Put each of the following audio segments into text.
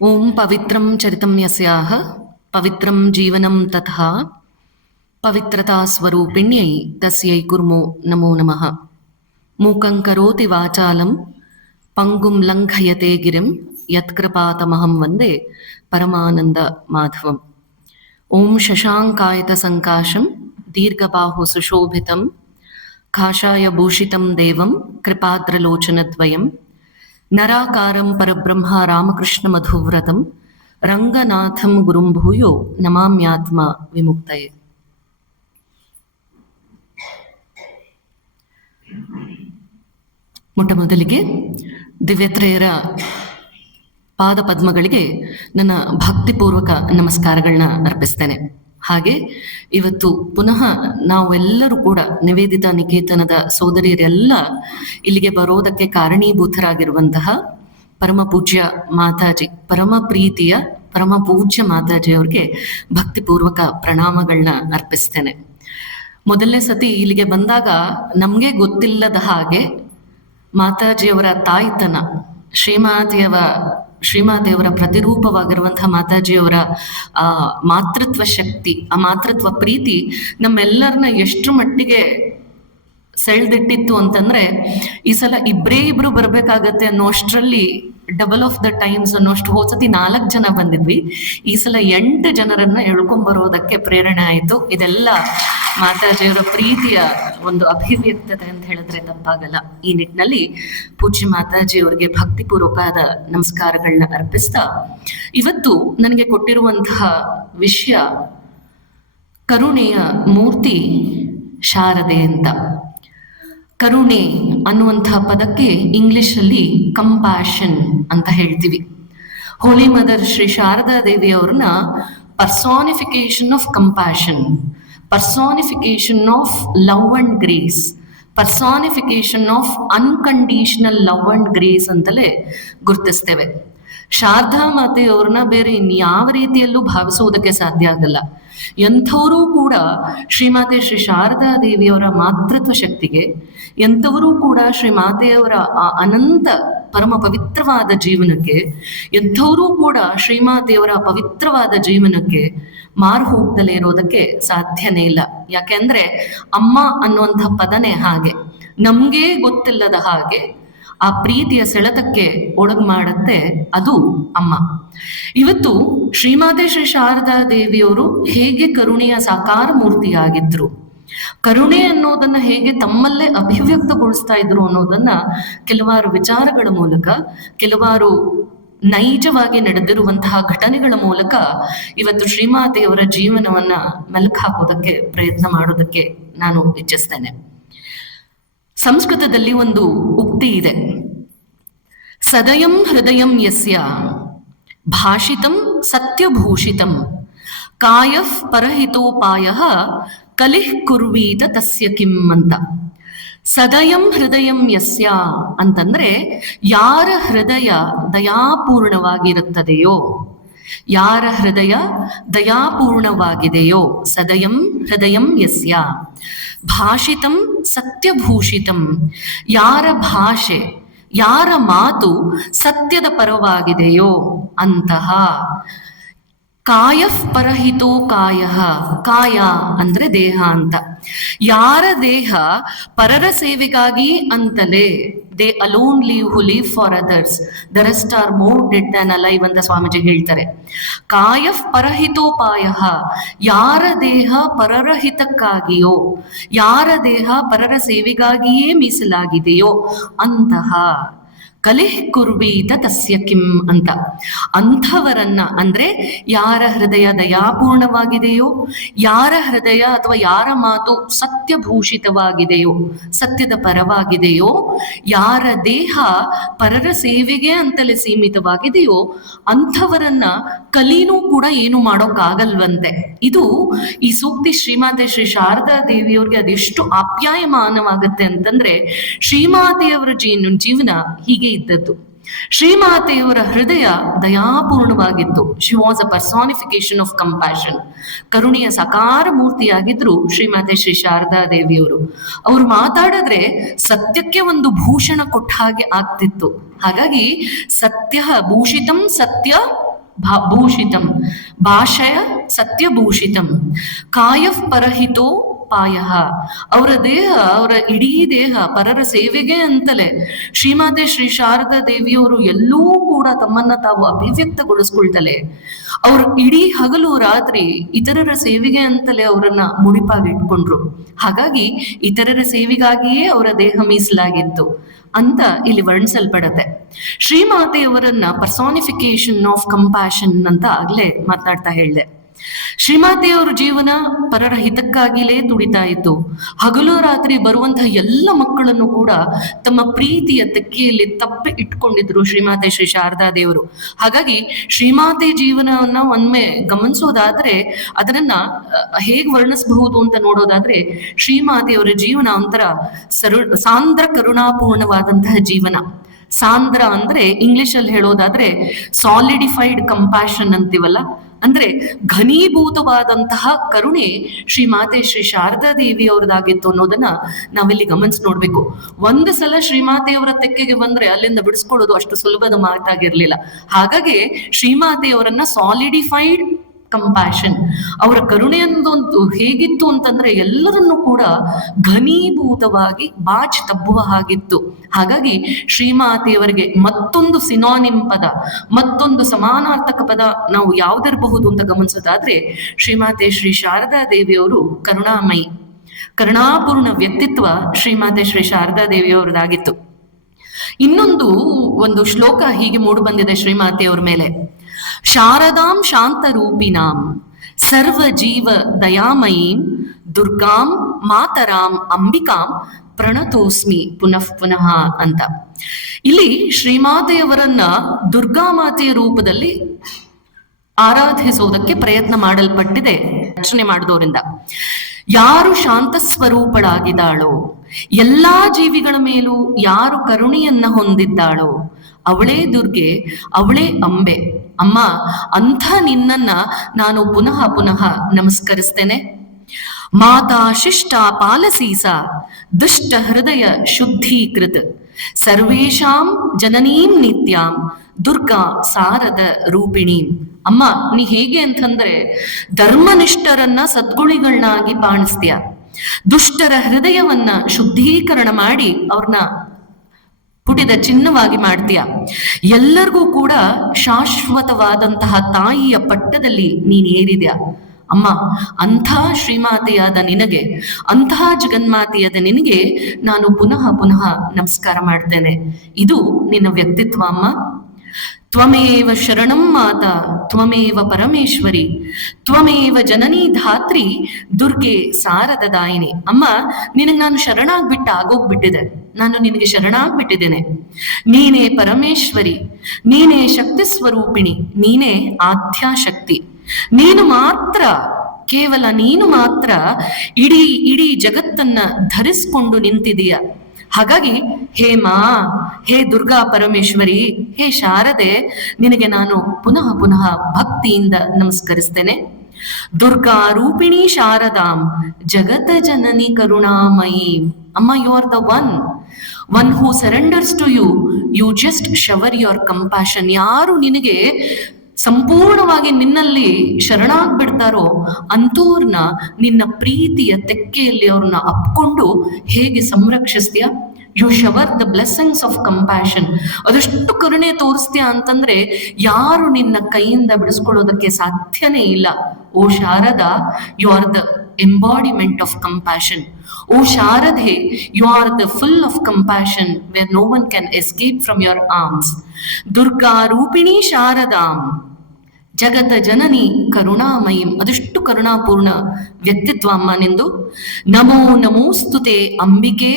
ಓಂ ಪವಿತ್ರಂ ಚರಿತಂ ಯಸ್ಯಾಹ ಪವಿತ್ರಂ ಜೀವನಂ ತಥಾ ಪವಿತ್ರತಾ ಸ್ವರೂಪಿಣ್ಯೈ ತಸ್ಯೈ ಕುರ್ಮೋ ನಮೋ ನಮಃ. ಮೂಕಂ ಕರೋತಿ ವಾಚಾಲಂ ಪಂಗುಂ ಲಂಘಯತೆ ಗಿರಿಂ ಯತ್ಕೃಪಾತಮಹಂ ವಂದೇ ಪರಮಾನಂದ ಮಾಧವಂ. ಓಂ ಶಶಾಂಕಾಯತ ಸಂಕಾಶಂ ದೀರ್ಘಬಾಹು ಸುಶೋಭಿತಂ ಕಾಷಾಯ ಭೂಷಿತಂ ದೇವಂ ಕೃಪಾದ್ರಲೋಚನದ್ವಯಂ ನರಾಕಾರಂ ಪರಬ್ರಹ್ಮ ರಾಮಕೃಷ್ಣ ಮಧುವ್ರತಂ ರಂಗನಾಥಂ ಗುರುಂ ಭೂಯೋ ನಮಾಮ್ಯಾತ್ಮ ವಿಮುಕ್ತಯೇ. ಮೊಟ್ಟ ಮೊದಲಿಗೆ ದಿವ್ಯತ್ರೆಯರ ಪಾದ ಪದ್ಮಗಳಿಗೆ ನನ್ನ ಭಕ್ತಿಪೂರ್ವಕ ನಮಸ್ಕಾರಗಳನ್ನ ಅರ್ಪಿಸ್ತೇನೆ. ಹಾಗೆ ಇವತ್ತು ಪುನಃ ನಾವೆಲ್ಲರೂ ಕೂಡ ನಿವೇದಿತ ನಿಕೇತನದ ಸೋದರಿಯರೆಲ್ಲ ಇಲ್ಲಿಗೆ ಬರೋದಕ್ಕೆ ಕಾರಣೀಭೂತರಾಗಿರುವಂತಹ ಪರಮ ಪೂಜ್ಯ ಮಾತಾಜಿ, ಪರಮ ಪ್ರೀತಿಯ ಪರಮ ಪೂಜ್ಯ ಮಾತಾಜಿ ಅವ್ರಿಗೆ ಭಕ್ತಿಪೂರ್ವಕ ಪ್ರಣಾಮಗಳನ್ನ ಅರ್ಪಿಸ್ತೇನೆ. ಮೊದಲನೇ ಸತಿ ಇಲ್ಲಿಗೆ ಬಂದಾಗ ನಮ್ಗೆ ಗೊತ್ತಿಲ್ಲದ ಹಾಗೆ ಮಾತಾಜಿಯವರ ತಾಯ್ತನ, ಶ್ರೀಮಾತೆಯವರ ಪ್ರತಿರೂಪವಾಗಿರುವಂತಹ ಮಾತಾಜಿಯವರ ಮಾತೃತ್ವ ಶಕ್ತಿ, ಆ ಮಾತೃತ್ವ ಪ್ರೀತಿ ನಮ್ಮೆಲ್ಲರನ್ನ ಎಷ್ಟು ಮಟ್ಟಿಗೆ ಸೆಳೆದಿಟ್ಟಿತ್ತು ಅಂತಂದ್ರೆ, ಈ ಸಲ ಇಬ್ರು ಬರ್ಬೇಕಾಗತ್ತೆ ಅನ್ನೋಷ್ಟರಲ್ಲಿ ಡಬಲ್ ಆಫ್ ದ ಟೈಮ್ಸ್ ಅನ್ನೋಷ್ಟು. ಹೋದ್ಸತಿ 4 ಜನ ಬಂದಿದ್ವಿ, ಈ ಸಲ 8 ಜನರನ್ನ ಎಳ್ಕೊಂಡ್ಬರೋದಕ್ಕೆ ಪ್ರೇರಣೆ ಆಯಿತು. ಇದೆಲ್ಲ ಮಾತಾಜಿಯವರ ಪ್ರೀತಿಯ ಒಂದು ಅಭಿವ್ಯಕ್ತತೆ ಅಂತ ಹೇಳಿದ್ರೆ ತಪ್ಪಾಗಲ್ಲ. ಈ ನಿಟ್ಟಿನಲ್ಲಿ ಪೂಜ್ಯ ಮಾತಾಜಿಯವರಿಗೆ ಭಕ್ತಿಪೂರ್ವಕವಾದ ನಮಸ್ಕಾರಗಳನ್ನ ಅರ್ಪಿಸ್ತಾ, ಇವತ್ತು ನನಗೆ ಕೊಟ್ಟಿರುವಂತಹ ವಿಷಯ ಕರುಣೆಯ ಮೂರ್ತಿ ಶಾರದೆ ಅಂತ. ಕರುಣೆ ಅನ್ನುವಂತಹ ಪದಕ್ಕೆ ಇಂಗ್ಲಿಷಲ್ಲಿ ಕಂಪ್ಯಾಷನ್ ಅಂತ ಹೇಳ್ತೀವಿ. ಹೋಲಿ ಮದರ್ ಶ್ರೀ ಶಾರದಾ ದೇವಿ ಅವ್ರನ್ನ personification of compassion, personification of love and grace, personification of unconditional love and grace ಅಂತಲೇ ಗುರುತಿಸ್ತೇವೆ. ಶಾರದಾ ಮಾತೆಯವ್ರನ್ನ ಬೇರೆ ಇನ್ಯಾವ ರೀತಿಯಲ್ಲೂ ಭಾವಿಸುವುದಕ್ಕೆ ಸಾಧ್ಯ ಆಗಲ್ಲ. ಎಂಥವರೂ ಕೂಡ ಶ್ರೀಮಾತೆ ಶ್ರೀ ಶಾರದಾ ದೇವಿಯವರ ಮಾತೃತ್ವ ಶಕ್ತಿಗೆ, ಎಂಥವರೂ ಕೂಡ ಶ್ರೀಮಾತೆಯವರ ಅನಂತ ಪರಮ ಪವಿತ್ರವಾದ ಜೀವನಕ್ಕೆ, ಎಂಥವರೂ ಕೂಡ ಶ್ರೀಮಾತೆಯವರ ಪವಿತ್ರವಾದ ಜೀವನಕ್ಕೆ ಮಾರು ಹೋಗ್ದಲೇ ಇರೋದಕ್ಕೆ ಸಾಧ್ಯನೇ ಇಲ್ಲ. ಯಾಕೆಂದ್ರೆ ಅಮ್ಮ ಅನ್ನುವಂಥ ಪದನೇ ಹಾಗೆ, ನಮ್ಗೆ ಗೊತ್ತಿಲ್ಲದ ಹಾಗೆ ಆ ಪ್ರೀತಿಯ ಸೆಳೆತಕ್ಕೆ ಒಳಗ್ ಮಾಡುತ್ತೆ ಅದು ಅಮ್ಮ. ಇವತ್ತು ಶ್ರೀಮಾತೆ ಶ್ರೀ ಶಾರದಾ ದೇವಿಯವರು ಹೇಗೆ ಕರುಣೆಯ ಸಾಕಾರ ಮೂರ್ತಿಯಾಗಿದ್ರು, ಕರುಣೆ ಅನ್ನೋದನ್ನ ಹೇಗೆ ತಮ್ಮಲ್ಲೇ ಅಭಿವ್ಯಕ್ತಗೊಳಿಸ್ತಾ ಇದ್ರು ಅನ್ನೋದನ್ನ ಕೆಲವಾರು ವಿಚಾರಗಳ ಮೂಲಕ, ಕೆಲವಾರು ನೈಜವಾಗಿ ನಡೆದಿರುವಂತಹ ಘಟನೆಗಳ ಮೂಲಕ ಇವತ್ತು ಶ್ರೀಮಾತೆಯವರ ಜೀವನವನ್ನ ಮೆಲುಕು ಹಾಕೋದಕ್ಕೆ ಪ್ರಯತ್ನ ಮಾಡೋದಕ್ಕೆ ನಾನು ಇಚ್ಛಿಸ್ತೇನೆ. ಸಂಸ್ಕೃತದಲ್ಲಿ ಒಂದು ಉಕ್ತಿ ಇದೆ, ಸದಯಂ ಹೃದಯಂ ಯಸ್ಯ ಭಾಷಿತಂ ಸತ್ಯಭೂಷಿತಂ ಕಾಯಃ ಪರಹಿತೋಪಾಯಃ ಕಲಿಃ ಕುರ್ವೀತ ತಸ್ಯ ಕಿಂ ಅಂತ. ಸದಯಂ ಹೃದಯಂ ಯಸ್ಯ ಅಂತಂದ್ರೆ ಯಾರ ಹೃದಯ ದಯಾಪೂರ್ಣವಾಗಿರುತ್ತದೆಯೋ, ಯಾರ ಹೃದಯ ದಯಾಪೂರ್ಣವಾಗಿದೆಯೋ, ಸದಯಂ ಹೃದಯಂ ಯಸ್ಯ ಭಾಷಿತಂ ಸತ್ಯಭೂಷಿತಂ, ಯಾರ ಭಾಷೆ, ಯಾರ ಮಾತು ಸತ್ಯದ ಪರವಾಗಿದೆಯೋ ಅಂತಹ. ಕಾಯಃ ಪರಹಿತೋ ಕಾಯಃ, ಕಾಯ ಅಂದ್ರೆ ದೇಹ ಅಂತ. ಯಾರ ದೇಹ ಪರರ ಸೇವೆಗಾಗಿ ಅಂತಲೇ, they alone live who live for others, the rest are more dead than alive ಅಂತ ಸ್ವಾಮೀಜಿ ಹೇಳ್ತಾರೆ. ಕಾಯಃ ಪರಹಿತೋಪಾಯಃ, ಯಾರ ದೇಹ ಪರರ ಹಿತಕ್ಕಾಗಿಯೋ, ಯಾರ ದೇಹ ಪರರ ಸೇವೆಗಾಗಿಯೇ ಮೀಸಲಾಗಿದೆಯೋ ಅಂತಹ. ಕಲಿಃ ಕುರ್ವೀತ ತಸ್ಯ ಕಿಂ ಅಂತ. ಅಂಥವರನ್ನ ಅಂದ್ರೆ ಯಾರ ಹೃದಯ ದಯಾಪೂರ್ಣವಾಗಿದೆಯೋ, ಯಾರ ಹೃದಯ ಅಥವಾ ಯಾರ ಮಾತು ಸತ್ಯಭೂಷಿತವಾಗಿದೆಯೋ, ಸತ್ಯದ ಪರವಾಗಿದೆಯೋ, ಯಾರ ದೇಹ ಪರರ ಸೇವೆಗೆ ಅಂತಲೇ ಸೀಮಿತವಾಗಿದೆಯೋ ಅಂಥವರನ್ನ ಕಲೀನೂ ಕೂಡ ಏನು ಮಾಡೋಕ್ಕಾಗಲ್ವಂತೆ. ಇದು ಈ ಸೂಕ್ತಿ ಶ್ರೀಮಾತೆ ಶ್ರೀ ಶಾರದಾ ದೇವಿಯವ್ರಿಗೆ ಅದೆಷ್ಟು ಆಪ್ಯಾಯಮಾನವಾಗುತ್ತೆ ಅಂತಂದ್ರೆ, ಶ್ರೀಮಾತೆಯವರ ಜೀವನ ಹೀಗೆ ಇದ್ದದ್ದು. ಶ್ರೀಮಾತೆಯವರ ಹೃದಯ ದಯಾಪೂರ್ಣವಾಗಿತ್ತು. She was a personification of compassion. ಕರುಣೆಯ ಸಾಕಾರ ಮೂರ್ತಿಯಾಗಿದ್ರು ಶ್ರೀಮಾತೆ ಶ್ರೀ ಶಾರದಾ ದೇವಿಯವರು. ಅವ್ರು ಮಾತಾಡಿದ್ರೆ ಸತ್ಯಕ್ಕೆ ಒಂದು ಭೂಷಣ ಕೊಟ್ಟ ಹಾಗೆ ಆಗ್ತಿತ್ತು. ಹಾಗಾಗಿ ಸತ್ಯ ಭೂಷಿತಂ ಸತ್ಯ ಭೂಷಿತಂ, ಭಾಷಯ ಸತ್ಯಭೂಷಿತಂ, ಕಾಯಃ ಪರಹಿತೋ ಪಾಯಃ. ಅವರ ದೇಹ, ಅವರ ಇಡೀ ದೇಹ ಪರರ ಸೇವೆಗೆ ಅಂತಲೇ. ಶ್ರೀಮಾತೆ ಶ್ರೀ ಶಾರದಾ ದೇವಿಯವರು ಎಲ್ಲೂ ಕೂಡ ತಮ್ಮನ್ನ ತಾವು ಅಭಿವ್ಯಕ್ತಗೊಳಿಸ್ಕೊಳ್ತಲೆ, ಅವ್ರು ಇಡೀ ಹಗಲು ರಾತ್ರಿ ಇತರರ ಸೇವೆಗೆ ಅಂತಲೇ ಅವರನ್ನ ಮುಡಿಪಾಗಿ ಇಟ್ಕೊಂಡ್ರು. ಹಾಗಾಗಿ ಇತರರ ಸೇವೆಗಾಗಿಯೇ ಅವರ ದೇಹ ಮೀಸಲಾಗಿತ್ತು ಅಂತ ಇಲ್ಲಿ ವರ್ಣಿಸಲ್ಪಡತ್ತೆ. ಶ್ರೀಮಾತೆಯವರನ್ನ ಪರ್ಸಾನಿಫಿಕೇಶನ್ ಆಫ್ ಕಂಪ್ಯಾಷನ್ ಅಂತ ಆಗ್ಲೇ ಮಾತನಾಡ್ತಾ ಹೇಳಿದೆ. ಶ್ರೀಮಾತೆಯವರ ಜೀವನ ಪರರ ಹಿತಕ್ಕಾಗಿಲೇ ತುಡಿತಾ ಇತ್ತು. ಹಗಲು ರಾತ್ರಿ ಬರುವಂತಹ ಎಲ್ಲ ಮಕ್ಕಳನ್ನು ಕೂಡ ತಮ್ಮ ಪ್ರೀತಿಯ ತೆಕ್ಕೆಯಲ್ಲಿ ತಪ್ಪಿ ಇಟ್ಕೊಂಡಿದ್ರು ಶ್ರೀಮಾತೆ ಶ್ರೀ ಶಾರದಾ ದೇವರು. ಹಾಗಾಗಿ ಶ್ರೀಮಾತೆ ಜೀವನವನ್ನ ಒಮ್ಮೆ ಗಮನಿಸೋದಾದ್ರೆ, ಅದನ್ನ ಹೇಗೆ ವರ್ಣಿಸಬಹುದು ಅಂತ ನೋಡೋದಾದ್ರೆ, ಶ್ರೀಮಾತೆಯವರ ಜೀವನ ಒಂಥರ ಸಾಂದ್ರ ಕರುಣಾಪೂರ್ಣವಾದಂತಹ ಜೀವನ. ಸಾಂದ್ರ ಅಂದ್ರೆ ಇಂಗ್ಲಿಷ್ ಅಲ್ಲಿ ಹೇಳೋದಾದ್ರೆ ಸಾಲಿಡಿಫೈಡ್ ಕಂಪ್ಯಾಷನ್ ಅಂತೀವಲ್ಲ, ಅಂದ್ರೆ ಘನೀಭೂತವಾದಂತಹ ಕರುಣೆ ಶ್ರೀಮಾತೆ ಶ್ರೀ ಶಾರದಾ ದೇವಿ ಅವ್ರದ್ದಾಗಿತ್ತು ಅನ್ನೋದನ್ನ ನಾವಿಲ್ಲಿ ಗಮನಿಸಿ ನೋಡ್ಬೇಕು. ಒಂದು ಸಲ ಶ್ರೀಮಾತೆಯವರ ತೆಕ್ಕೆಗೆ ಬಂದ್ರೆ ಅಲ್ಲಿಂದ ಬಿಡಿಸ್ಕೊಳ್ಳೋದು ಅಷ್ಟು ಸುಲಭದ ಮಾತಾಗಿರ್ಲಿಲ್ಲ. ಹಾಗಾಗಿ ಶ್ರೀಮಾತೆಯವರನ್ನ ಸಾಲಿಡಿಫೈಡ್ ಕಂಪ್ಯಾಷನ್, ಅವರ ಕರುಣೆ ಅನ್ನೋದು ಹೇಗಿತ್ತು ಅಂತಂದ್ರೆ ಎಲ್ಲರನ್ನೂ ಕೂಡ ಘನೀಭೂತವಾಗಿ ಬಾಚಿ ತಬ್ಬುವ ಹಾಗಿತ್ತು. ಹಾಗಾಗಿ ಶ್ರೀಮಾತೆಯವರಿಗೆ ಮತ್ತೊಂದು ಸಿನಾನಿಮ್ ಪದ, ಮತ್ತೊಂದು ಸಮಾನಾರ್ಥಕ ಪದ ನಾವು ಯಾವ್ದಿರಬಹುದು ಅಂತ ಗಮನಿಸೋದಾದ್ರೆ, ಶ್ರೀಮಾತೆ ಶ್ರೀ ಶಾರದಾ ದೇವಿಯವರು ಕರುಣಾಮಯಿ, ಕರುಣಾಪೂರ್ಣ ವ್ಯಕ್ತಿತ್ವ ಶ್ರೀಮಾತೆ ಶ್ರೀ ಶಾರದಾ ದೇವಿಯವರದಾಗಿತ್ತು. ಒಂದು ಶ್ಲೋಕ ಹೀಗೆ ಮೂಡು ಬಂದಿದೆ ಶ್ರೀಮಾತೆಯವರ ಮೇಲೆ. ಶಾರದಾಂ ಶಾಂತ ರೂಪಿಣಾಂ ಸರ್ವ ಜೀವ ದಯಾಮಯೀಂ ದುರ್ಗಾಂ ಮಾತರಾಂ ಅಂಬಿಕಾಂ ಪ್ರಣತೋಸ್ಮಿ ಪುನಃ ಪುನಃ ಅಂತ. ಇಲ್ಲಿ ಶ್ರೀಮಾತೆಯವರನ್ನ ದುರ್ಗಾಮಾತೆಯ ರೂಪದಲ್ಲಿ ಆರಾಧಿಸೋದಕ್ಕೆ ಪ್ರಯತ್ನ ಮಾಡಲ್ಪಟ್ಟಿದೆ ರಚನೆ ಮಾಡಿದವರಿಂದ. ಯಾರು ಶಾಂತ ಸ್ವರೂಪಳಾಗಿದ್ದಾಳೋ, ಎಲ್ಲಾ ಜೀವಿಗಳ ಮೇಲೂ ಯಾರು ಕರುಣೆಯನ್ನ ಹೊಂದಿದ್ದಾಳೋ ಅವಳೇ ದುರ್ಗೆ, ಅವಳೇ ಅಂಬೆ. ಅಮ್ಮ, ಅಂಥ ನಿನ್ನನ್ನ ನಾನು ಪುನಃ ಪುನಃ ನಮಸ್ಕರಿಸ್ತೇನೆ. ಮಾತಾ ಶಿಷ್ಟ ಪಾಲಸೀಸ ದುಷ್ಟ ಹೃದಯ ಶುದ್ಧೀಕೃತ ಸರ್ವೇಶಾಂ ಜನನೀಂ ನಿತ್ಯಾಂ ದುರ್ಗಾ ಸಾರದ ರೂಪಿಣೀಂ. ಅಮ್ಮ, ನೀ ಹೇಗೆ ಅಂತಂದ್ರೆ ಧರ್ಮನಿಷ್ಠರನ್ನ ಸದ್ಗುಣಿಗಳನ್ನಾಗಿ ಕಾಣಿಸ್ತೀಯ, ದುಷ್ಟರ ಹೃದಯವನ್ನ ಶುದ್ಧೀಕರಣ ಮಾಡಿ ಅವ್ರನ್ನ ಪುಟಿದ ಚಿನ್ನವಾಗಿ ಮಾಡ್ತೀಯ, ಎಲ್ಲರಿಗೂ ಕೂಡ ಶಾಶ್ವತವಾದಂತಹ ತಾಯಿಯ ಪಟ್ಟದಲ್ಲಿ ನೀನು ಏರಿದ್ಯಾ. ಅಮ್ಮ, ಅಂಥ ಶ್ರೀಮಾತೆಯಾದ ನಿನಗೆ, ಅಂತಹ ಜಗನ್ಮಾತೆಯಾದ ನಿನಗೆ ನಾನು ಪುನಃ ಪುನಃ ನಮಸ್ಕಾರ ಮಾಡ್ತೇನೆ. ಇದು ನಿನ್ನ ವ್ಯಕ್ತಿತ್ವ ಅಮ್ಮ. ತ್ವಮೇವ ಶರಣಂ ಮಾತಾ ತ್ವಮೇವ ಪರಮೇಶ್ವರಿ ತ್ವಮೇವ ಜನನೀ ಧಾತ್ರಿ ದುರ್ಗೆ ಸಾರದದಾಯಿನಿ. ಅಮ್ಮ, ನಿನಗೆ ನಾನು ಶರಣಾಗ್ಬಿಟ್ಟು ಆಗೋಗ್ಬಿಟ್ಟಿದೆ, ನಾನು ನಿನಗೆ ಶರಣಾಗ್ಬಿಟ್ಟಿದ್ದೇನೆ. ನೀನೇ ಪರಮೇಶ್ವರಿ, ನೀನೇ ಶಕ್ತಿ ಸ್ವರೂಪಿಣಿ, ನೀನೇ ಆದ್ಯಾಶಕ್ತಿ. ನೀನು ಮಾತ್ರ, ಕೇವಲ ನೀನು ಮಾತ್ರ ಇಡೀ ಇಡೀ ಜಗತ್ತನ್ನ ಧರಿಸ್ಕೊಂಡು ನಿಂತಿದೀಯ. ಹಾಗಾಗಿ ಹೇ ಮಾ, ಹೇ ದುರ್ಗಾ ಪರಮೇಶ್ವರಿ, ಹೇ ಶಾರದೆ, ನಿನಗೆ ನಾನು ಪುನಃ ಪುನಃ ಭಕ್ತಿಯಿಂದ ನಮಸ್ಕರಿಸ್ತೇನೆ. ದುರ್ಗಾ ರೂಪಿಣಿ ಶಾರದಾಂ ಜಗತ ಜನನಿ ಕರುಣಾಮಯಿ. ಅಮ್ಮ, you are the one who surrenders to you. You just shower your compassion. ಯಾರು ನಿನಗೆ ಸಂಪೂರ್ಣವಾಗಿ ನಿನ್ನಲ್ಲಿ ಶರಣಾಗ್ಬಿಡ್ತಾರೋ ಅಂಥವ್ರನ್ನ ನಿನ್ನ ಪ್ರೀತಿಯ ತೆಕ್ಕೆಯಲ್ಲಿ ಅವ್ರನ್ನ ಅಪ್ಕೊಂಡು ಹೇಗೆ ಸಂರಕ್ಷಿಸ್ತೀಯ. You shower the blessings of compassion. ಅದೆಷ್ಟು ಕರುಣೆ ತೋರಿಸ್ತೀಯ ಅಂತಂದ್ರೆ ಯಾರು ನಿನ್ನ ಕೈಯಿಂದ ಬಿಡಿಸ್ಕೊಳ್ಳೋದಕ್ಕೆ ಸಾಧ್ಯನೇ ಇಲ್ಲ. ಓ Sharada, you are the embodiment of compassion. O Sharade, you are the full of compassion where no one can escape from your arms. Durga Rupini Sharadam ಜಗತ ಜನನಿ ಕರುಣಾಮಯಿಂ. ಅದೆಷ್ಟು ಕರುಣಾಪೂರ್ಣ ವ್ಯಕ್ತಿತ್ವ ಅಮ್ಮ ನಿಂದು. ನಮೋ ನಮೋಸ್ತುತೆ ಅಂಬಿಕೆ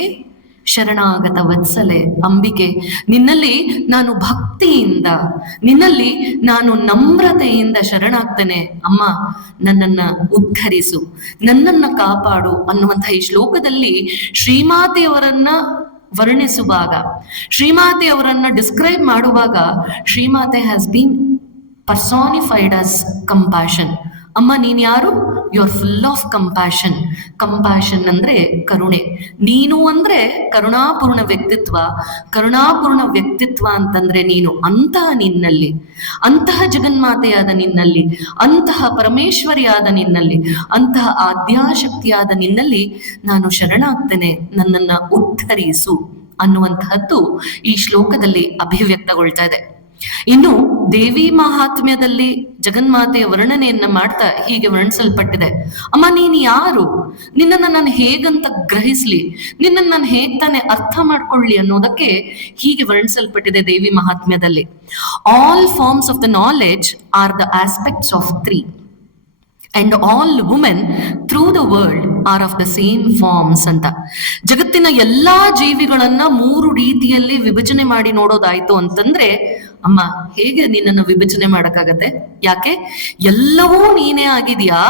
ಶರಣಾಗತ ವತ್ಸಲೆ. ಅಂಬಿಕೆ, ನಿನ್ನಲ್ಲಿ ನಾನು ಭಕ್ತಿಯಿಂದ, ನಿನ್ನಲ್ಲಿ ನಾನು ನಮ್ರತೆಯಿಂದ ಶರಣಾಗ್ತೇನೆ. ಅಮ್ಮ, ನನ್ನನ್ನ ಉದ್ಧರಿಸು, ನನ್ನನ್ನ ಕಾಪಾಡು ಅನ್ನುವಂತಹ ಈ ಶ್ಲೋಕದಲ್ಲಿ ಶ್ರೀಮಾತೆಯವರನ್ನ ವರ್ಣಿಸುವಾಗ, ಶ್ರೀಮಾತೆಯವರನ್ನ ಡಿಸ್ಕ್ರೈಬ್ ಮಾಡುವಾಗ ಶ್ರೀಮಾತೆ has been personified as compassion. ಅಮ್ಮ ನೀನ್ ಯಾರು? You are full of compassion. Compassion ಅಂದ್ರೆ ಕರುಣೆ. ನೀನು ಅಂದ್ರೆ ಕರುಣಾಪೂರ್ಣ ವ್ಯಕ್ತಿತ್ವ. ಕರುಣಾಪೂರ್ಣ ವ್ಯಕ್ತಿತ್ವ ಅಂತಂದ್ರೆ ನೀನು ಅಂತಹ ನಿನ್ನಲ್ಲಿ, ಅಂತಹ ಜಗನ್ಮಾತೆಯಾದ ನಿನ್ನಲ್ಲಿ, ಅಂತಹ ಪರಮೇಶ್ವರಿಯಾದ ನಿನ್ನಲ್ಲಿ, ಅಂತಹ ಆದ್ಯಾಶಕ್ತಿಯಾದ ನಿನ್ನಲ್ಲಿ ನಾನು ಶರಣಾಗ್ತೇನೆ, ನನ್ನನ್ನ ಉದ್ಧರಿಸು ಅನ್ನುವಂತಹದ್ದು ಈ ಶ್ಲೋಕದಲ್ಲಿ ಅಭಿವ್ಯಕ್ತಗೊಳ್ತಾ ಇದೆ. ಇನ್ನು ದೇವಿ ಮಹಾತ್ಮ್ಯದಲ್ಲಿ ಜಗನ್ಮಾತೆಯ ವರ್ಣನೆಯನ್ನ ಮಾಡ್ತಾ ಹೀಗೆ ವರ್ಣಿಸಲ್ಪಟ್ಟಿದೆ. ಅಮ್ಮ ನೀನು ಯಾರು? ನಿನ್ನನ್ನು ನಾನು ಹೇಗಂತ ಗ್ರಹಿಸ್ಲಿ, ನಿನ್ನನ್ನು ನಾನು ಹೇಗ್ ತಾನೆ ಅರ್ಥ ಮಾಡ್ಕೊಳ್ಳಿ ಅನ್ನೋದಕ್ಕೆ ಹೀಗೆ ವರ್ಣಿಸಲ್ಪಟ್ಟಿದೆ ದೇವಿ ಮಹಾತ್ಮ್ಯದಲ್ಲಿ. All forms of the knowledge are the aspects of three and all women through the world are of the same forms ಅಂತ. ಜಗತ್ತಿನ ಎಲ್ಲಾ ಜೀವಿಗಳನ್ನ ಮೂರು ರೀತಿಯಲ್ಲಿ ವಿಭಜನೆ ಮಾಡಿ ನೋಡೋದಾಯ್ತು ಅಂತಂದ್ರೆ, ಅಮ್ಮ ಹೇಗೆ ನಿನ್ನನ್ನು ವಿಭಜನೆ ಮಾಡಕ್ಕಾಗತ್ತೆ? ಯಾಕೆ? ಎಲ್ಲವೂ ನೀನೇ ಆಗಿದ್ಯಾ,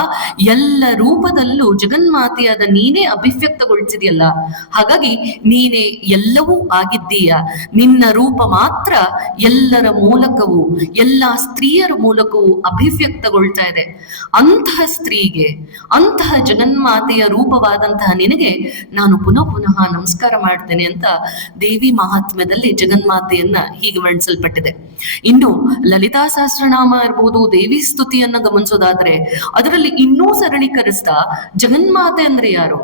ಎಲ್ಲ ರೂಪದಲ್ಲೂ ಜಗನ್ಮಾತೆಯಾದ ನೀನೇ ಅಭಿವ್ಯಕ್ತಗೊಳಿಸಿದ್ಯಲ್ಲ, ಹಾಗಾಗಿ ನೀನೇ ಎಲ್ಲವೂ ಆಗಿದ್ದೀಯ. ನಿನ್ನ ರೂಪ ಮಾತ್ರ ಎಲ್ಲರ ಮೂಲಕವೂ, ಎಲ್ಲ ಸ್ತ್ರೀಯರ ಮೂಲಕವೂ ಅಭಿವ್ಯಕ್ತಗೊಳ್ತಾ ಇದೆ. ಅಂತಹ ಸ್ತ್ರೀಗೆ, ಅಂತಹ ಜಗನ್ಮಾತೆಯ ರೂಪವಾದಂತಹ ನಿನಗೆ ನಾನು ಪುನಃ ಪುನಃ ನಮಸ್ಕಾರ ಮಾಡ್ತೇನೆ ಅಂತ ದೇವಿ ಮಹಾತ್ಮ್ಯದಲ್ಲಿ ಜಗನ್ಮಾತೆಯನ್ನ ಹೀಗೆ ವರ್ಣಿಸಲ್ಪಟ್ಟಿದೆ. ಇನ್ನು ಲಲಿತಾ ಸಹಸ್ರನಾಮ ಇರ್ಬೋದು, ದೇವಿ ಸ್ತುತಿಯನ್ನ ಗಮನಿಸೋದಾದ್ರೆ ಅದರಲ್ಲಿ ಇನ್ನೂ ಸರಳೀಕರಿಸ್ತಾ ಜಗನ್ಮಾತೆ ಅಂದ್ರೆ ಯಾರು,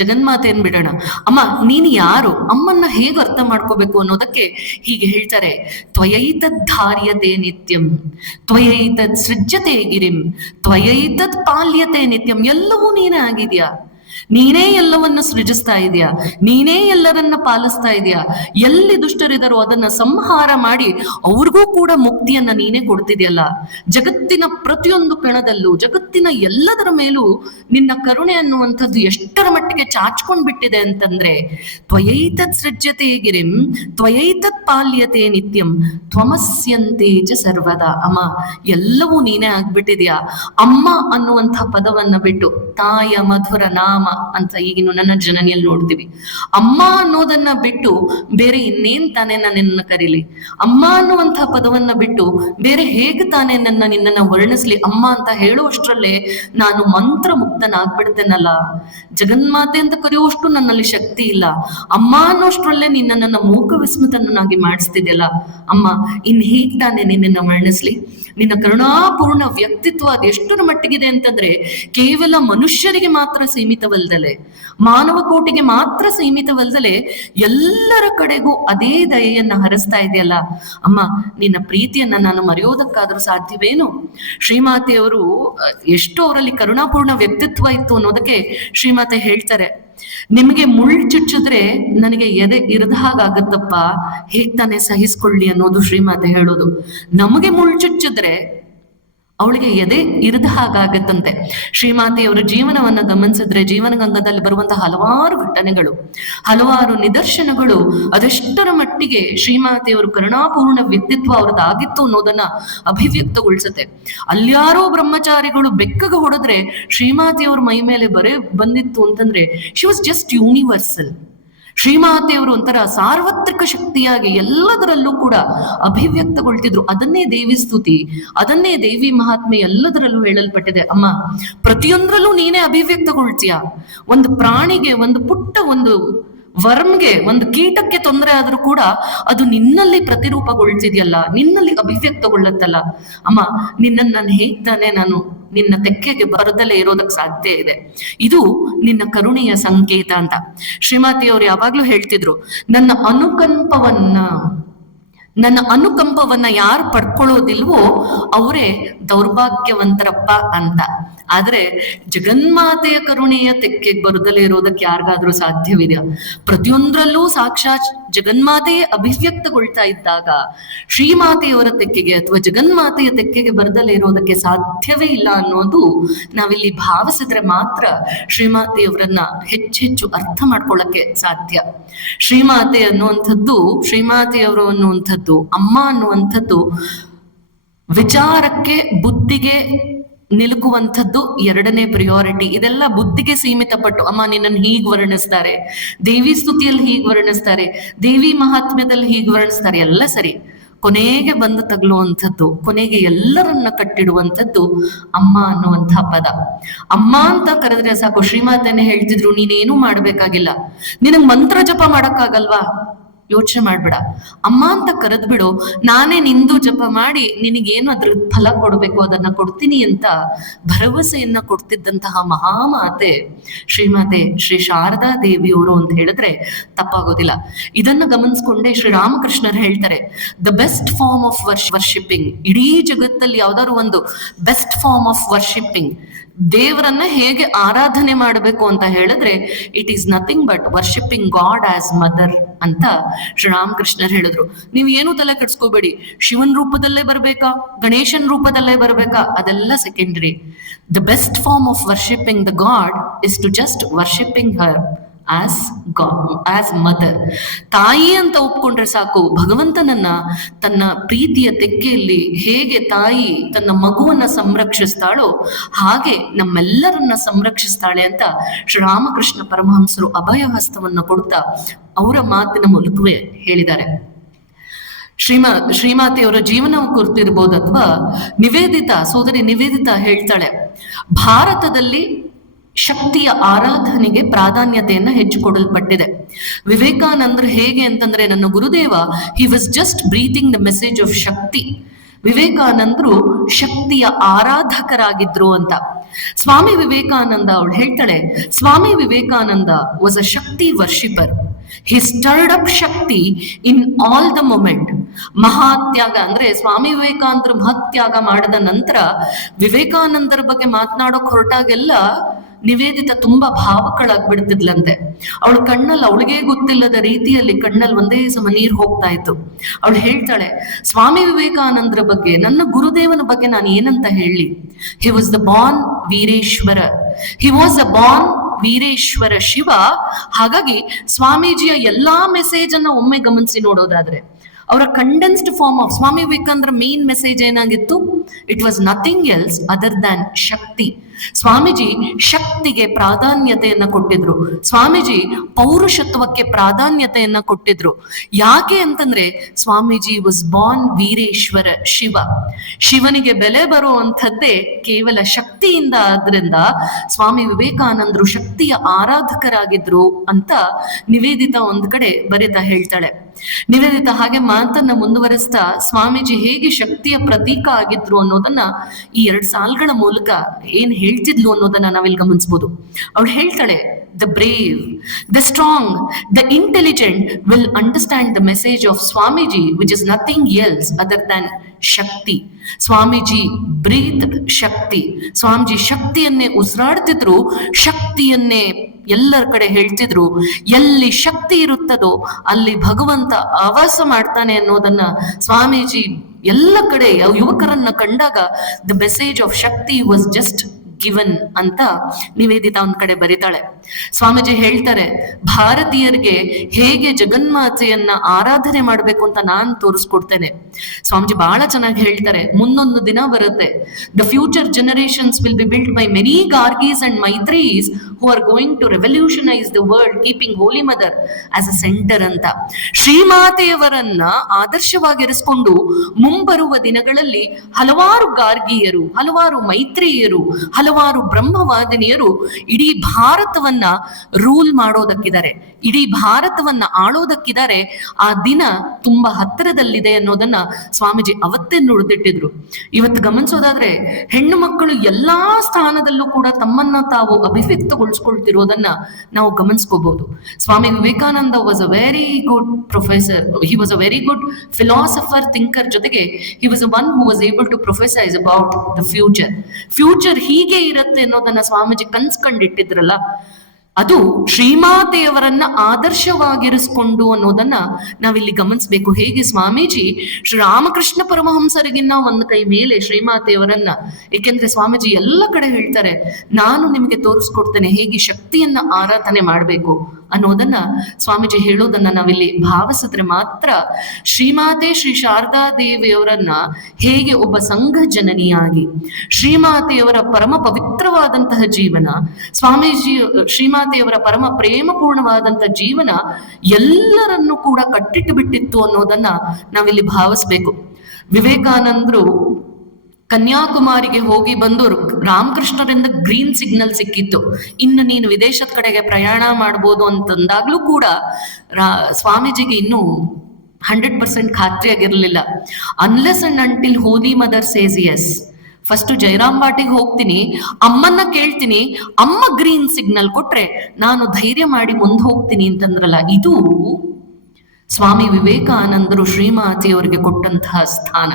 ಜಗನ್ಮಾತೆ ಅನ್ಬಿಡೋಣ. ಅಮ್ಮ ನೀನು ಯಾರು, ಅಮ್ಮನ್ನ ಹೇಗೆ ಅರ್ಥ ಮಾಡ್ಕೋಬೇಕು ಅನ್ನೋದಕ್ಕೆ ಹೀಗೆ ಹೇಳ್ತಾರೆ. ತ್ವಯೈತದ್ ಧಾರ್ಯತೆ ನಿತ್ಯಂ, ತ್ವಯೈತದ್ ಸೃಜ್ಯತೆ ಗಿರಿಂ, ತ್ವಯೈತದ್ ಪಾಲ್ಯತೆ ನಿತ್ಯಂ. ಎಲ್ಲವೂ ನೀನೇ ಆಗಿದ್ಯಾ, ನೀನೇ ಎಲ್ಲವನ್ನ ಸೃಜಿಸ್ತಾ ಇದೆಯಾ, ನೀನೇ ಎಲ್ಲರನ್ನ ಪಾಲಿಸ್ತಾ ಇದೆಯಾ. ಎಲ್ಲಿ ದುಷ್ಟರಿದರೋ ಅದನ್ನ ಸಂಹಾರ ಮಾಡಿ ಅವ್ರಿಗೂ ಕೂಡ ಮುಕ್ತಿಯನ್ನ ನೀನೇ ಕೊಡ್ತಿದ್ಯಲ್ಲ. ಜಗತ್ತಿನ ಪ್ರತಿಯೊಂದು ಕಣದಲ್ಲೂ, ಜಗತ್ತಿನ ಎಲ್ಲದರ ಮೇಲೂ ನಿನ್ನ ಕರುಣೆ ಅನ್ನುವಂಥದ್ದು ಎಷ್ಟರ ಮಟ್ಟಿಗೆ ಚಾಚ್ಕೊಂಡ್ ಬಿಟ್ಟಿದೆ ಅಂತಂದ್ರೆ, ತ್ವಯೈತತ್ ಸೃಜ್ಯತೆ ಗಿರಿಂ ತ್ವಯೈತತ್ ಪಾಲ್ಯತೆ ನಿತ್ಯಂ ತ್ವಮಸ್ಯಂತೆ ಚ ಸರ್ವದಾ. ಅಮ್ಮ ಎಲ್ಲವೂ ನೀನೇ ಆಗ್ಬಿಟ್ಟಿದ್ಯಾ. ಅಮ್ಮ ಅನ್ನುವಂಥ ಪದವನ್ನ ಬಿಟ್ಟು ತಾಯ ಮಧುರ ನಾಮ ಅಂತ ಈಗಿನ ನನ್ನ ಜನನಿಯಲ್ಲಿ ನೋಡ್ತೀವಿ. ಅಮ್ಮ ಅನ್ನೋದನ್ನ ಬಿಟ್ಟು ಬೇರೆ ಇನ್ನೇನ್ ತಾನೇ ನನ್ನನ್ನ ಕರೀಲಿ, ಅಮ್ಮ ಅನ್ನುವಂತಹ ಪದವನ್ನ ಬಿಟ್ಟು ಬೇರೆ ಹೇಗೆ ತಾನೇ ನಿನ್ನನ್ನ ವರ್ಣಿಸ್ಲಿ. ಅಮ್ಮ ಅಂತ ಹೇಳುವಷ್ಟರಲ್ಲೇ ನಾನು ಮಂತ್ರ ಮುಕ್ತನಾಗ್ಬಿಡ್ತೇನಲ್ಲ. ಜಗನ್ಮಾತೆ ಅಂತ ಕರೆಯುವಷ್ಟು ನನ್ನಲ್ಲಿ ಶಕ್ತಿ ಇಲ್ಲ. ಅಮ್ಮ ಅನ್ನೋಷ್ಟರಲ್ಲೇ ನಿನ್ನ ಮೂಕ ವಿಸ್ಮೃತನಾಗಿ ಮಾಡಿಸ್ತಿದ್ಯಲ್ಲ. ಅಮ್ಮ ಇನ್ ಹೇಗ್ ತಾನೇ ನಿನ್ನನ್ನ ವರ್ಣಿಸ್ಲಿ. ನಿನ್ನ ಕರುಣಾಪೂರ್ಣ ವ್ಯಕ್ತಿತ್ವ ಅದೆಷ್ಟರ ಮಟ್ಟಿಗಿದೆ ಅಂತಂದ್ರೆ ಕೇವಲ ಮನುಷ್ಯರಿಗೆ ಮಾತ್ರ ಸೀಮಿತವಲ್ದಲೆ, ಮಾನವ ಕೋಟಿಗೆ ಮಾತ್ರ ಸೀಮಿತವಲ್ದಲೆ ಎಲ್ಲರ ಕಡೆಗೂ ಅದೇ ದಯೆಯನ್ನ ಹರಿಸ್ತಾ ಇದೆಯಲ್ಲ. ಅಮ್ಮ ನಿನ್ನ ಪ್ರೀತಿಯನ್ನ ನಾನು ಮರೆಯೋದಕ್ಕಾದ್ರೂ ಸಾಧ್ಯವೇನು? ಶ್ರೀಮಾತೆಯವರು ಎಷ್ಟು ಅವರಲ್ಲಿ ಕರುಣಾಪೂರ್ಣ ವ್ಯಕ್ತಿತ್ವ ಇತ್ತು ಅನ್ನೋದಕ್ಕೆ ಶ್ರೀಮಾತೆ ಹೇಳ್ತಾರೆ, ನಿಮಗೆ ಮುಳ್ಳು ಚುಚ್ಚಿದ್ರೆ ನನಗೆ ಎದೆ ಇರದ ಹಾಗಾಗತ್ತಪ್ಪ, ಹೇಗ್ ತಾನೇ ಸಹಿಸ್ಕೊಳ್ಳಿ ಅನ್ನೋದು ಶ್ರೀಮಾತೆ ಹೇಳೋದು. ನಮಗೆ ಮುಳ್ಳು ಚುಚ್ಚಿದ್ರೆ ಅವಳಿಗೆ ಎದೆ ಇರದ ಹಾಗಾಗತ್ತಂತೆ. ಶ್ರೀಮಾತೆಯವರ ಜೀವನವನ್ನ ಗಮನಿಸಿದ್ರೆ ಜೀವನಗಂಗದಲ್ಲಿ ಬರುವಂತಹ ಹಲವಾರು ಘಟನೆಗಳು, ಹಲವಾರು ನಿದರ್ಶನಗಳು ಅದೆಷ್ಟರ ಮಟ್ಟಿಗೆ ಶ್ರೀಮಾತೆಯವರು ಕರುಣಾಪೂರ್ಣ ವ್ಯಕ್ತಿತ್ವ ಅವ್ರದ್ದಾಗಿತ್ತು ಅನ್ನೋದನ್ನ ಅಭಿವ್ಯಕ್ತಗೊಳಿಸುತ್ತೆ. ಅಲ್ಯಾರೋ ಬ್ರಹ್ಮಚಾರಿಗಳು ಬೆಕ್ಕಗ ಹೊಡೆದ್ರೆ ಶ್ರೀಮಾತೆಯವ್ರ ಮೈ ಮೇಲೆ ಬರೇ ಬಂದಿತ್ತು ಅಂತಂದ್ರೆ ಶಿ ವಾಸ್ ಜಸ್ಟ್ ಯೂನಿವರ್ಸಲ್. ಶ್ರೀಮಾತೆಯವರು ಒಂಥರ ಸಾರ್ವತ್ರಿಕ ಶಕ್ತಿಯಾಗಿ ಎಲ್ಲದರಲ್ಲೂ ಕೂಡ ಅಭಿವ್ಯಕ್ತಗೊಳ್ತಿದ್ರು. ಅದನ್ನೇ ದೇವಿ ಸ್ತುತಿ, ಅದನ್ನೇ ದೇವಿ ಮಹಾತ್ಮೆ ಎಲ್ಲದರಲ್ಲೂ ಹೇಳಲ್ಪಟ್ಟಿದೆ. ಅಮ್ಮ ಪ್ರತಿಯೊಂದರಲ್ಲೂ ನೀನೇ ಅಭಿವ್ಯಕ್ತಗೊಳ್ತೀಯ. ಒಂದು ಪ್ರಾಣಿಗೆ, ಒಂದು ಪುಟ್ಟ ಒಂದು ವರ್ಮ್ಗೆ, ಒಂದು ಕೀಟಕ್ಕೆ ತೊಂದರೆ ಆದ್ರೂ ಕೂಡ ಅದು ನಿನ್ನಲ್ಲಿ ಪ್ರತಿರೂಪಗೊಳ್ತಿದ್ಯಲ್ಲ, ನಿನ್ನಲ್ಲಿ ಅಭಿವ್ಯಕ್ತಗೊಳ್ಳತ್ತಲ್ಲ. ಅಮ್ಮ ನಿನ್ನನ್ನು ನಾನು ಹೇಗ್ ತಾನೆ ನಾನು ನಿನ್ನ ತೆಕ್ಕೆಗೆ ಬರದಲ್ಲೇ ಇರೋದಕ್ಕೆ ಸಾಧ್ಯ ಇದೆ. ಇದು ನಿನ್ನ ಕರುಣೆಯ ಸಂಕೇತ ಅಂತ ಶ್ರೀಮಾತೆಯವರು ಯಾವಾಗ್ಲೂ ಹೇಳ್ತಿದ್ರು. ನನ್ನ ಅನುಕಂಪವನ್ನ ಯಾರು ಪಡ್ಕೊಳ್ಳೋದಿಲ್ವೋ ಅವರೇ ದೌರ್ಭಾಗ್ಯವಂತರಪ್ಪ ಅಂತ. ಆದ್ರೆ ಜಗನ್ಮಾತೆಯ ಕರುಣೆಯ ತೆಕ್ಕೆಗೆ ಬರದಲ್ಲೇ ಇರೋದಕ್ಕೆ ಯಾರಿಗಾದ್ರೂ ಸಾಧ್ಯವಿದೆಯಾ? ಪ್ರತಿಯೊಂದರಲ್ಲೂ ಸಾಕ್ಷಾತ್ ಜಗನ್ಮಾತೆಯೇ ಅಭಿವ್ಯಕ್ತಗೊಳ್ತಾ ಇದ್ದಾಗ ಶ್ರೀಮಾತೆಯವರ ತೆಕ್ಕೆಗೆ ಅಥವಾ ಜಗನ್ಮಾತೆಯ ತೆಕ್ಕೆಗೆ ಬರದಲ್ಲೇ ಇರೋದಕ್ಕೆ ಸಾಧ್ಯವೇ ಇಲ್ಲ ಅನ್ನೋದು ನಾವಿಲ್ಲಿ ಭಾವಿಸಿದ್ರೆ ಮಾತ್ರ ಶ್ರೀಮಾತೆಯವರನ್ನ ಹೆಚ್ಚೆಚ್ಚು ಅರ್ಥ ಮಾಡ್ಕೊಳ್ಳಕ್ಕೆ ಸಾಧ್ಯ. ಶ್ರೀಮಾತೆ ಅನ್ನುವಂಥದ್ದು, ಶ್ರೀಮಾತೆಯವರು ಅನ್ನುವಂಥದ್ದು, ಅಮ್ಮ ಅನ್ನುವಂಥದ್ದು ವಿಚಾರಕ್ಕೆ, ಬುದ್ಧಿಗೆ ನಿಲುಕುವಂಥದ್ದು ಎರಡನೇ ಪ್ರಿಯಾರಿಟಿ. ಇದೆಲ್ಲ ಬುದ್ಧಿಗೆ ಸೀಮಿತ ಪಟ್ಟು ಅಮ್ಮ ನಿನ್ನನ್ನು ಹೀಗ್ ವರ್ಣಿಸ್ತಾರೆ, ದೇವಿ ಸ್ತುತಿಯಲ್ಲಿ ಹೀಗ್ ವರ್ಣಿಸ್ತಾರೆ, ದೇವಿ ಮಹಾತ್ಮ್ಯದಲ್ಲಿ ಹೀಗ್ ವರ್ಣಿಸ್ತಾರೆ, ಎಲ್ಲ ಸರಿ. ಕೊನೆಗೆ ಬಂದು ತಗಲುವಂಥದ್ದು, ಕೊನೆಗೆ ಎಲ್ಲರನ್ನ ಕಟ್ಟಿಡುವಂಥದ್ದು ಅಮ್ಮ ಅನ್ನುವಂಥ ಪದ. ಅಮ್ಮ ಅಂತ ಕರೆದ್ರೆ ಸಾಕು, ಶ್ರೀಮಾತೆನೆ ಹೇಳ್ತಿದ್ರು, ನೀನೇನು ಮಾಡ್ಬೇಕಾಗಿಲ್ಲ, ನಿನಗ್ ಮಂತ್ರ ಜಪ ಮಾಡಕ್ಕಾಗಲ್ವಾ, ಯೋಚನೆ ಮಾಡ್ಬೇಡ, ಅಮ್ಮ ಅಂತ ಕರೆದ್ಬಿಡು, ನಾನೇ ನಿಂದು ಜಪ ಮಾಡಿ ನಿನಗೇನು ಅದ್ರ ಫಲ ಕೊಡ್ಬೇಕು ಅದನ್ನ ಕೊಡ್ತೀನಿ ಅಂತ ಭರವಸೆಯನ್ನ ಕೊಡ್ತಿದ್ದಂತಹ ಮಹಾಮಾತೆ ಶ್ರೀಮಾತೆ ಶ್ರೀ ಶಾರದಾ ದೇವಿಯವರು ಅಂತ ಹೇಳಿದ್ರೆ ತಪ್ಪಾಗೋದಿಲ್ಲ. ಇದನ್ನ ಗಮನಿಸ್ಕೊಂಡೆ ಶ್ರೀರಾಮಕೃಷ್ಣರು ಹೇಳ್ತಾರೆ, the best form of worshipping, ಇಡೀ ಜಗತ್ತಲ್ಲಿ ಯಾವ್ದಾದ್ರು ಒಂದು ಬೆಸ್ಟ್ ಫಾರ್ಮ್ ಆಫ್ ವರ್ಷಿಪಿಂಗ್, ದೇವರನ್ನ ಹೇಗೆ ಆರಾಧನೆ ಮಾಡಬೇಕು ಅಂತ ಹೇಳಿದ್ರೆ it is nothing but worshipping God has mother ಅಂತ ಶ್ರೀರಾಮಕೃಷ್ಣರ್ ಹೇಳಿದ್ರು. ನೀವು ಏನು ತಲೆ ಕೆಡ್ಸ್ಕೋಬೇಡಿ, ಶಿವನ್ ರೂಪದಲ್ಲೇ ಬರ್ಬೇಕಾ, ಗಣೇಶನ್ ರೂಪದಲ್ಲೇ ಬರ್ಬೇಕಾ, ಅದೆಲ್ಲ secondary. The best form of worshipping the god is to just worshipping her as mother. ತಾಯಿ ಅಂತ ಒಪ್ಕೊಂಡ್ರೆ ಸಾಕು, ಭಗವಂತನನ್ನ ತನ್ನ ಪ್ರೀತಿಯ ತೆಕ್ಕೆಯಲ್ಲಿ ಹೇಗೆ ತಾಯಿ ತನ್ನ ಮಗುವನ್ನ ಸಂರಕ್ಷಿಸ್ತಾಳೋ ಹಾಗೆ ನಮ್ಮೆಲ್ಲರನ್ನ ಸಂರಕ್ಷಿಸ್ತಾಳೆ ಅಂತ ಶ್ರೀರಾಮಕೃಷ್ಣ ಪರಮಹಂಸರು ಅಭಯ ಹಸ್ತವನ್ನ ಕೊಡ್ತಾ ಅವರ ಮಾತಿನ ಮೂಲಕವೇ ಹೇಳಿದ್ದಾರೆ. ಶ್ರೀಮಾತೆಯವರ ಜೀವನ ಕುರಿತಿರ್ಬೋದು, ಅಥವಾ ನಿವೇದಿತಾ, ಸೋದರಿ ನಿವೇದಿತಾ ಹೇಳ್ತಾಳೆ, ಭಾರತದಲ್ಲಿ ಶಕ್ತಿಯ ಆರಾಧನೆಗೆ ಪ್ರಾಧಾನ್ಯತೆಯನ್ನ ಹೆಚ್ಚು ಕೊಡಲ್ಪಟ್ಟಿದೆ. ವಿವೇಕಾನಂದರು ಹೇಗೆ ಅಂತಂದ್ರೆ, ನನ್ನ Gurudeva he was just breathing the message of Shakti. ವಿವೇಕಾನಂದರು ಶಕ್ತಿಯ ಆರಾಧಕರಾಗಿದ್ರು ಅಂತ. ಸ್ವಾಮಿ ವಿವೇಕಾನಂದ ಅವಳು ಹೇಳ್ತಾಳೆ, Swami Vivekananda was a Shakti worshipper. He stirred up Shakti in all the moment. ಮಹಾತ್ಯಾಗ ಅಂದ್ರೆ ಸ್ವಾಮಿ ವಿವೇಕಾನಂದರು ಮಹತ್ಯಾಗ ಮಾಡಿದ ನಂತರ ವಿವೇಕಾನಂದರ ಬಗ್ಗೆ ಮಾತನಾಡೋಕ್ ಹೊರಟಾಗೆಲ್ಲ ನಿವೇದಿತ ತುಂಬಾ ಭಾವಕಳಾಗ್ಬಿಡ್ತಿದ್ಲಂತೆ. ಅವಳ ಕಣ್ಣಲ್ಲಿ ಅವಳಿಗೆ ಗೊತ್ತಿಲ್ಲದ ರೀತಿಯಲ್ಲಿ ಕಣ್ಣಲ್ಲಿ ಒಂದೇ ಸಮ ನೀರು ಹೋಗ್ತಾ ಇತ್ತು. ಅವಳು ಹೇಳ್ತಾಳೆ, ಸ್ವಾಮಿ ವಿವೇಕಾನಂದರ ಬಗ್ಗೆ, ನನ್ನ ಗುರುದೇವನ ಬಗ್ಗೆ ನಾನು ಏನಂತ ಹೇಳಿ, he was the born Veereshwara, he was a born Veereshwara Shiva. ಹಾಗಾಗಿ ಸ್ವಾಮೀಜಿಯ ಎಲ್ಲಾ ಮೆಸೇಜ್ ಅನ್ನ ಒಮ್ಮೆ ಗಮನಿಸಿ ನೋಡೋದಾದ್ರೆ ಅವರ ಕಂಡೆನ್ಸ್ಡ್ ಫಾರ್ಮ್ ಆಫ್ ಸ್ವಾಮಿ ವಿವೇಕಾನಂದರ ಮೇನ್ ಮೆಸೇಜ್ ಏನಾಗಿತ್ತು, it was nothing else other than Shakti. Swamiji ಶಕ್ತಿಗೆ ಪ್ರಾಧಾನ್ಯತೆಯನ್ನ ಕೊಟ್ಟಿದ್ರು, ಸ್ವಾಮೀಜಿ ಪೌರುಷತ್ವಕ್ಕೆ ಪ್ರಾಧಾನ್ಯತೆಯನ್ನ ಕೊಟ್ಟಿದ್ರು. ಯಾಕೆ ಅಂತಂದ್ರೆ ಸ್ವಾಮೀಜಿ ವಾಸ್ ಬಾರ್ನ್ ವೀರೇಶ್ವರ ಶಿವ. ಶಿವನಿಗೆ ಬೆಲೆ ಬರುವಂಥದ್ದೇ ಕೇವಲ ಶಕ್ತಿಯಿಂದ. ಆದ್ರಿಂದ ಸ್ವಾಮಿ ವಿವೇಕಾನಂದರು ಶಕ್ತಿಯ ಆರಾಧಕರಾಗಿದ್ರು ಅಂತ ನಿವೇದಿತಾ ಒಂದ್ ಕಡೆ ಬರಿತಾ ಹೇಳ್ತಾಳೆ. ನಿವೇದಿತಾ ಹಾಗೆ ಮಾತನ್ನ ಮುಂದುವರಿಸ್ತಾ ಸ್ವಾಮೀಜಿ ಹೇಗೆ ಶಕ್ತಿಯ ಪ್ರತೀಕ ಆಗಿದ್ರು ಅನ್ನೋದನ್ನ ಈ 2 ಸಾಲುಗಳ ಮೂಲಕ ಏನ್ ಹೇಳ್ತಿದ್ಲು ಅನ್ನೋದನ್ನ ನಾವಿಲ್ಲಿ ಗಮನಿಸಬಹುದು. ಅವಳು ಹೇಳ್ತಾಳೆ, the brave, the strong, the intelligent will understand the message of Swamiji, which is nothing else other than Shakti. Swamiji breathed Shakti. Swamiji ಶಕ್ತಿಯನ್ನೇ ಉಸಿರಾಡ್ತಿದ್ರು, ಶಕ್ತಿಯನ್ನೇ ಎಲ್ಲರ ಕಡೆ ಹೇಳ್ತಿದ್ರು. ಎಲ್ಲಿ ಶಕ್ತಿ ಇರುತ್ತದೋ ಅಲ್ಲಿ ಭಗವಂತ ಆವಾಸ ಮಾಡ್ತಾನೆ ಅನ್ನೋದನ್ನ ಸ್ವಾಮೀಜಿ ಎಲ್ಲ ಕಡೆ ಯುವಕರನ್ನ ಕಂಡಾಗ the message of Shakti was just given ಅಂತ ನಿವೇದಿತಾ ಒಂದ್ ಕಡೆ ಬರೀತಾಳೆ. ಸ್ವಾಮೀಜಿ ಹೇಳ್ತಾರೆ, ಭಾರತೀಯರಿಗೆ ಹೇಗೆ ಜಗನ್ಮಾತೆಯನ್ನ ಆರಾಧನೆ ಮಾಡ್ಬೇಕು ಅಂತ ನಾನ್ ತೋರಿಸ್ಕೊಡ್ತೇನೆ. ಸ್ವಾಮೀಜಿ ಬಹಳ ಚೆನ್ನಾಗಿ ಹೇಳ್ತಾರೆ, ಮುಂದೊಂದು ದಿನ ಬರುತ್ತೆ, the future generations will be built by many Gargis and Maitreyis who are going to revolutionise the world keeping Holy Mother as a centre ಅಂತ. ಶ್ರೀಮಾತೆಯವರನ್ನ ಆದರ್ಶವಾಗಿರಿಸಿಕೊಂಡು ಮುಂಬರುವ ದಿನಗಳಲ್ಲಿ ಹಲವಾರು ಗಾರ್ಗೀಯರು, ಹಲವಾರು ಮೈತ್ರಿಯರು, ಹಲವಾರು ಬ್ರಹ್ಮವಾದಿನಿಯರು ಇಡೀ ಭಾರತವನ್ನ ರೂಲ್ ಮಾಡೋದಕ್ಕಿದ್ದಾರೆ, ಇಡೀ ಭಾರತವನ್ನ ಆಳೋದಕ್ಕಿದ್ದಾರೆ. ಆ ದಿನ ತುಂಬಾ ಹತ್ತಿರದಲ್ಲಿದೆ ಅನ್ನೋದನ್ನ ಸ್ವಾಮೀಜಿ ಅವತ್ತೇ ನುಡಿದಿಟ್ಟಿದ್ರು. ಇವತ್ತು ಗಮನಿಸೋದಾದ್ರೆ ಹೆಣ್ಣು ಮಕ್ಕಳು ಎಲ್ಲಾ ಸ್ಥಾನದಲ್ಲೂ ಕೂಡ ತಮ್ಮನ್ನ ತಾವು ಅಭಿವ್ಯಕ್ತಗೊಳಿಸ್ಕೊಳ್ತಿರೋದನ್ನ ನಾವು ಗಮನಿಸ್ಕೋಬಹುದು. Swami Vivekananda was a very good professor, he was a very good philosopher, thinker. ಜೊತೆಗೆ he was one who was able to prophesise about the future ಹೀಗೆ ಇರುತ್ತೆ ಅನ್ನೋದನ್ನ ಸ್ವಾಮೀಜಿ ಕನ್ಸ್ಕೊಂಡಿಟ್ಟಿದ್ರಲ್ಲ, ಅದು ಶ್ರೀಮಾತೆಯವರನ್ನ ಆದರ್ಶವಾಗಿರಿಸ್ಕೊಂಡು ಅನ್ನೋದನ್ನ ನಾವಿಲ್ಲಿ ಗಮನಿಸ್ಬೇಕು. ಹೇಗೆ ಸ್ವಾಮೀಜಿ ಶ್ರೀರಾಮಕೃಷ್ಣ ಪರಮಹಂಸರಿಗಿನ್ನ ಒಂದು ಕೈ ಮೇಲೆ ಶ್ರೀಮಾತೆಯವರನ್ನ, ಏಕೆಂದ್ರೆ ಸ್ವಾಮೀಜಿ ಎಲ್ಲ ಕಡೆ ಹೇಳ್ತಾರೆ, ನಾನು ನಿಮಗೆ ತೋರಿಸ್ಕೊಡ್ತೇನೆ ಹೇಗೆ ಶಕ್ತಿಯನ್ನ ಆರಾಧನೆ ಮಾಡ್ಬೇಕು ಅನ್ನೋದನ್ನ ಸ್ವಾಮೀಜಿ ಹೇಳೋದನ್ನ ನಾವಿಲ್ಲಿ ಭಾವಿಸಿದ್ರೆ ಮಾತ್ರ ಶ್ರೀಮಾತೆ ಶ್ರೀ ಶಾರದಾ ದೇವಿಯವರನ್ನ ಹೇಗೆ ಒಬ್ಬ ಸಂಘ ಜನನಿಯಾಗಿ, ಶ್ರೀಮಾತೆಯವರ ಪರಮ ಪವಿತ್ರವಾದಂತಹ ಜೀವನ, ಸ್ವಾಮೀಜಿ ಶ್ರೀಮಾತೆಯವರ ಪರಮ ಪ್ರೇಮಪೂರ್ಣವಾದಂತಹ ಜೀವನ ಎಲ್ಲರನ್ನೂ ಕೂಡ ಕಟ್ಟಿಟ್ಟು ಬಿಟ್ಟಿತ್ತು ಅನ್ನೋದನ್ನ ನಾವಿಲ್ಲಿ ಭಾವಿಸ್ಬೇಕು. ವಿವೇಕಾನಂದರು ಕನ್ಯಾಕುಮಾರಿಗೆ ಹೋಗಿ ಬಂದು ರಾಮಕೃಷ್ಣರಿಂದ ಗ್ರೀನ್ ಸಿಗ್ನಲ್ ಸಿಕ್ಕಿತ್ತು, ಇನ್ನು ನೀನು ವಿದೇಶದ ಕಡೆಗೆ ಪ್ರಯಾಣ ಮಾಡ್ಬೋದು ಅಂತಂದಾಗ್ಲೂ ಕೂಡ ಸ್ವಾಮೀಜಿಗೆ ಇನ್ನೂ 100% ಖಾತ್ರಿ ಆಗಿರ್ಲಿಲ್ಲ. Unless and until Holy Mother says yes, first ಜೈರಾಮ್ ಬಾಟಿಗೆ ಹೋಗ್ತೀನಿ, ಅಮ್ಮನ್ನ ಕೇಳ್ತೀನಿ, ಅಮ್ಮ ಗ್ರೀನ್ ಸಿಗ್ನಲ್ ಕೊಟ್ರೆ ನಾನು ಧೈರ್ಯ ಮಾಡಿ ಮುಂದೆ ಹೋಗ್ತೀನಿ ಅಂತಂದ್ರಲ್ಲ, ಇದು ಸ್ವಾಮಿ ವಿವೇಕಾನಂದರು ಶ್ರೀಮಾತೆಯವರಿಗೆ ಕೊಟ್ಟಂತಹ ಸ್ಥಾನ.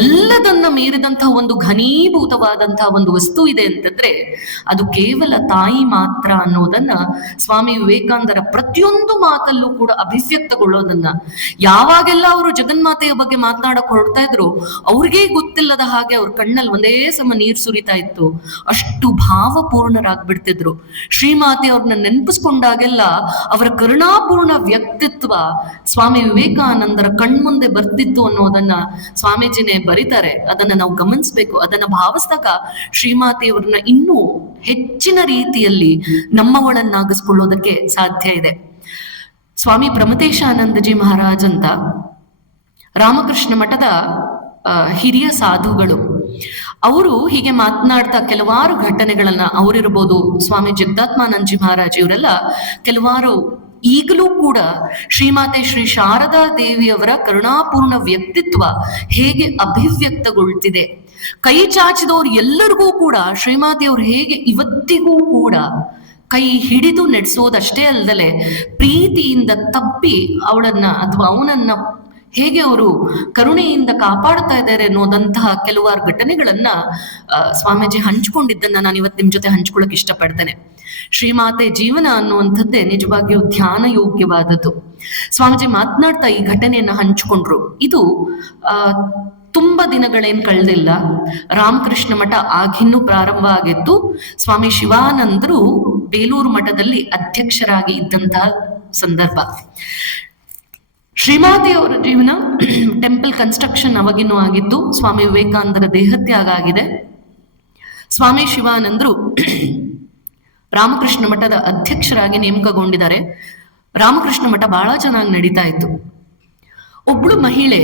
ಎಲ್ಲದನ್ನ ಮೀರಿದಂತಹ ಒಂದು ಘನೀಭೂತವಾದಂತಹ ಒಂದು ವಸ್ತು ಇದೆ ಅಂತಂದ್ರೆ ಅದು ಕೇವಲ ತಾಯಿ ಮಾತ್ರ ಅನ್ನೋದನ್ನ ಸ್ವಾಮಿ ವಿವೇಕಾನಂದರ ಪ್ರತಿಯೊಂದು ಮಾತಲ್ಲೂ ಕೂಡ ಅಭಿವ್ಯಕ್ತಗೊಳ್ಳೋದನ್ನ, ಯಾವಾಗೆಲ್ಲ ಅವರು ಜಗನ್ಮಾತೆಯ ಬಗ್ಗೆ ಮಾತನಾಡಕ್ ಹೊರಡ್ತಾ ಇದ್ರು ಅವ್ರಿಗೇ ಗೊತ್ತಿಲ್ಲದ ಹಾಗೆ ಅವ್ರ ಕಣ್ಣಲ್ಲಿ ಒಂದೇ ಸಮ ನೀರು ಸುರಿತಾ ಇತ್ತು, ಅಷ್ಟು ಭಾವಪೂರ್ಣರಾಗ್ಬಿಡ್ತಿದ್ರು. ಶ್ರೀಮಾತೆ ಅವ್ರನ್ನ ನೆನಪಿಸ್ಕೊಂಡಾಗೆಲ್ಲ ಅವರ ಕರುಣಾಪೂರ್ಣ ವ್ಯಕ್ತಿತ್ವ ಸ್ವಾಮಿ ವಿವೇಕಾನಂದರ ಕಣ್ಮುಂದೆ ಬರ್ತಿತ್ತು ಅನ್ನೋದನ್ನ ಸ್ವಾಮೀಜಿನೇ ಬರೀತಾರೆ. ಅದನ್ನ ನಾವು ಗಮನಿಸ್ಬೇಕು. ಅದನ್ನ ಭಾವಿಸಿದಾಗ ಶ್ರೀಮಾತೆಯವ್ರನ್ನ ಇನ್ನೂ ಹೆಚ್ಚಿನ ರೀತಿಯಲ್ಲಿ ನಮ್ಮವಳನ್ನಾಗಿಸ್ಕೊಳ್ಳೋದಕ್ಕೆ ಸಾಧ್ಯ ಇದೆ. ಸ್ವಾಮಿ ಪ್ರಮತೇಶಾನಂದಜಿ ಮಹಾರಾಜ್ ಅಂತ ರಾಮಕೃಷ್ಣ ಮಠದ ಹಿರಿಯ ಸಾಧುಗಳು, ಅವರು ಹೀಗೆ ಮಾತನಾಡ್ತಾ ಕೆಲವಾರು ಘಟನೆಗಳನ್ನ, ಅವರಿರ್ಬೋದು ಸ್ವಾಮಿ ಜಗದಾತ್ಮಾನಂದಜಿ ಮಹಾರಾಜ್, ಇವರೆಲ್ಲ ಕೆಲವಾರು ಈಗಲೂ ಕೂಡ ಶ್ರೀಮಾತೆ ಶ್ರೀ ಶಾರದಾ ದೇವಿಯವರ ಕರುಣಾಪೂರ್ಣ ವ್ಯಕ್ತಿತ್ವ ಹೇಗೆ ಅಭಿವ್ಯಕ್ತಗೊಳ್ತಿದೆ, ಕೈ ಚಾಚಿದವ್ರು ಎಲ್ಲರಿಗೂ ಕೂಡ ಶ್ರೀಮಾತೆಯವರು ಹೇಗೆ ಇವತ್ತಿಗೂ ಕೂಡ ಕೈ ಹಿಡಿದು ನಡೆಸೋದಷ್ಟೇ ಅಲ್ಲದಲೆ ಪ್ರೀತಿಯಿಂದ ತಪ್ಪಿ ಅವಳನ್ನ ಅಥವಾ ಅವನನ್ನ ಹೇಗೆ ಅವರು ಕರುಣೆಯಿಂದ ಕಾಪಾಡ್ತಾ ಇದ್ದಾರೆ ಅನ್ನೋದಂತಹ ಕೆಲವಾರು ಘಟನೆಗಳನ್ನ ಸ್ವಾಮೀಜಿ ಹಂಚ್ಕೊಂಡಿದ್ದನ್ನ ನಾನು ಇವತ್ತು ನಿಮ್ ಜೊತೆ ಹಂಚ್ಕೊಳಕ್ ಇಷ್ಟಪಡ್ತೇನೆ. ಶ್ರೀಮಾತೆ ಜೀವನ ಅನ್ನುವಂಥದ್ದೇ ನಿಜವಾಗಿಯೂ ಧ್ಯಾನ ಯೋಗ್ಯವಾದದ್ದು. ಸ್ವಾಮೀಜಿ ಮಾತನಾಡ್ತಾ ಈ ಘಟನೆಯನ್ನ ಹಂಚ್ಕೊಂಡ್ರು. ಇದು ತುಂಬಾ ದಿನಗಳೇನ್ ಕಳೆದಿಲ್ಲ. ರಾಮಕೃಷ್ಣ ಮಠ ಆಗಿನ್ನೂ ಪ್ರಾರಂಭ ಆಗಿತ್ತು. ಸ್ವಾಮಿ ಶಿವಾನಂದರು ಬೇಲೂರು ಮಠದಲ್ಲಿ ಅಧ್ಯಕ್ಷರಾಗಿ ಇದ್ದಂತಹ ಸಂದರ್ಭ. ಶ್ರೀಮಾತೆಯವರ ಜೀವನ ಟೆಂಪಲ್ ಕನ್ಸ್ಟ್ರಕ್ಷನ್ ಅವಾಗಿನ್ನೂ ಆಗಿತ್ತು. ಸ್ವಾಮಿ ವಿವೇಕಾನಂದರ ದೇಹತ್ಯಾಗ ಆಗಿದೆ. ಸ್ವಾಮಿ ಶಿವಾನಂದರು ರಾಮಕೃಷ್ಣ ಮಠದ ಅಧ್ಯಕ್ಷರಾಗಿ ನೇಮಕಗೊಂಡಿದ್ದಾರೆ. ರಾಮಕೃಷ್ಣ ಮಠ ಬಹಳ ಚೆನ್ನಾಗಿ ನಡೀತಾ ಇತ್ತು. ಒಬ್ಳು ಮಹಿಳೆ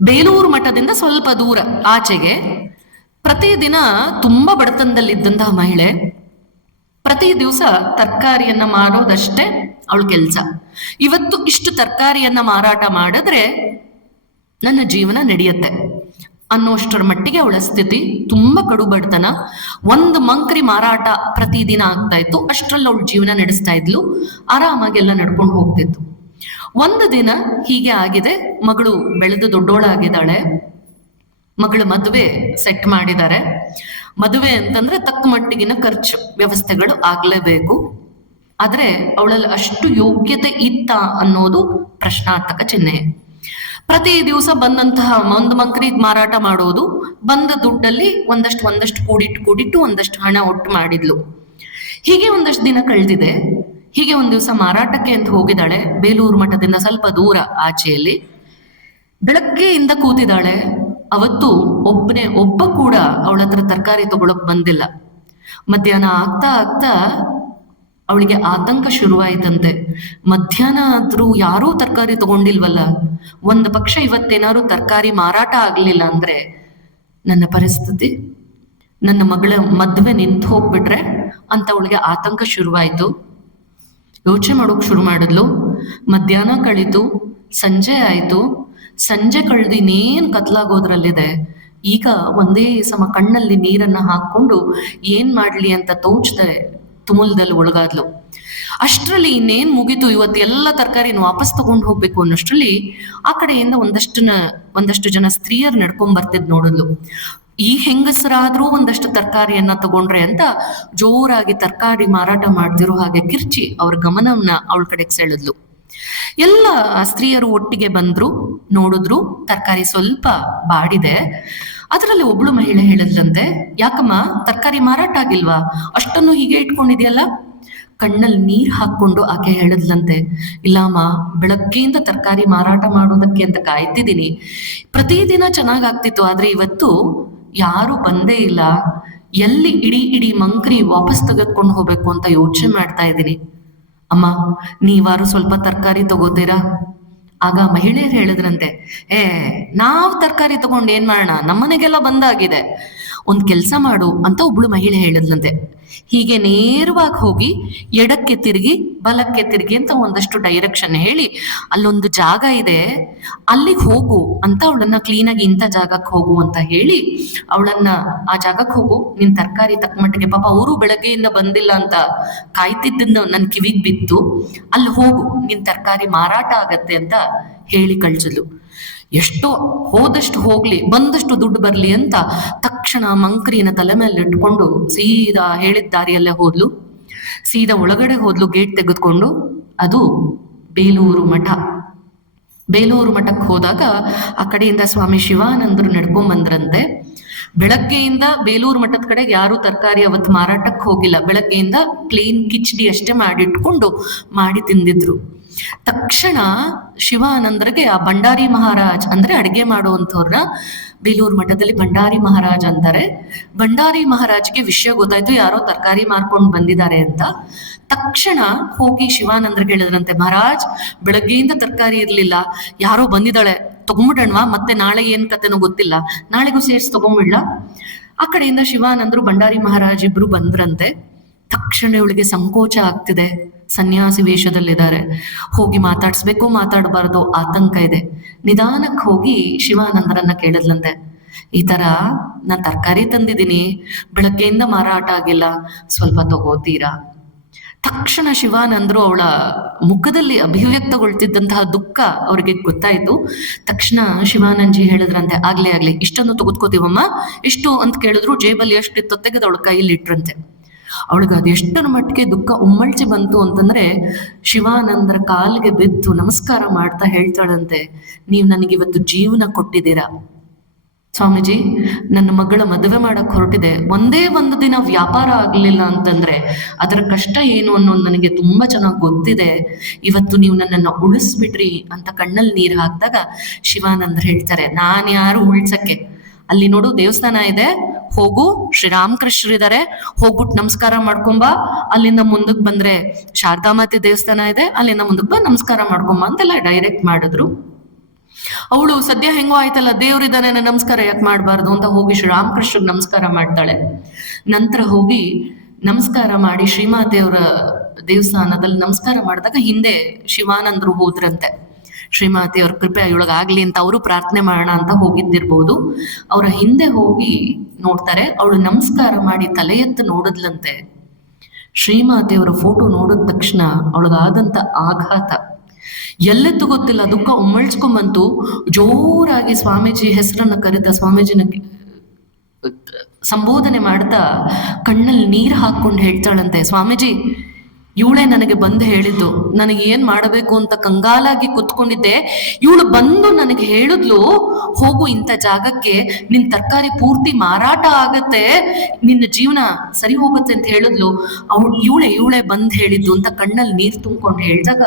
ಬೇಲೂರು ಮಠದಿಂದ ಸ್ವಲ್ಪ ದೂರ ಆಚೆಗೆ, ಪ್ರತಿದಿನ ತುಂಬಾ ಬಡತನದಲ್ಲಿದ್ದಂತಹ ಮಹಿಳೆ, ಪ್ರತಿ ದಿವಸ ತರಕಾರಿಯನ್ನ ಮಾರೋದಷ್ಟೇ ಅವಳ ಕೆಲಸ. ಇವತ್ತು ಇಷ್ಟು ತರಕಾರಿಯನ್ನ ಮಾರಾಟ ಮಾಡಿದ್ರೆ ನನ್ನ ಜೀವನ ನಡೆಯುತ್ತೆ ಅನ್ನೋಷ್ಟರ ಮಟ್ಟಿಗೆ ಅವಳ ಸ್ಥಿತಿ. ತುಂಬಾ ಕಡು ಬಡತನ. ಒಂದು ಮಂಕ್ರಿ ಮಾರಾಟ ಪ್ರತಿದಿನ ಆಗ್ತಾ ಇತ್ತು. ಅಷ್ಟರಲ್ಲಿ ಅವಳ ಜೀವನ ನಡೆಸ್ತಾ ಇದ್ಲು. ಆರಾಮಾಗೆಲ್ಲ ನಡ್ಕೊಂಡು ಹೋಗ್ತಿತ್ತು. ಒಂದು ದಿನ ಹೀಗೆ ಆಗಿದೆ. ಮಗಳು ಬೆಳೆದು ದೊಡ್ಡೋಳಾಗಿದ್ದಾಳೆ. ಮಗಳ ಮದುವೆ ಸೆಟ್ ಮಾಡಿದ್ದಾರೆ. ಮದುವೆ ಅಂತಂದ್ರೆ ತಕ್ಕ ಮಟ್ಟಿಗಿನ ಖರ್ಚು ವ್ಯವಸ್ಥೆಗಳು ಆಗ್ಲೇಬೇಕು. ಆದ್ರೆ ಅವಳಲ್ಲಿ ಅಷ್ಟು ಯೋಗ್ಯತೆ ಇತ್ತ ಅನ್ನೋದು ಪ್ರಶ್ನಾರ್ಥಕ ಚಿಹ್ನೆ. ಪ್ರತಿ ದಿವಸ ಬಂದಂತಹ ಒಂದು ಮಂಕ್ರಿ ಮಾರಾಟ ಮಾಡೋದು, ಬಂದ ದುಡ್ಡಲ್ಲಿ ಒಂದಷ್ಟು ಕೂಡಿಟ್ಟು ಒಂದಷ್ಟು ಹಣ ಒಟ್ಟು ಮಾಡಿದ್ಲು. ಹೀಗೆ ಒಂದಷ್ಟು ದಿನ ಕಳೆದಿದೆ. ಹೀಗೆ ಒಂದ್ ದಿವಸ ಮಾರಾಟಕ್ಕೆ ಅಂತ ಹೋಗಿದ್ದಾಳೆ. ಬೇಲೂರು ಮಠದಿಂದ ಸ್ವಲ್ಪ ದೂರ ಆಚೆಯಲ್ಲಿ ಬೆಳಗ್ಗೆಯಿಂದ ಕೂತಿದ್ದಾಳೆ. ಅವತ್ತು ಒಬ್ಬ ಕೂಡ ಅವಳ ಹತ್ರ ತರಕಾರಿ ತಗೊಳಕ್ ಬಂದಿಲ್ಲ. ಮಧ್ಯಾಹ್ನ ಆಗ್ತಾ ಅವಳಿಗೆ ಆತಂಕ ಶುರುವಾಯಿತಂತೆ. ಮಧ್ಯಾಹ್ನ ಆದ್ರೂ ಯಾರೂ ತರಕಾರಿ ತಗೊಂಡಿಲ್ವಲ್ಲ, ಒಂದು ಪಕ್ಷ ಇವತ್ತೇನಾದ್ರು ತರಕಾರಿ ಮಾರಾಟ ಆಗ್ಲಿಲ್ಲ ಅಂದ್ರೆ ನನ್ನ ಪರಿಸ್ಥಿತಿ, ನನ್ನ ಮಗಳ ಮದುವೆ ನಿಂತು ಹೋಗ್ಬಿಟ್ರೆ ಅಂತ ಅವಳಿಗೆ ಆತಂಕ ಶುರುವಾಯ್ತು. ಯೋಚನೆ ಮಾಡೋಕ್ ಶುರು ಮಾಡಿದ್ಲು. ಮಧ್ಯಾಹ್ನ ಕಳೀತು, ಸಂಜೆ ಆಯ್ತು. ಸಂಜೆ ಕಳೆದು ಇನ್ನೇನ್ ಕತ್ಲಾಗೋದ್ರಲ್ಲಿದೆ. ಈಗ ಒಂದೇ ಸಮ ಕಣ್ಣಲ್ಲಿ ನೀರನ್ನ ಹಾಕೊಂಡು ಏನ್ ಮಾಡ್ಲಿ ಅಂತ ತೋಚ್ದೆ ತುಮುಲ್ದಲ್ಲಿ ಒಳಗಾದ್ಲು. ಅಷ್ಟರಲ್ಲಿ ಇನ್ನೇನ್ ಮುಗಿತು, ಇವತ್ತು ಎಲ್ಲ ತರಕಾರಿನ ವಾಪಸ್ ತಗೊಂಡು ಹೋಗ್ಬೇಕು ಅನ್ನೋಷ್ಟ್ರಲ್ಲಿ ಆ ಕಡೆಯಿಂದ ಒಂದಷ್ಟು ಜನ ಸ್ತ್ರೀಯರು ನಡ್ಕೊಂಡ್ ಬರ್ತಿದ್ ನೋಡಿದ್ಲು. ಈ ಹೆಂಗಸರಾದ್ರೂ ಒಂದಷ್ಟು ತರಕಾರಿಯನ್ನ ತಗೊಂಡ್ರೆ ಅಂತ ಜೋರಾಗಿ ತರಕಾರಿ ಮಾರಾಟ ಮಾಡ್ತಿರೋ ಹಾಗೆ ಕಿರ್ಚಿ ಅವ್ರ ಗಮನವನ್ನ ಅವಳ ಕಡೆಗೆ ಸೆಳೆದ್ಲು. ಎಲ್ಲ ಸ್ತ್ರೀಯರು ಒಟ್ಟಿಗೆ ಬಂದ್ರು, ನೋಡಿದ್ರು ತರಕಾರಿ ಸ್ವಲ್ಪ ಬಾಡಿದೆ. ಅದರಲ್ಲಿ ಒಬ್ಳು ಮಹಿಳೆ ಹೇಳಿದ್ರಂತೆ, ಯಾಕಮ್ಮ ತರಕಾರಿ ಮಾರಾಟ ಆಗಿಲ್ವಾ, ಅಷ್ಟನ್ನು ಹೀಗೆ ಇಟ್ಕೊಂಡಿದ್ಯಲ್ಲ? ಕಣ್ಣಲ್ಲಿ ನೀರ್ ಹಾಕೊಂಡು ಆಕೆ ಹೇಳಿದ್ಲಂತೆ, ಇಲ್ಲಮ್ಮ, ಬೆಳಗ್ಗೆಯಿಂದ ತರಕಾರಿ ಮಾರಾಟ ಮಾಡೋದಕ್ಕೆ ಅಂತ ಕಾಯ್ತಿದ್ದೀನಿ. ಪ್ರತಿದಿನ ಚೆನ್ನಾಗಾಗ್ತಿತ್ತು, ಆದ್ರೆ ಇವತ್ತು ಯಾರು ಬಂದೇ ಇಲ್ಲ. ಎಲ್ಲಿ ಇಡೀ ಮಂಕ್ರಿ ವಾಪಸ್ ತೆಗೆದುಕೊಂಡು ಹೋಗ್ಬೇಕು ಅಂತ ಯೋಚನೆ ಮಾಡ್ತಾ ಇದ್ದೀನಿ. ಅಮ್ಮ, ನೀವಾರು ಸ್ವಲ್ಪ ತರಕಾರಿ ತಗೋತೀರಾ? ಆಗ ಮಹಿಳೆಯರು ಹೇಳಿದ್ರಂತೆ, ನಾವ್ ತರಕಾರಿ ತಗೊಂಡು ಏನ್ ಮಾಡೋಣ, ನಮ್ಮನೆಗೆಲ್ಲ ಬಂದಾಗಿದೆ. ಒಂದ್ ಕೆಲ್ಸ ಮಾಡು ಅಂತ ಒಬ್ಳು ಮಹಿಳೆ ಹೇಳಿದ್ಲಂತೆ. ಹೀಗೆ ನೇರವಾಗಿ ಹೋಗಿ ಎಡಕ್ಕೆ ತಿರುಗಿ ಬಲಕ್ಕೆ ತಿರುಗಿ ಅಂತ ಒಂದಷ್ಟು ಡೈರೆಕ್ಷನ್ ಹೇಳಿ, ಅಲ್ಲೊಂದು ಜಾಗ ಇದೆ, ಅಲ್ಲಿಗೆ ಹೋಗು ಅಂತ ಅವಳನ್ನ ಕ್ಲೀನಾಗಿ ಇಂಥ ಜಾಗಕ್ಕೆ ಹೋಗು ಅಂತ ಹೇಳಿ ಅವಳನ್ನ ಆ ಜಾಗಕ್ಕೆ ಹೋಗು, ನಿನ್ ತರಕಾರಿ ತಕ್ಕ ಮಟ್ಟಿಗೆ, ಪಾಪ ಅವರು ಬೆಳಗ್ಗೆಯಿಂದ ಬಂದಿಲ್ಲ ಅಂತ ಕಾಯ್ತಿದ್ದ ನನ್ ಕಿವಿಗ್ ಬಿತ್ತು, ಅಲ್ಲಿ ಹೋಗು, ನಿನ್ ತರಕಾರಿ ಮಾರಾಟ ಆಗತ್ತೆ ಅಂತ ಹೇಳಿ ಕಳ್ಸಿದ್ಲು. ಎಷ್ಟೋ ಹೋದಷ್ಟು ಹೋಗ್ಲಿ, ಬಂದಷ್ಟು ದುಡ್ಡು ಬರ್ಲಿ ಅಂತ ತಕ್ಷಣ ಮಂಕ್ರಿನ ತಲೆ ಮೇಲೆ ಇಟ್ಕೊಂಡು ಸೀದಾ ಹೇಳಿದ ದಾರಿಯಲ್ಲೇ ಹೋದ್ಲು. ಸೀದಾ ಒಳಗಡೆ ಹೋದ್ಲು, ಗೇಟ್ ತೆಗೆದುಕೊಂಡು. ಅದು ಬೇಲೂರು ಮಠ. ಬೇಲೂರು ಮಠಕ್ಕೆ ಹೋದಾಗ ಆ ಕಡೆಯಿಂದ ಸ್ವಾಮಿ ಶಿವಾನಂದರು ನಡ್ಕೊಂಡ್ ಬಂದ್ರಂತೆ. ಬೆಳಗ್ಗೆಯಿಂದ ಬೇಲೂರು ಮಠದ ಕಡೆಗೆ ಯಾರು ತರಕಾರಿ ಅವತ್ತು ಮಾರಾಟಕ್ಕೆ ಹೋಗಿಲ್ಲ. ಬೆಳಗ್ಗೆಯಿಂದ ಪ್ಲೇನ್ ಕಿಚಡಿ ಅಷ್ಟೇ ಮಾಡಿ ತಿಂದಿದ್ರು. ತಕ್ಷಣ ಶಿವಾನಂದರಿಗೆ ಆ ಭಂಡಾರಿ ಮಹಾರಾಜ್ ಅಂದ್ರೆ ಅಡಿಗೆ ಮಾಡುವಂಥವ್ರನ್ನ ಬೇಲೂರು ಮಠದಲ್ಲಿ ಭಂಡಾರಿ ಮಹಾರಾಜ್ ಅಂತಾರೆ. ಭಂಡಾರಿ ಮಹಾರಾಜ್ಗೆ ವಿಷಯ ಗೊತ್ತಾಯ್ತು, ಯಾರೋ ತರಕಾರಿ ಮಾರ್ಕೊಂಡು ಬಂದಿದ್ದಾರೆ ಅಂತ. ತಕ್ಷಣ ಹೋಗಿ ಶಿವಾನಂದ್ರಿಗೆ ಹೇಳಿದ್ರಂತೆ, ಮಹಾರಾಜ್, ಬೆಳಗ್ಗೆಯಿಂದ ತರಕಾರಿ ಇರ್ಲಿಲ್ಲ, ಯಾರೋ ಬಂದಿದ್ದಾಳೆ, ತಗೊಂಬಿಡೋಣವಾ? ಮತ್ತೆ ನಾಳೆ ಏನ್ ಕತೆನೋ ಗೊತ್ತಿಲ್ಲ, ನಾಳೆಗೂ ಸೇರ್ಸಿ ತಗೊಂಬಿಡ್ಲ? ಆ ಕಡೆಯಿಂದ ಶಿವಾನಂದ್ರು ಭಂಡಾರಿ ಮಹಾರಾಜ್ ಇಬ್ರು ಬಂದ್ರಂತೆ. ತಕ್ಷಣ ಇವಳಿಗೆ ಸಂಕೋಚ ಆಗ್ತಿದೆ, ಸನ್ಯಾಸಿ ವೇಷದಲ್ಲಿದ್ದಾರೆ, ಹೋಗಿ ಮಾತಾಡ್ಸ್ಬೇಕು ಮಾತಾಡಬಾರ್ದು ಆತಂಕ ಇದೆ. ನಿಧಾನಕ್ಕೆ ಹೋಗಿ ಶಿವಾನಂದರನ್ನ ಕೇಳಿದ್ಲಂತೆ, ಈ ತರ ನಾನ್ ತರಕಾರಿ ತಂದಿದ್ದೀನಿ, ಬೆಳಗ್ಗೆಯಿಂದ ಮಾರಾಟ ಆಗಿಲ್ಲ, ಸ್ವಲ್ಪ ತಗೋತೀರಾ? ತಕ್ಷಣ ಶಿವಾನಂದರು ಅವಳ ಮುಖದಲ್ಲಿ ಅಭಿವ್ಯಕ್ತಗೊಳ್ತಿದ್ದಂತಹ ದುಃಖ ಅವ್ರಿಗೆ ಗೊತ್ತಾಯ್ತು. ತಕ್ಷಣ ಶಿವಾನಂದಜಿ ಹೇಳಿದ್ರಂತೆ, ಆಗ್ಲಿ ಇಷ್ಟನ್ನು ತೆಗೆದುಕೋತೀವಮ್ಮ, ಎಷ್ಟು ಅಂತ ಕೇಳಿದ್ರು. ಜೇಬಲ್ಲಿ ಎಷ್ಟಿತ್ತು ತೆಗೆದು ಅವಳ ಕೈಯಲ್ಲಿ ಇಟ್ರಂತೆ. ಅವಳಿಗೆ ಅದೆಷ್ಟರ ಮಟ್ಟಿಗೆ ದುಃಖ ಉಮ್ಮಳ್ಚಿ ಬಂತು ಅಂತಂದ್ರೆ, ಶಿವಾನಂದರ ಕಾಲಿಗೆ ಬಿದ್ದು ನಮಸ್ಕಾರ ಮಾಡ್ತಾ ಹೇಳ್ತಾಳಂತೆ, ನೀವ್ ನನಗಿವತ್ತು ಜೀವನ ಕೊಟ್ಟಿದ್ದೀರಾ ಸ್ವಾಮೀಜಿ. ನನ್ನ ಮಗಳ ಮದುವೆ ಮಾಡಕ್ ಹೊರಟಿದೆ, ಒಂದೇ ಒಂದು ದಿನ ವ್ಯಾಪಾರ ಆಗ್ಲಿಲ್ಲ ಅಂತಂದ್ರೆ ಅದರ ಕಷ್ಟ ಏನು ಅನ್ನೋದು ನನಗೆ ತುಂಬಾ ಚೆನ್ನಾಗಿ ಗೊತ್ತಿದೆ. ಇವತ್ತು ನೀವು ನನ್ನನ್ನು ಉಳಿಸ್ಬಿಟ್ರಿ ಅಂತ ಕಣ್ಣಲ್ಲಿ ನೀರು ಹಾಕಿದಾಗ ಶಿವಾನಂದ್ರ ಹೇಳ್ತಾರೆ, ನಾನ್ ಯಾರು ಉಳ್ಸಕ್ಕೆ, ಅಲ್ಲಿ ನೋಡು ದೇವಸ್ಥಾನ ಇದೆ, ಹೋಗು, ಶ್ರೀರಾಮಕೃಷ್ಣರಿದ್ದಾರೆ, ಹೋಗ್ಬಿಟ್ಟು ನಮಸ್ಕಾರ ಮಾಡ್ಕೊಂಬ. ಅಲ್ಲಿಂದ ಮುಂದಕ್ಕೆ ಬಂದ್ರೆ ಶಾರದಾಮಾತೆ ದೇವಸ್ಥಾನ ಇದೆ, ಅಲ್ಲಿಂದ ಮುಂದಕ್ಕೆ ಬಂದು ನಮಸ್ಕಾರ ಮಾಡ್ಕೊಂಬ ಅಂತೆಲ್ಲ ಡೈರೆಕ್ಟ್ ಮಾಡಿದ್ರು. ಅವಳು ಸದ್ಯ ಹೆಂಗೋ ಆಯ್ತಲ್ಲ, ದೇವ್ರಿದ್ದಾನೆ, ನಮಸ್ಕಾರ ಯಾಕೆ ಮಾಡಬಾರ್ದು ಅಂತ ಹೋಗಿ ಶ್ರೀರಾಮಕೃಷ್ಣಗ್ ನಮಸ್ಕಾರ ಮಾಡ್ತಾಳೆ. ನಂತರ ಹೋಗಿ ನಮಸ್ಕಾರ ಮಾಡಿ ಶ್ರೀಮಾತೆಯವರ ದೇವಸ್ಥಾನದಲ್ಲಿ ನಮಸ್ಕಾರ ಮಾಡಿದಾಗ ಹಿಂದೆ ಶಿವಾನಂದರು ಹೋದ್ರಂತೆ. ಶ್ರೀಮಾತೆಯವ್ರ ಕೃಪೆ ಇವಳಗಾಗ್ಲಿ ಅಂತ ಅವರು ಪ್ರಾರ್ಥನೆ ಮಾಡೋಣ ಅಂತ ಹೋಗಿದ್ದಿರ್ಬೋದು. ಅವರ ಹಿಂದೆ ಹೋಗಿ ನೋಡ್ತಾರೆ, ಅವಳು ನಮಸ್ಕಾರ ಮಾಡಿ ತಲೆ ಎತ್ತು ನೋಡಿದ್ಲಂತೆ. ಶ್ರೀಮಾತೆಯವರ ಫೋಟೋ ನೋಡಿದ ತಕ್ಷಣ ಅವಳಿಗಾದಂತ ಆಘಾತ ಎಲ್ಲೆತ್ತು ಗೊತ್ತಿಲ್ಲ, ದುಃಖ ಉಮ್ಮಳ್ಸ್ಕೊಂಬಂತು. ಜೋರಾಗಿ ಸ್ವಾಮೀಜಿ ಹೆಸರನ್ನ ಕರೆದ ಸ್ವಾಮೀಜಿನ ಸಂಬೋಧನೆ ಮಾಡ್ತಾ ಕಣ್ಣಲ್ಲಿ ನೀರು ಹಾಕೊಂಡು ಹೇಳ್ತಾಳಂತೆ, ಸ್ವಾಮೀಜಿ, ಇವಳೇ ನನಗೆ ಬಂದು ಹೇಳಿದ್ದು, ನನಗೆ ಏನ್ ಮಾಡಬೇಕು ಅಂತ ಕಂಗಾಲಾಗಿ ಕುತ್ಕೊಂಡಿದ್ದೆ, ಇವಳು ಬಂದು ನನಗೆ ಹೇಳಿದ್ಲು, ಹೋಗು ಇಂಥ ಜಾಗಕ್ಕೆ, ನಿನ್ ತರಕಾರಿ ಪೂರ್ತಿ ಮಾರಾಟ ಆಗತ್ತೆ, ನಿನ್ನ ಜೀವನ ಸರಿ ಹೋಗುತ್ತೆ ಅಂತ ಹೇಳಿದ್ಲು, ಇವಳೇ ಬಂದು ಹೇಳಿದ್ದು ಅಂತ ಕಣ್ಣಲ್ಲಿ ನೀರು ತುಂಬ್ಕೊಂಡು ಹೇಳಿದಾಗ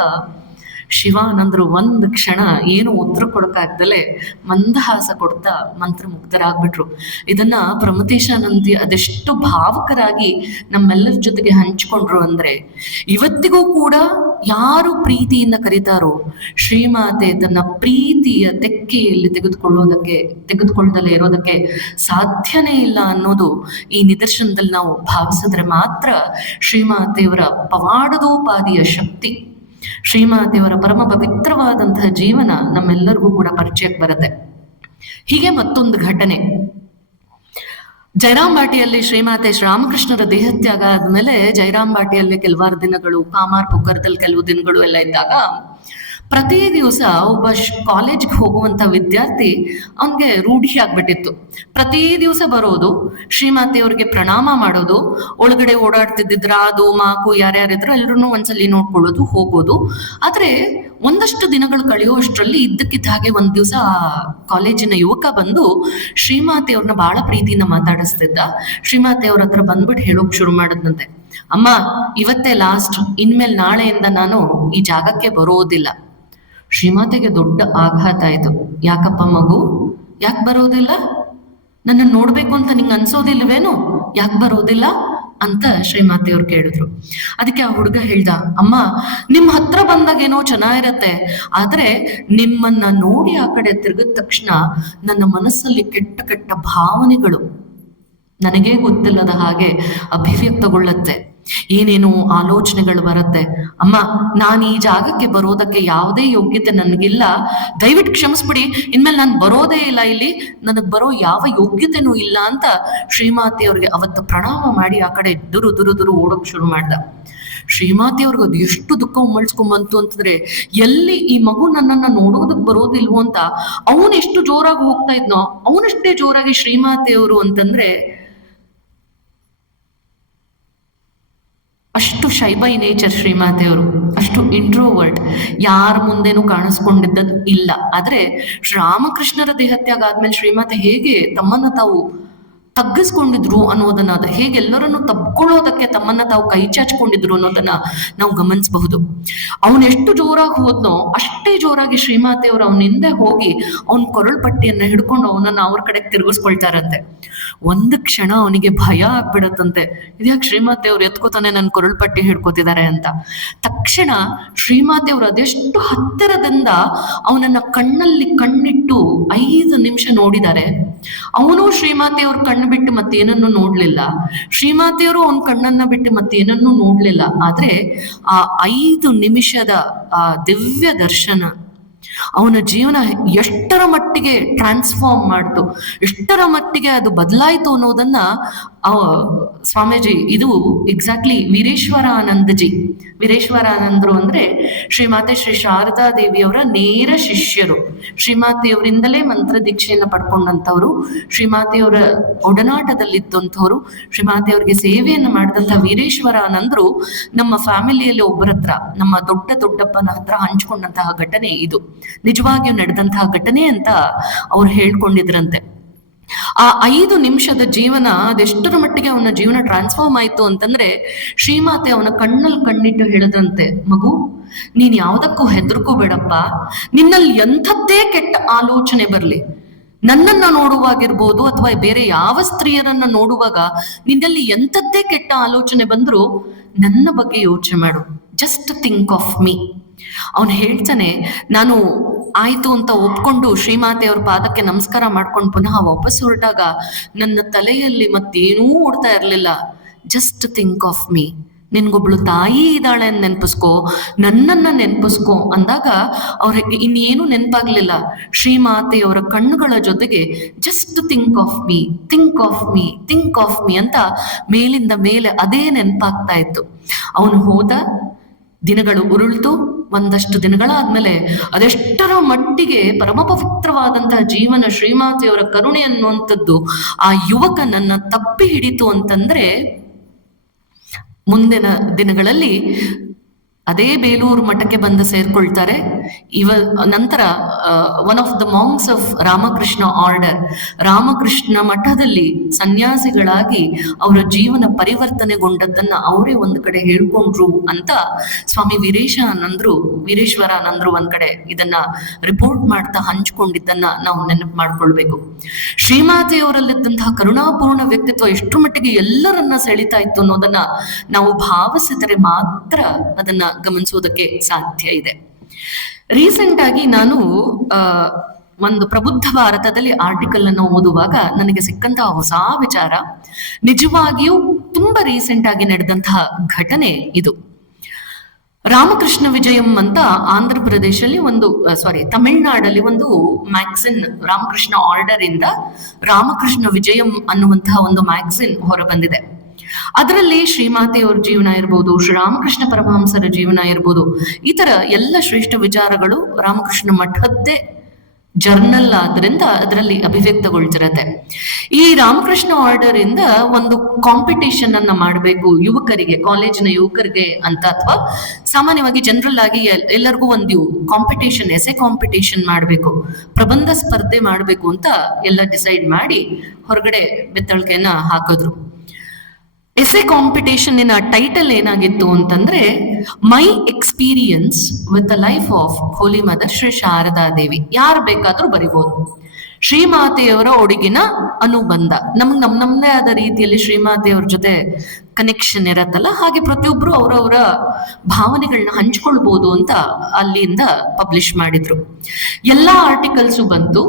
ಶಿವಾನಂದರು ಒಂದು ಕ್ಷಣ ಏನು ಉತ್ತರ ಕೊಡಕ್ಕಾಗ್ದಲೆ ಮಂದಹಾಸ ಕೊಡ್ತಾ ಮಂತ್ರಮುಗ್ಧರಾಗ್ಬಿಟ್ರು. ಇದನ್ನ ಪ್ರಮತೇಶಾನಂದಿ ಅದೆಷ್ಟು ಭಾವುಕರಾಗಿ ನಮ್ಮೆಲ್ಲರ ಜೊತೆಗೆ ಹಂಚಿಕೊಂಡ್ರು ಅಂದ್ರೆ, ಇವತ್ತಿಗೂ ಕೂಡ ಯಾರು ಪ್ರೀತಿಯಿಂದ ಕರೀತಾರೋ ಶ್ರೀಮಾತೆ ತನ್ನ ಪ್ರೀತಿಯ ತೆಕ್ಕೆಯಲ್ಲಿ ತೆಗೆದುಕೊಳ್ಳದಲ್ಲೇ ಇರೋದಕ್ಕೆ ಸಾಧ್ಯನೇ ಇಲ್ಲ ಅನ್ನೋದು ಈ ನಿದರ್ಶನದಲ್ಲಿ ನಾವು ಭಾವಿಸಿದ್ರೆ ಮಾತ್ರ ಶ್ರೀಮಾತೆಯವರ ಪವಾಡದೋಪಾದಿಯ ಶಕ್ತಿ, ಶ್ರೀಮಾತೆಯವರ ಪರಮ ಪವಿತ್ರವಾದಂತಹ ಜೀವನ ನಮ್ಮೆಲ್ಲರಿಗೂ ಕೂಡ ಪರಿಚಯಕ್ಕೆ ಬರುತ್ತೆ. ಹೀಗೆ ಮತ್ತೊಂದು ಘಟನೆ, ಜಯರಾಮ್ ಬಾಟಿಯಲ್ಲಿ ಶ್ರೀಮಾತೆ ಶ್ರೀರಾಮಕೃಷ್ಣರ ದೇಹತ್ಯಾಗ ಆದ್ಮೇಲೆ ಜಯರಾಮ್ ಬಾಟಿಯಲ್ಲಿ ಕೆಲವಾರು ದಿನಗಳು, ಕಾಮಾರ್ ಪೊಕ್ಕರದಲ್ಲಿ ಕೆಲವು ದಿನಗಳು ಎಲ್ಲ ಇದ್ದಾಗ ಪ್ರತಿ ದಿವಸ ಒಬ್ಬ ಕಾಲೇಜ್ಗೆ ಹೋಗುವಂತ ವಿದ್ಯಾರ್ಥಿ ಅವನ್ಗೆ ರೂಢಿ ಆಗ್ಬಿಟ್ಟಿತ್ತು. ಪ್ರತಿ ದಿವಸ ಬರೋದು, ಶ್ರೀಮಾತೆಯವ್ರಿಗೆ ಪ್ರಣಾಮ ಮಾಡೋದು, ಒಳಗಡೆ ಓಡಾಡ್ತಿದ್ದಿದ್ರ ಅದು ಮಾಕು ಯಾರ್ಯಾರಿದ್ರು ಎಲ್ರು ಒಂದ್ಸಲಿ ನೋಡ್ಕೊಳ್ಳೋದು, ಹೋಗೋದು. ಆದ್ರೆ ಒಂದಷ್ಟು ದಿನಗಳು ಕಳೆಯುವಷ್ಟರಲ್ಲಿ ಇದ್ದಕ್ಕಿದ್ದ ಹಾಗೆ ಒಂದ್ ದಿವಸ ಕಾಲೇಜಿನ ಯುವಕ ಬಂದು ಶ್ರೀಮಾತೆಯವ್ರನ್ನ ಬಹಳ ಪ್ರೀತಿಯಿಂದ ಮಾತಾಡಿಸ್ತಿದ್ದ. ಶ್ರೀಮಾತೆಯವ್ರ ಹತ್ರ ಬಂದ್ಬಿಟ್ಟು ಹೇಳೋಕ್ ಶುರು ಮಾಡದ್ನಂತೆ, ಅಮ್ಮ ಇವತ್ತೇ ಲಾಸ್ಟ್, ಇನ್ಮೇಲೆ ನಾಳೆಯಿಂದ ನಾನು ಈ ಜಾಗಕ್ಕೆ ಬರೋದಿಲ್ಲ. ಶ್ರೀಮಾತೆಗೆ ದೊಡ್ಡ ಆಘಾತ ಆಯ್ತು. ಯಾಕಪ್ಪ ಮಗು, ಯಾಕೆ ಬರೋದಿಲ್ಲ? ನನ್ನ ನೋಡ್ಬೇಕು ಅಂತ ನಿಂಗೆ ಅನ್ಸೋದಿಲ್ವೇನು? ಯಾಕೆ ಬರೋದಿಲ್ಲ ಅಂತ ಶ್ರೀಮಾತೆಯವ್ರು ಕೇಳಿದ್ರು. ಅದಕ್ಕೆ ಆ ಹುಡುಗ ಹೇಳ್ದ, ಅಮ್ಮ ನಿಮ್ ಹತ್ರ ಬಂದಾಗ ಏನೋ ಚೆನ್ನಾಗಿರತ್ತೆ, ಆದ್ರೆ ನಿಮ್ಮನ್ನ ನೋಡಿ ಆ ಕಡೆ ತಿರುಗಿದ ತಕ್ಷಣ ನನ್ನ ಮನಸ್ಸಲ್ಲಿ ಕೆಟ್ಟ ಕೆಟ್ಟ ಭಾವನೆಗಳು ನನಗೇ ಗೊತ್ತಿಲ್ಲದ ಹಾಗೆ ಅಭಿವ್ಯಕ್ತಗೊಳ್ಳತ್ತೆ, ಏನೇನೋ ಆಲೋಚನೆಗಳು ಬರುತ್ತೆ. ಅಮ್ಮ ನಾನು ಈ ಜಾಗಕ್ಕೆ ಬರೋದಕ್ಕೆ ಯಾವುದೇ ಯೋಗ್ಯತೆ ನನಗಿಲ್ಲ, ದಯವಿಟ್ಟು ಕ್ಷಮಿಸ್ಬಿಡಿ, ಇನ್ಮೇಲೆ ನಾನು ಬರೋದೇ ಇಲ್ಲ, ಇಲ್ಲಿ ನನಗ್ ಬರೋ ಯಾವ ಯೋಗ್ಯತೆನೂ ಇಲ್ಲ ಅಂತ ಶ್ರೀಮಾತೆಯವ್ರಿಗೆ ಅವತ್ತು ಪ್ರಣಾಮ ಮಾಡಿ ಆ ಕಡೆ ದುರು ದುರು ದುರು ಓಡೋಕ್ ಶುರು ಮಾಡ್ದ. ಶ್ರೀಮಾತೆಯವ್ರಿಗೆ ಅದು ಎಷ್ಟು ದುಃಖ ಉಮ್ಮಳ್ಸ್ಕೊಂಬಂತು ಅಂತಂದ್ರೆ, ಎಲ್ಲಿ ಈ ಮಗು ನನ್ನನ್ನ ನೋಡೋದಕ್ ಬರೋದಿಲ್ವೋ ಅಂತ ಅವನು ಎಷ್ಟು ಜೋರಾಗಿ ಹೋಗ್ತಾ ಇದ್ನೋ ಅವನಷ್ಟೇ ಜೋರಾಗಿ ಶ್ರೀಮಾತೆಯವರು ಅಂತಂದ್ರೆ ಅಷ್ಟು ಶೈ ಬೈ ನೇಚರ್ ಶ್ರೀಮಾತೆಯವರು, ಅಷ್ಟು ಇಂಟ್ರೋವರ್ಟ್, ಯಾರ ಮುಂದೆನೂ ಕಾಣಿಸ್ಕೊಂಡಿದ್ದದ್ದು ಇಲ್ಲ. ಆದ್ರೆ ರಾಮಕೃಷ್ಣರ ದೇಹತ್ಯಾಗ ಆದ್ಮೇಲೆ ಶ್ರೀಮಾತೆ ಹೇಗೆ ತಮ್ಮನ್ನ ತಾವು ತಗ್ಗಿಸ್ಕೊಂಡಿದ್ರು ಅನ್ನೋದನ್ನ, ಅದು ಹೇಗೆ ಎಲ್ಲರನ್ನು ತಬ್ಕೊಳ್ಳೋದಕ್ಕೆ ತಮ್ಮನ್ನ ತಾವು ಕೈ ಚಾಚ್ಕೊಂಡಿದ್ರು ಅನ್ನೋದನ್ನ ನಾವು ಗಮನಿಸಬಹುದು. ಅವನೆಷ್ಟು ಜೋರಾಗಿ ಹೋದ್ನೋ ಅಷ್ಟೇ ಜೋರಾಗಿ ಶ್ರೀಮಾತೆಯವರು ಅವನ ಹಿಂದೆ ಹೋಗಿ ಅವನ ಕೊರಳು ಪಟ್ಟಿಯನ್ನ ಹಿಡ್ಕೊಂಡು ಅವನನ್ನ ಅವ್ರ ಕಡೆ ತಿರುಗಿಸ್ಕೊಳ್ತಾರಂತೆ. ಒಂದು ಕ್ಷಣ ಅವನಿಗೆ ಭಯ ಆಗ್ಬಿಡತ್ತಂತೆ, ಇದ್ಯಾಕೆ ಶ್ರೀಮಾತೆಯವ್ರು ಎತ್ಕೋತಾನೆ ನನ್ನ ಕೊರಳು ಪಟ್ಟಿ ಹಿಡ್ಕೋತಿದ್ದಾರೆ ಅಂತ. ತಕ್ಷಣ ಶ್ರೀಮಾತೆಯವರು ಅದೆಷ್ಟು ಹತ್ತಿರದಿಂದ ಅವನನ್ನ ಕಣ್ಣಲ್ಲಿ ಕಣ್ಣಿಟ್ಟು 5 ನಿಮಿಷ ನೋಡಿದ್ದಾರೆ. ಅವನು ಶ್ರೀಮಾತೆಯವ್ರ ಕಣ್ಣು ಬಿಟ್ಟು ಮತ್ತೇನನ್ನು ನೋಡ್ಲಿಲ್ಲ, ಶ್ರೀಮಾತೆಯವರು ಅವನ ಕಣ್ಣನ್ನ ಬಿಟ್ಟು ಮತ್ತೇನನ್ನು ನೋಡ್ಲಿಲ್ಲ. ಆದ್ರೆ ಆ 5 ನಿಮಿಷದ ಆ ದಿವ್ಯ ದರ್ಶನ ಅವನ ಜೀವನ ಎಷ್ಟರ ಮಟ್ಟಿಗೆ ಟ್ರಾನ್ಸ್ಫಾರ್ಮ್ ಮಾಡ್ತು, ಎಷ್ಟರ ಮಟ್ಟಿಗೆ ಅದು ಬದಲಾಯಿತು ಅನ್ನೋದನ್ನ ಸ್ವಾಮೀಜಿ, ಇದು ಎಕ್ಸಾಕ್ಟ್ಲಿ ವೀರೇಶ್ವರಾನಂದಜಿ. ವೀರೇಶ್ವರಾನಂದರು ಅಂದ್ರೆ ಶ್ರೀಮಾತೆ ಶ್ರೀ ಶಾರದಾ ದೇವಿಯವರ ನೇರ ಶಿಷ್ಯರು. ಶ್ರೀಮಾತೆಯವರಿಂದಲೇ ಮಂತ್ರ ದೀಕ್ಷೆಯನ್ನು ಪಡ್ಕೊಂಡಂಥವ್ರು, ಶ್ರೀಮಾತೆಯವರ ಒಡನಾಟದಲ್ಲಿದ್ದಂಥವ್ರು, ಶ್ರೀಮಾತೆಯವ್ರಿಗೆ ಸೇವೆಯನ್ನು ಮಾಡಿದಂಥ ವೀರೇಶ್ವರಾನಂದರು ನಮ್ಮ ಫ್ಯಾಮಿಲಿಯಲ್ಲಿ ಒಬ್ಬರ ಹತ್ರ, ನಮ್ಮ ದೊಡ್ಡ ದೊಡ್ಡಪ್ಪನ ಹತ್ರ ಹಂಚ್ಕೊಂಡಂತಹ ಘಟನೆ ಇದು. ನಿಜವಾಗಿಯೂ ನಡೆದಂತಹ ಘಟನೆ ಅಂತ ಅವ್ರು ಹೇಳ್ಕೊಂಡಿದ್ರಂತೆ. ಆ 5 ನಿಮಿಷದ ಜೀವನ ಅದೆಷ್ಟರ ಮಟ್ಟಿಗೆ ಅವನ ಜೀವನ ಟ್ರಾನ್ಸ್ಫಾರ್ಮ್ ಆಯ್ತು ಅಂತಂದ್ರೆ, ಶ್ರೀಮಾತೆ ಅವನ ಕಣ್ಣಲ್ಲಿ ಕಣ್ಣಿಟ್ಟು ಹೇಳಿದ್ರಂತೆ, ಮಗು ನೀನ್ ಯಾವ್ದಕ್ಕೂ ಹೆದರ್ಕೋಬೇಡಪ್ಪ, ನಿನ್ನಲ್ಲಿ ಎಂಥದ್ದೇ ಕೆಟ್ಟ ಆಲೋಚನೆ ಬರ್ಲಿ, ನನ್ನನ್ನ ನೋಡುವಾಗಿರ್ಬೋದು ಅಥವಾ ಬೇರೆ ಯಾವ ಸ್ತ್ರೀಯರನ್ನ ನೋಡುವಾಗ ನಿನ್ನಲ್ಲಿ ಎಂಥದ್ದೇ ಕೆಟ್ಟ ಆಲೋಚನೆ ಬಂದ್ರು ನನ್ನ ಬಗ್ಗೆ ಯೋಚನೆ ಮಾಡು, ಜಸ್ಟ್ ಥಿಂಕ್ ಆಫ್ ಮೀ. ಅವನು ಹೇಳ್ತಾನೆ, ನಾನು ಆಯ್ತು ಅಂತ ಒಪ್ಕೊಂಡು ಶ್ರೀಮಾತೆಯವ್ರ ಪಾದಕ್ಕೆ ನಮಸ್ಕಾರ ಮಾಡ್ಕೊಂಡು ಪುನಃ ವಾಪಸ್ ಹೊರಟಾಗ ನನ್ನ ತಲೆಯಲ್ಲಿ ಮತ್ತೇನೂ ಓಡ್ತಾ ಇರ್ಲಿಲ್ಲ. ಜಸ್ಟ್ ಥಿಂಕ್ ಆಫ್ ಮೀ, ನಿನ್ಗೊಬ್ಳು ತಾಯಿ ಇದ್ದಾಳೆ ಅಂತ ನೆನ್ಪಿಸ್ಕೋ, ನನ್ನನ್ನ ನೆನ್ಪಿಸ್ಕೋ ಅಂದಾಗ ಅವ್ರಿಗೆ ಇನ್ನೇನು ನೆನಪಾಗ್ಲಿಲ್ಲ. ಶ್ರೀಮಾತೆಯವರ ಕಣ್ಣುಗಳ ಜೊತೆಗೆ just think of me, think of me, think of me ಅಂತ ಮೇಲಿಂದ ಮೇಲೆ ಅದೇ ನೆನಪಾಗ್ತಾ ಇತ್ತು. ಅವನು ಹೋದ, ದಿನಗಳು ಉರುಳ್ತು. ಒಂದಷ್ಟು ದಿನಗಳಾದ್ಮೇಲೆ ಅದೆಷ್ಟರ ಮಟ್ಟಿಗೆ ಪರಮ ಪವಿತ್ರವಾದಂತಹ ಜೀವನ, ಶ್ರೀಮಾತೆಯವರ ಕರುಣೆ ಅನ್ನುವಂಥದ್ದು ಆ ಯುವಕನನ್ನ ತಪ್ಪಿ ಹಿಡಿತು ಅಂತಂದ್ರೆ, ಮುಂದಿನ ದಿನಗಳಲ್ಲಿ ಅದೇ ಬೇಲೂರು ಮಠಕ್ಕೆ ಬಂದು ಸೇರ್ಕೊಳ್ತಾರೆ. ನಂತರ one of the monks of Ramakrishna order, Ramakrishna ಮಠದಲ್ಲಿ ಸನ್ಯಾಸಿಗಳಾಗಿ ಅವರ ಜೀವನ ಪರಿವರ್ತನೆಗೊಂಡದ್ದನ್ನ ಅವರೇ ಒಂದು ಕಡೆ ಹೇಳ್ಕೊಂಡ್ರು ಅಂತ ಸ್ವಾಮಿ ವೀರೇಶ್ವರಾನಂದರು ಒಂದ್ ಕಡೆ ಇದನ್ನ ರಿಪೋರ್ಟ್ ಮಾಡ್ತಾ ಹಂಚ್ಕೊಂಡಿದ್ದನ್ನ ನಾವು ನೆನಪು ಮಾಡ್ಕೊಳ್ಬೇಕು. ಶ್ರೀಮಾತೆಯವರಲ್ಲಿದ್ದಂತಹ ಕರುಣಾಪೂರ್ಣ ವ್ಯಕ್ತಿತ್ವ ಎಷ್ಟು ಮಟ್ಟಿಗೆ ಎಲ್ಲರನ್ನ ಸೆಳಿತಾ ಇತ್ತು ಅನ್ನೋದನ್ನ ನಾವು ಭಾವಿಸಿದರೆ ಮಾತ್ರ ಅದನ್ನ ಗಮನಿಸೋದಕ್ಕೆ ಸಾಧ್ಯ ಇದೆ. ರೀಸೆಂಟ್ ಆಗಿ ನಾನು ಒಂದು ಪ್ರಬುದ್ಧ ಭಾರತದಲ್ಲಿ ಆರ್ಟಿಕಲ್ ಅನ್ನು ಓದುವಾಗ ನನಗೆ ಸಿಕ್ಕಂತಹ ಹೊಸ ವಿಚಾರ, ನಿಜವಾಗಿಯೂ ತುಂಬಾ ರೀಸೆಂಟ್ ಆಗಿ ನಡೆದಂತಹ ಘಟನೆ ಇದು. ರಾಮಕೃಷ್ಣ ವಿಜಯಂ ಅಂತ ಆಂಧ್ರ ಪ್ರದೇಶಲ್ಲಿ ತಮಿಳ್ನಾಡಲ್ಲಿ ಒಂದು ಮ್ಯಾಗಝಿನ್, ರಾಮಕೃಷ್ಣ ಆರ್ಡರ್ ಇಂದ ರಾಮಕೃಷ್ಣ ವಿಜಯಂ ಅನ್ನುವಂತಹ ಒಂದು ಮ್ಯಾಗಝಿನ್ ಹೊರ ಬಂದಿದೆ. ಅದರಲ್ಲಿ ಶ್ರೀಮಾತೆಯವ್ರ ಜೀವನ ಇರ್ಬೋದು, ಶ್ರೀರಾಮಕೃಷ್ಣ ಪರಮಹಂಸರ ಜೀವನ ಇರ್ಬೋದು, ಈ ತರ ಎಲ್ಲ ಶ್ರೇಷ್ಠ ವಿಚಾರಗಳು ರಾಮಕೃಷ್ಣ ಮಠದ್ದೇ ಜರ್ನಲ್ ಆದ್ರಿಂದ ಅದರಲ್ಲಿ ಅಭಿವ್ಯಕ್ತಗೊಳ್ತಿರತ್ತೆ. ಈ ರಾಮಕೃಷ್ಣ ಆರ್ಡರ್ ಇಂದ ಒಂದು ಕಾಂಪಿಟೇಷನ್ ಅನ್ನ ಮಾಡಬೇಕು ಯುವಕರಿಗೆ, ಕಾಲೇಜಿನ ಯುವಕರಿಗೆ ಅಂತ, ಅಥವಾ ಸಾಮಾನ್ಯವಾಗಿ ಜನರಲ್ ಆಗಿ ಎಲ್ಲರಿಗೂ ಒಂದು ಕಾಂಪಿಟೇಷನ್, ಎಸೆ ಕಾಂಪಿಟೇಷನ್ ಮಾಡಬೇಕು, ಪ್ರಬಂಧ ಸ್ಪರ್ಧೆ ಮಾಡಬೇಕು ಅಂತ ಎಲ್ಲ ಡಿಸೈಡ್ ಮಾಡಿ ಹೊರಗಡೆ ಬೆತ್ತಳಿಕೆಯನ್ನ ಹಾಕಿದ್ರು. ಎಸೆ ಕಾಂಪಿಟೇಷನ್ ಟೈಟಲ್ ಏನಾಗಿತ್ತು ಅಂತಂದ್ರೆ, my experience with the life of Holy Mother Shri Sharada Devi. ಯಾರು ಬೇಕಾದ್ರೂ ಬರಿಬೋದು. ಶ್ರೀಮಾತೆಯವರ ಒಡಗಿನ ಅನುಬಂಧ, ನಮ್ಮದೇ ಆದ ರೀತಿಯಲ್ಲಿ ಶ್ರೀಮಾತೆಯವ್ರ ಜೊತೆ ಕನೆಕ್ಷನ್ ಇರತ್ತಲ್ಲ, ಹಾಗೆ ಪ್ರತಿಯೊಬ್ರು ಅವರವರ ಭಾವನೆಗಳನ್ನ ಹಂಚ್ಕೊಳ್ಬೋದು ಅಂತ ಅಲ್ಲಿಂದ ಪಬ್ಲಿಷ್ ಮಾಡಿದ್ರು. ಎಲ್ಲಾ ಆರ್ಟಿಕಲ್ಸು ಬಂತು.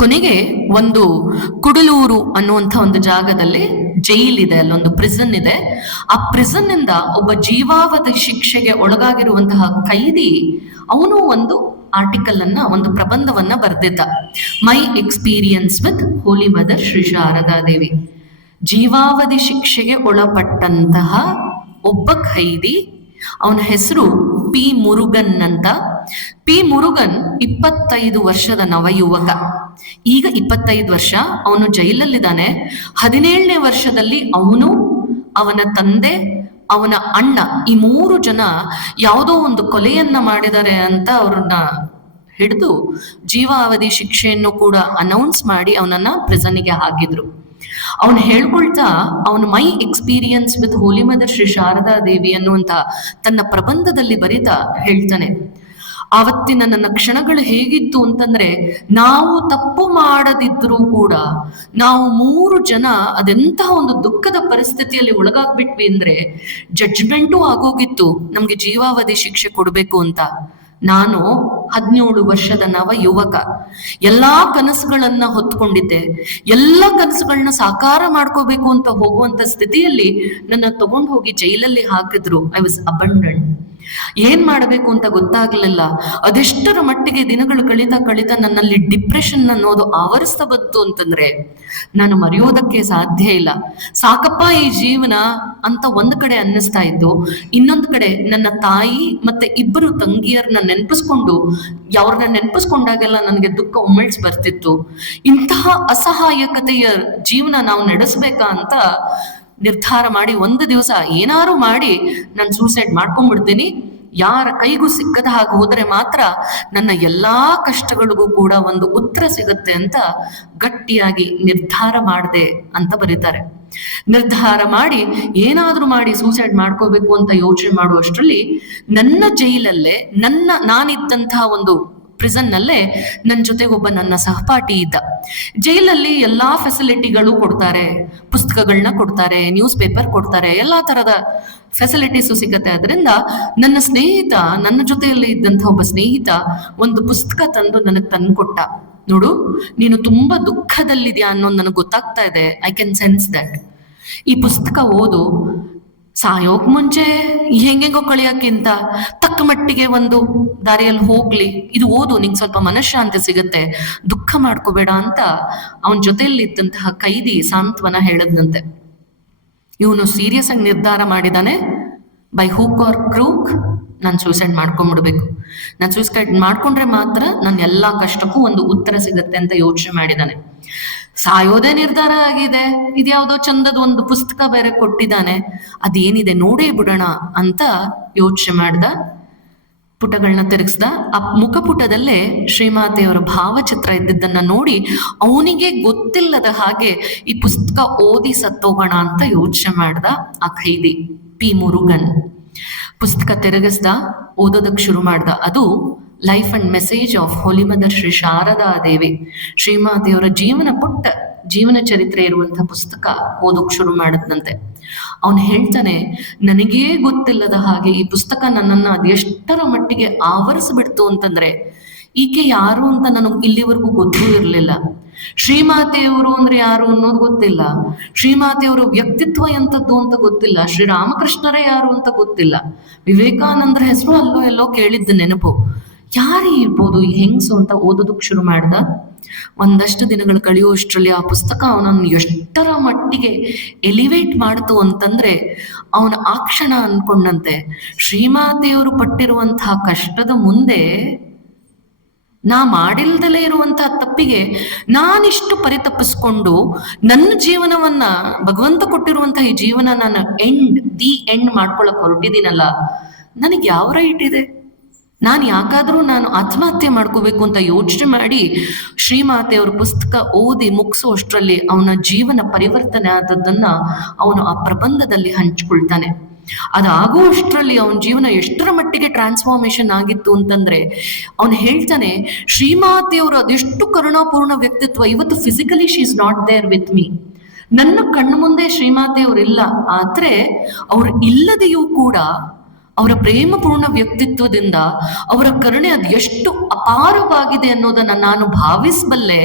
ಕೊನೆಗೆ ಒಂದು ಕುಡಲೂರು ಅನ್ನುವಂಥ ಒಂದು ಜಾಗದಲ್ಲಿ ಜೈಲ್ ಇದೆ, ಅಲ್ಲೊಂದು ಪ್ರಿಸನ್ ಇದೆ. ಆ ಪ್ರಿಸನ್ ಇಂದ ಒಬ್ಬ ಜೀವಾವಧಿ ಶಿಕ್ಷೆಗೆ ಒಳಗಾಗಿರುವಂತಹ ಕೈದಿ, ಅವನು ಒಂದು ಆರ್ಟಿಕಲ್ ಅನ್ನ, ಒಂದು ಪ್ರಬಂಧವನ್ನ ಬರೆದಿದ್ದ. My experience with Holy Mother Shri Sharada Devi. ಜೀವಾವಧಿ ಶಿಕ್ಷೆಗೆ ಒಳಪಟ್ಟಂತಹ ಒಬ್ಬ ಖೈದಿ, ಅವನ ಹೆಸರು ಪಿ ಮುರುಗನ್ ಅಂತ. ಪಿ ಮುರುಗನ್ 25 ವರ್ಷದ ನವಯುವಕ. ಈಗ 25 ವರ್ಷ ಅವನು ಜೈಲಲ್ಲಿದ್ದಾನೆ. 17ನೇ ವರ್ಷದಲ್ಲಿ ಅವನು, ಅವನ ತಂದೆ, ಅವನ ಅಣ್ಣ, ಈ 3 ಜನ ಯಾವುದೋ ಒಂದು ಕೊಲೆಯನ್ನ ಮಾಡಿದ್ದಾರೆ ಅಂತ ಅವ್ರನ್ನ ಹಿಡಿದು ಜೀವಾವಧಿ ಶಿಕ್ಷೆಯನ್ನು ಕೂಡ ಅನೌನ್ಸ್ ಮಾಡಿ ಅವನನ್ನ ಪ್ರಿಸನ್ನಿಗೆ ಹಾಕಿದ್ರು. ಅವನು ಹೇಳ್ಕೊಳ್ತಾ, ಅವನು my experience with Holy Mother Shri Sharada Devi ಅನ್ನುವಂತ ತನ್ನ ಪ್ರಬಂಧದಲ್ಲಿ ಬರೀತಾ ಹೇಳ್ತಾನೆ, ಆವತ್ತಿನ ನನ್ನ ಕ್ಷಣಗಳು ಹೇಗಿತ್ತು ಅಂತಂದ್ರೆ, ನಾವು ತಪ್ಪು ಮಾಡದಿದ್ರೂ ಕೂಡ ನಾವು 3 ಜನ ಅದೆಂತಹ ಒಂದು ದುಃಖದ ಪರಿಸ್ಥಿತಿಯಲ್ಲಿ ಒಳಗಾಗ್ಬಿಟ್ವಿ ಅಂದ್ರೆ, ಜಡ್ಜ್ಮೆಂಟು ಆಗೋಗಿತ್ತು ನಮ್ಗೆ ಜೀವಾವಧಿ ಶಿಕ್ಷೆ ಕೊಡ್ಬೇಕು ಅಂತ. ನಾನು 17 ವರ್ಷದ ನವ ಯುವಕ, ಎಲ್ಲಾ ಕನಸುಗಳನ್ನ ಹೊತ್ಕೊಂಡಿದ್ದೆ. ಎಲ್ಲ ಕನಸುಗಳನ್ನ ಸಾಕಾರ ಮಾಡ್ಕೋಬೇಕು ಅಂತ ಹೋಗುವಂತ ಸ್ಥಿತಿಯಲ್ಲಿ ನನ್ನ ತಗೊಂಡು ಹೋಗಿ ಜೈಲಲ್ಲಿ ಹಾಕಿದ್ರು. I was abandoned. ಏನ್ ಮಾಡಬೇಕು ಅಂತ ಗೊತ್ತಾಗ್ಲಿಲ್ಲ. ಅದೆಷ್ಟರ ಮಟ್ಟಿಗೆ ದಿನಗಳು ಕಳೀತಾ ನನ್ನಲ್ಲಿ ಡಿಪ್ರೆಷನ್ ಅನ್ನೋದು ಆವರಿಸ್ತಾ ಬಂತು ಅಂತಂದ್ರೆ ನಾನು ಮರೆಯೋದಕ್ಕೆ ಸಾಧ್ಯ ಇಲ್ಲ. ಸಾಕಪ್ಪ ಈ ಜೀವನ ಅಂತ ಒಂದ್ ಕಡೆ ಅನ್ನಿಸ್ತಾ ಇತ್ತು. ಇನ್ನೊಂದ್ ಕಡೆ ನನ್ನ ತಾಯಿ ಮತ್ತೆ 2 ತಂಗಿಯರನ್ನ ನೆನಪಿಸ್ಕೊಂಡು, ಅವ್ರನ್ನ ನೆನಪಿಸ್ಕೊಂಡಾಗೆಲ್ಲ ನನಗೆ ದುಃಖ ಉಮ್ಮಳ್ಸ್ ಬರ್ತಿತ್ತು. ಇಂತಹ ಅಸಹಾಯಕತೆಯ ಜೀವನ ನಾವು ನಡೆಸ್ಬೇಕಾ ಅಂತ ನಿರ್ಧಾರ ಮಾಡಿ, ಒಂದು ದಿವಸ ಏನಾರು ಮಾಡಿ ನಾನು ಸೂಸೈಡ್ ಮಾಡ್ಕೊಂಡ್ಬಿಡ್ತೀನಿ, ಯಾರ ಕೈಗೂ ಸಿಕ್ಕದ ಹಾಗೆ ಹೋದರೆ ಮಾತ್ರ ನನ್ನ ಎಲ್ಲಾ ಕಷ್ಟಗಳಿಗೂ ಕೂಡ ಒಂದು ಉತ್ತರ ಸಿಗುತ್ತೆ ಅಂತ ಗಟ್ಟಿಯಾಗಿ ನಿರ್ಧಾರ ಮಾಡಿದೆ ಅಂತ ಬರೀತಾರೆ. ನಿರ್ಧಾರ ಮಾಡಿ ಏನಾದ್ರೂ ಮಾಡಿ ಸೂಸೈಡ್ ಮಾಡ್ಕೋಬೇಕು ಅಂತ ಯೋಚನೆ ಮಾಡುವಷ್ಟರಲ್ಲಿ ನನ್ನ ಜೈಲಲ್ಲೇ, ನಾನಿದ್ದಂತಹ ಒಂದು ಪ್ರಿಸನ್ ನಲ್ಲೇ ನನ್ನ ಜೊತೆಗೆ ಒಬ್ಬ ನನ್ನ ಸಹಪಾಠಿ ಇದ್ದ. ಜೈಲಲ್ಲಿ ಎಲ್ಲಾ ಫೆಸಿಲಿಟಿಗಳು ಕೊಡ್ತಾರೆ, ಪುಸ್ತಕಗಳನ್ನ ಕೊಡ್ತಾರೆ, ನ್ಯೂಸ್ ಪೇಪರ್ ಕೊಡ್ತಾರೆ, ಎಲ್ಲಾ ತರದ ಫೆಸಿಲಿಟೀಸು ಸಿಗತ್ತೆ. ಅದರಿಂದ ನನ್ನ ಸ್ನೇಹಿತ, ನನ್ನ ಜೊತೆಯಲ್ಲಿ ಇದ್ದಂಥ ಒಬ್ಬ ಸ್ನೇಹಿತ ಒಂದು ಪುಸ್ತಕ ತಂದು ನನಗೆ ತಂದು ಕೊಟ್ಟ. ನೋಡು, ನೀನು ತುಂಬಾ ದುಃಖದಲ್ಲಿದ್ಯಾ ಅನ್ನೋದು ನನಗೆ ಗೊತ್ತಾಗ್ತಾ ಇದೆ. I can sense that. ಈ ಪುಸ್ತಕ ಓದು, ಸಾಯೋಕ್ ಮುಂಚೆ ಹೆಂಗೆಂಗೋ ಕಳಿಯಕ್ಕಿಂತ ತಕ್ಕ ಮಟ್ಟಿಗೆ ಒಂದು ದಾರಿಯಲ್ಲಿ ಹೋಗ್ಲಿ, ಇದು ಓದು, ನಿಂಗೆ ಸ್ವಲ್ಪ ಮನಃಶಾಂತಿ ಸಿಗುತ್ತೆ, ದುಃಖ ಮಾಡ್ಕೋಬೇಡ ಅಂತ ಅವನ ಜೊತೆಯಲ್ಲಿ ಇದ್ದಂತಹ ಕೈದಿ ಸಾಂತ್ವನ ಹೇಳದ್ನಂತೆ. ಇವನು ಸೀರಿಯಸ್ ಆಗಿ ನಿರ್ಧಾರ ಮಾಡಿದಾನೆ, ಬೈ ಹೂಕ್ ಆರ್ ಕ್ರೂಕ್ ನಾನು ಸೂಸೈಡ್ ಮಾಡ್ಕೊಂಡ್ಬಿಡ್ಬೇಕು, ನಾನು ಸೂಸೈಡ್ ಮಾಡ್ಕೊಂಡ್ರೆ ಮಾತ್ರ ನನ್ನ ಎಲ್ಲಾ ಕಷ್ಟಕ್ಕೂ ಒಂದು ಉತ್ತರ ಸಿಗತ್ತೆ ಅಂತ ಯೋಚನೆ ಮಾಡಿದಾನೆ. ಸಾಯೋದೇ ನಿರ್ಧಾರ ಆಗಿದೆ, ಇದ್ಯಾವುದೋ ಚಂದದ ಒಂದು ಪುಸ್ತಕ ಬೇರೆ ಕೊಟ್ಟಿದ್ದಾನೆ, ಅದೇನಿದೆ ನೋಡೇ ಬಿಡೋಣ ಅಂತ ಯೋಚನೆ ಮಾಡ್ದ. ಪುಟಗಳನ್ನ ತಿರುಗಿಸ್ದ. ಆ ಮುಖಪುಟದಲ್ಲೇ ಶ್ರೀಮಾತೆಯವರ ಭಾವಚಿತ್ರ ಇದ್ದಿದ್ದನ್ನ ನೋಡಿ ಅವನಿಗೆ ಗೊತ್ತಿಲ್ಲದ ಹಾಗೆ ಈ ಪುಸ್ತಕ ಓದಿ ಸತ್ತೋಗೋಣ ಅಂತ ಯೋಚನೆ ಮಾಡ್ದ ಆ ಖೈದಿ ಪಿ ಮುರುಗನ್. ಪುಸ್ತಕ ತಿರುಗಿಸ್ದ, ಓದೋದಕ್ಕೆ ಶುರು ಮಾಡ್ದ. ಅದು life and message of Holy Mother Shri Sharada Devi, ಶ್ರೀಮಾತೆಯವರ ಪುಟ್ಟ ಜೀವನ ಚರಿತ್ರೆ ಇರುವಂತಹ ಪುಸ್ತಕ ಓದೋಕ್ ಶುರು ಮಾಡದ್ನಂತೆ. ಅವನು ಹೇಳ್ತಾನೆ, ನನಗೇ ಗೊತ್ತಿಲ್ಲದ ಹಾಗೆ ಈ ಪುಸ್ತಕ ನನ್ನನ್ನ ಅದೆಷ್ಟರ ಮಟ್ಟಿಗೆ ಆವರಿಸ್ಬಿಡ್ತು ಅಂತಂದ್ರೆ, ಈಕೆ ಯಾರು ಅಂತ ನನಗೆ ಇಲ್ಲಿವರೆಗೂ ಗೊತ್ತೂ ಇರಲಿಲ್ಲ. ಶ್ರೀಮಾತೆಯವರು ಅಂದ್ರೆ ಯಾರು ಅನ್ನೋದು ಗೊತ್ತಿಲ್ಲ, ಶ್ರೀಮಾತೆಯವರ ವ್ಯಕ್ತಿತ್ವ ಎಂಥದ್ದು ಅಂತ ಗೊತ್ತಿಲ್ಲ, ಶ್ರೀರಾಮಕೃಷ್ಣರೇ ಯಾರು ಅಂತ ಗೊತ್ತಿಲ್ಲ, ವಿವೇಕಾನಂದರ ಹೆಸರು ಅಲ್ಲೋ ಎಲ್ಲೋ ಕೇಳಿದ್ದ ನೆನಪು. ಯಾರೇ ಇರ್ಬೋದು ಈ ಹೆಂಗಸು ಅಂತ ಓದೋದಕ್ಕೆ ಶುರು ಮಾಡ್ದ. ಒಂದಷ್ಟು ದಿನಗಳು ಕಳೆಯುವಷ್ಟರಲ್ಲಿ ಆ ಪುಸ್ತಕ ಅವನನ್ನು ಎಷ್ಟರ ಮಟ್ಟಿಗೆ ಎಲಿವೇಟ್ ಮಾಡ್ತು ಅಂತಂದ್ರೆ, ಅವನ ಆ ಕ್ಷಣ ಅನ್ಕೊಂಡಂತೆ ಶ್ರೀಮಾತೆಯವರು ಪಟ್ಟಿರುವಂತಹ ಕಷ್ಟದ ಮುಂದೆ ನಾ ಮಾಡಿಲ್ದಲೇ ಇರುವಂತಹ ತಪ್ಪಿಗೆ ನಾನಿಷ್ಟು ಪರಿತಪ್ಪಿಸ್ಕೊಂಡು ನನ್ನ ಜೀವನವನ್ನ, ಭಗವಂತ ಕೊಟ್ಟಿರುವಂತಹ ಈ ಜೀವನ ನಾನು ಎಂಡ್ ಮಾಡ್ಕೊಳಕ್ ಹೊರಟಿದ್ದೀನಲ್ಲ, ನನಗೆ ಯಾವ ರೈಟ್ ಇದೆ? ನಾನು ಆತ್ಮಹತ್ಯೆ ಮಾಡ್ಕೋಬೇಕು ಅಂತ ಯೋಚನೆ ಮಾಡಿ ಶ್ರೀಮಾತೆಯವ್ರ ಪುಸ್ತಕ ಓದಿ ಮುಗಿಸೋ ಅಷ್ಟರಲ್ಲಿ ಅವನ ಜೀವನ ಪರಿವರ್ತನೆ ಆದದ್ದನ್ನ ಅವನು ಆ ಪ್ರಬಂಧದಲ್ಲಿ ಹಂಚ್ಕೊಳ್ತಾನೆ. ಅದಾಗುವಷ್ಟರಲ್ಲಿ ಅವನ ಜೀವನ ಎಷ್ಟರ ಮಟ್ಟಿಗೆ ಟ್ರಾನ್ಸ್ಫಾರ್ಮೇಶನ್ ಆಗಿತ್ತು ಅಂತಂದ್ರೆ, ಅವನು ಹೇಳ್ತಾನೆ, ಶ್ರೀಮಾತೆಯವರು ಅದೆಷ್ಟು ಕರುಣಾಪೂರ್ಣ ವ್ಯಕ್ತಿತ್ವ, ಇವತ್ತು physically she is not there with me, ನನ್ನ ಕಣ್ಣು ಮುಂದೆ ಶ್ರೀಮಾತೆಯವರಿಲ್ಲ, ಆದ್ರೆ ಅವ್ರು ಇಲ್ಲದೆಯೂ ಕೂಡ ಅವರ ಪ್ರೇಮಪೂರ್ಣ ವ್ಯಕ್ತಿತ್ವದಿಂದ ಅವರ ಕರುಣೆ ಅದು ಎಷ್ಟು ಅಪಾರವಾಗಿದೆ ಅನ್ನೋದನ್ನ ನಾನು ಭಾವಿಸಬಲ್ಲೆ.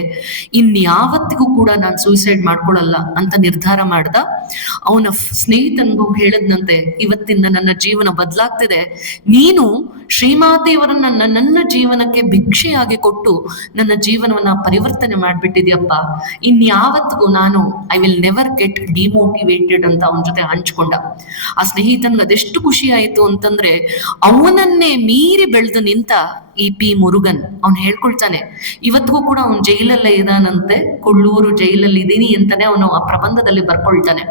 ಇನ್ಯಾವತ್ತಿಗೂ ಕೂಡ ನಾನು ಸೂಸೈಡ್ ಮಾಡ್ಕೊಳ್ಳಲ್ಲ ಅಂತ ನಿರ್ಧಾರ ಮಾಡ್ದ. ಅವನ ಸ್ನೇಹಿತನಿಗೂ ಹೇಳದ್ನಂತೆ, ಇವತ್ತಿಂದ ನನ್ನ ಜೀವನ ಬದಲಾಗ್ತಿದೆ, ನೀನು ಶ್ರೀಮಾತೆಯವರನ್ನ ನನ್ನ ಜೀವನಕ್ಕೆ ಭಿಕ್ಷೆಯಾಗಿ ಕೊಟ್ಟು ನನ್ನ ಜೀವನವನ್ನ ಪರಿವರ್ತನೆ ಮಾಡ್ಬಿಟ್ಟಿದ್ಯಪ್ಪ, ಇನ್ಯಾವತ್ತಿಗೂ ನಾನು I will never get demotivated ಅಂತ ಅವನ ಜೊತೆ ಹಂಚ್ಕೊಂಡ. ಆ ಸ್ನೇಹಿತನ್ಗೆ ಅದೆಷ್ಟು ಖುಷಿ ಆಯ್ತು ಅಂತಂದ್ರೆ, ಅವನನ್ನೇ ಮೀರಿ ಬೆಳೆದು ನಿಂತ ಈ ಪಿ ಮುರುಗನ್ ಅವನು ಹೇಳ್ಕೊಳ್ತಾನೆ, ಇವತ್ತಿಗೂ ಕೂಡ ಅವನು ಜೈಲಲ್ಲೇ ಇದಾನಂತೆ, ಕೊಲ್ಲೂರು ಜೈಲಲ್ಲಿ ಇದೀನಿ ಅಂತಾನೆ ಅವನು ಆ ಪ್ರಬಂಧದಲ್ಲಿ ಬರ್ಕೊಳ್ತಾನೆ.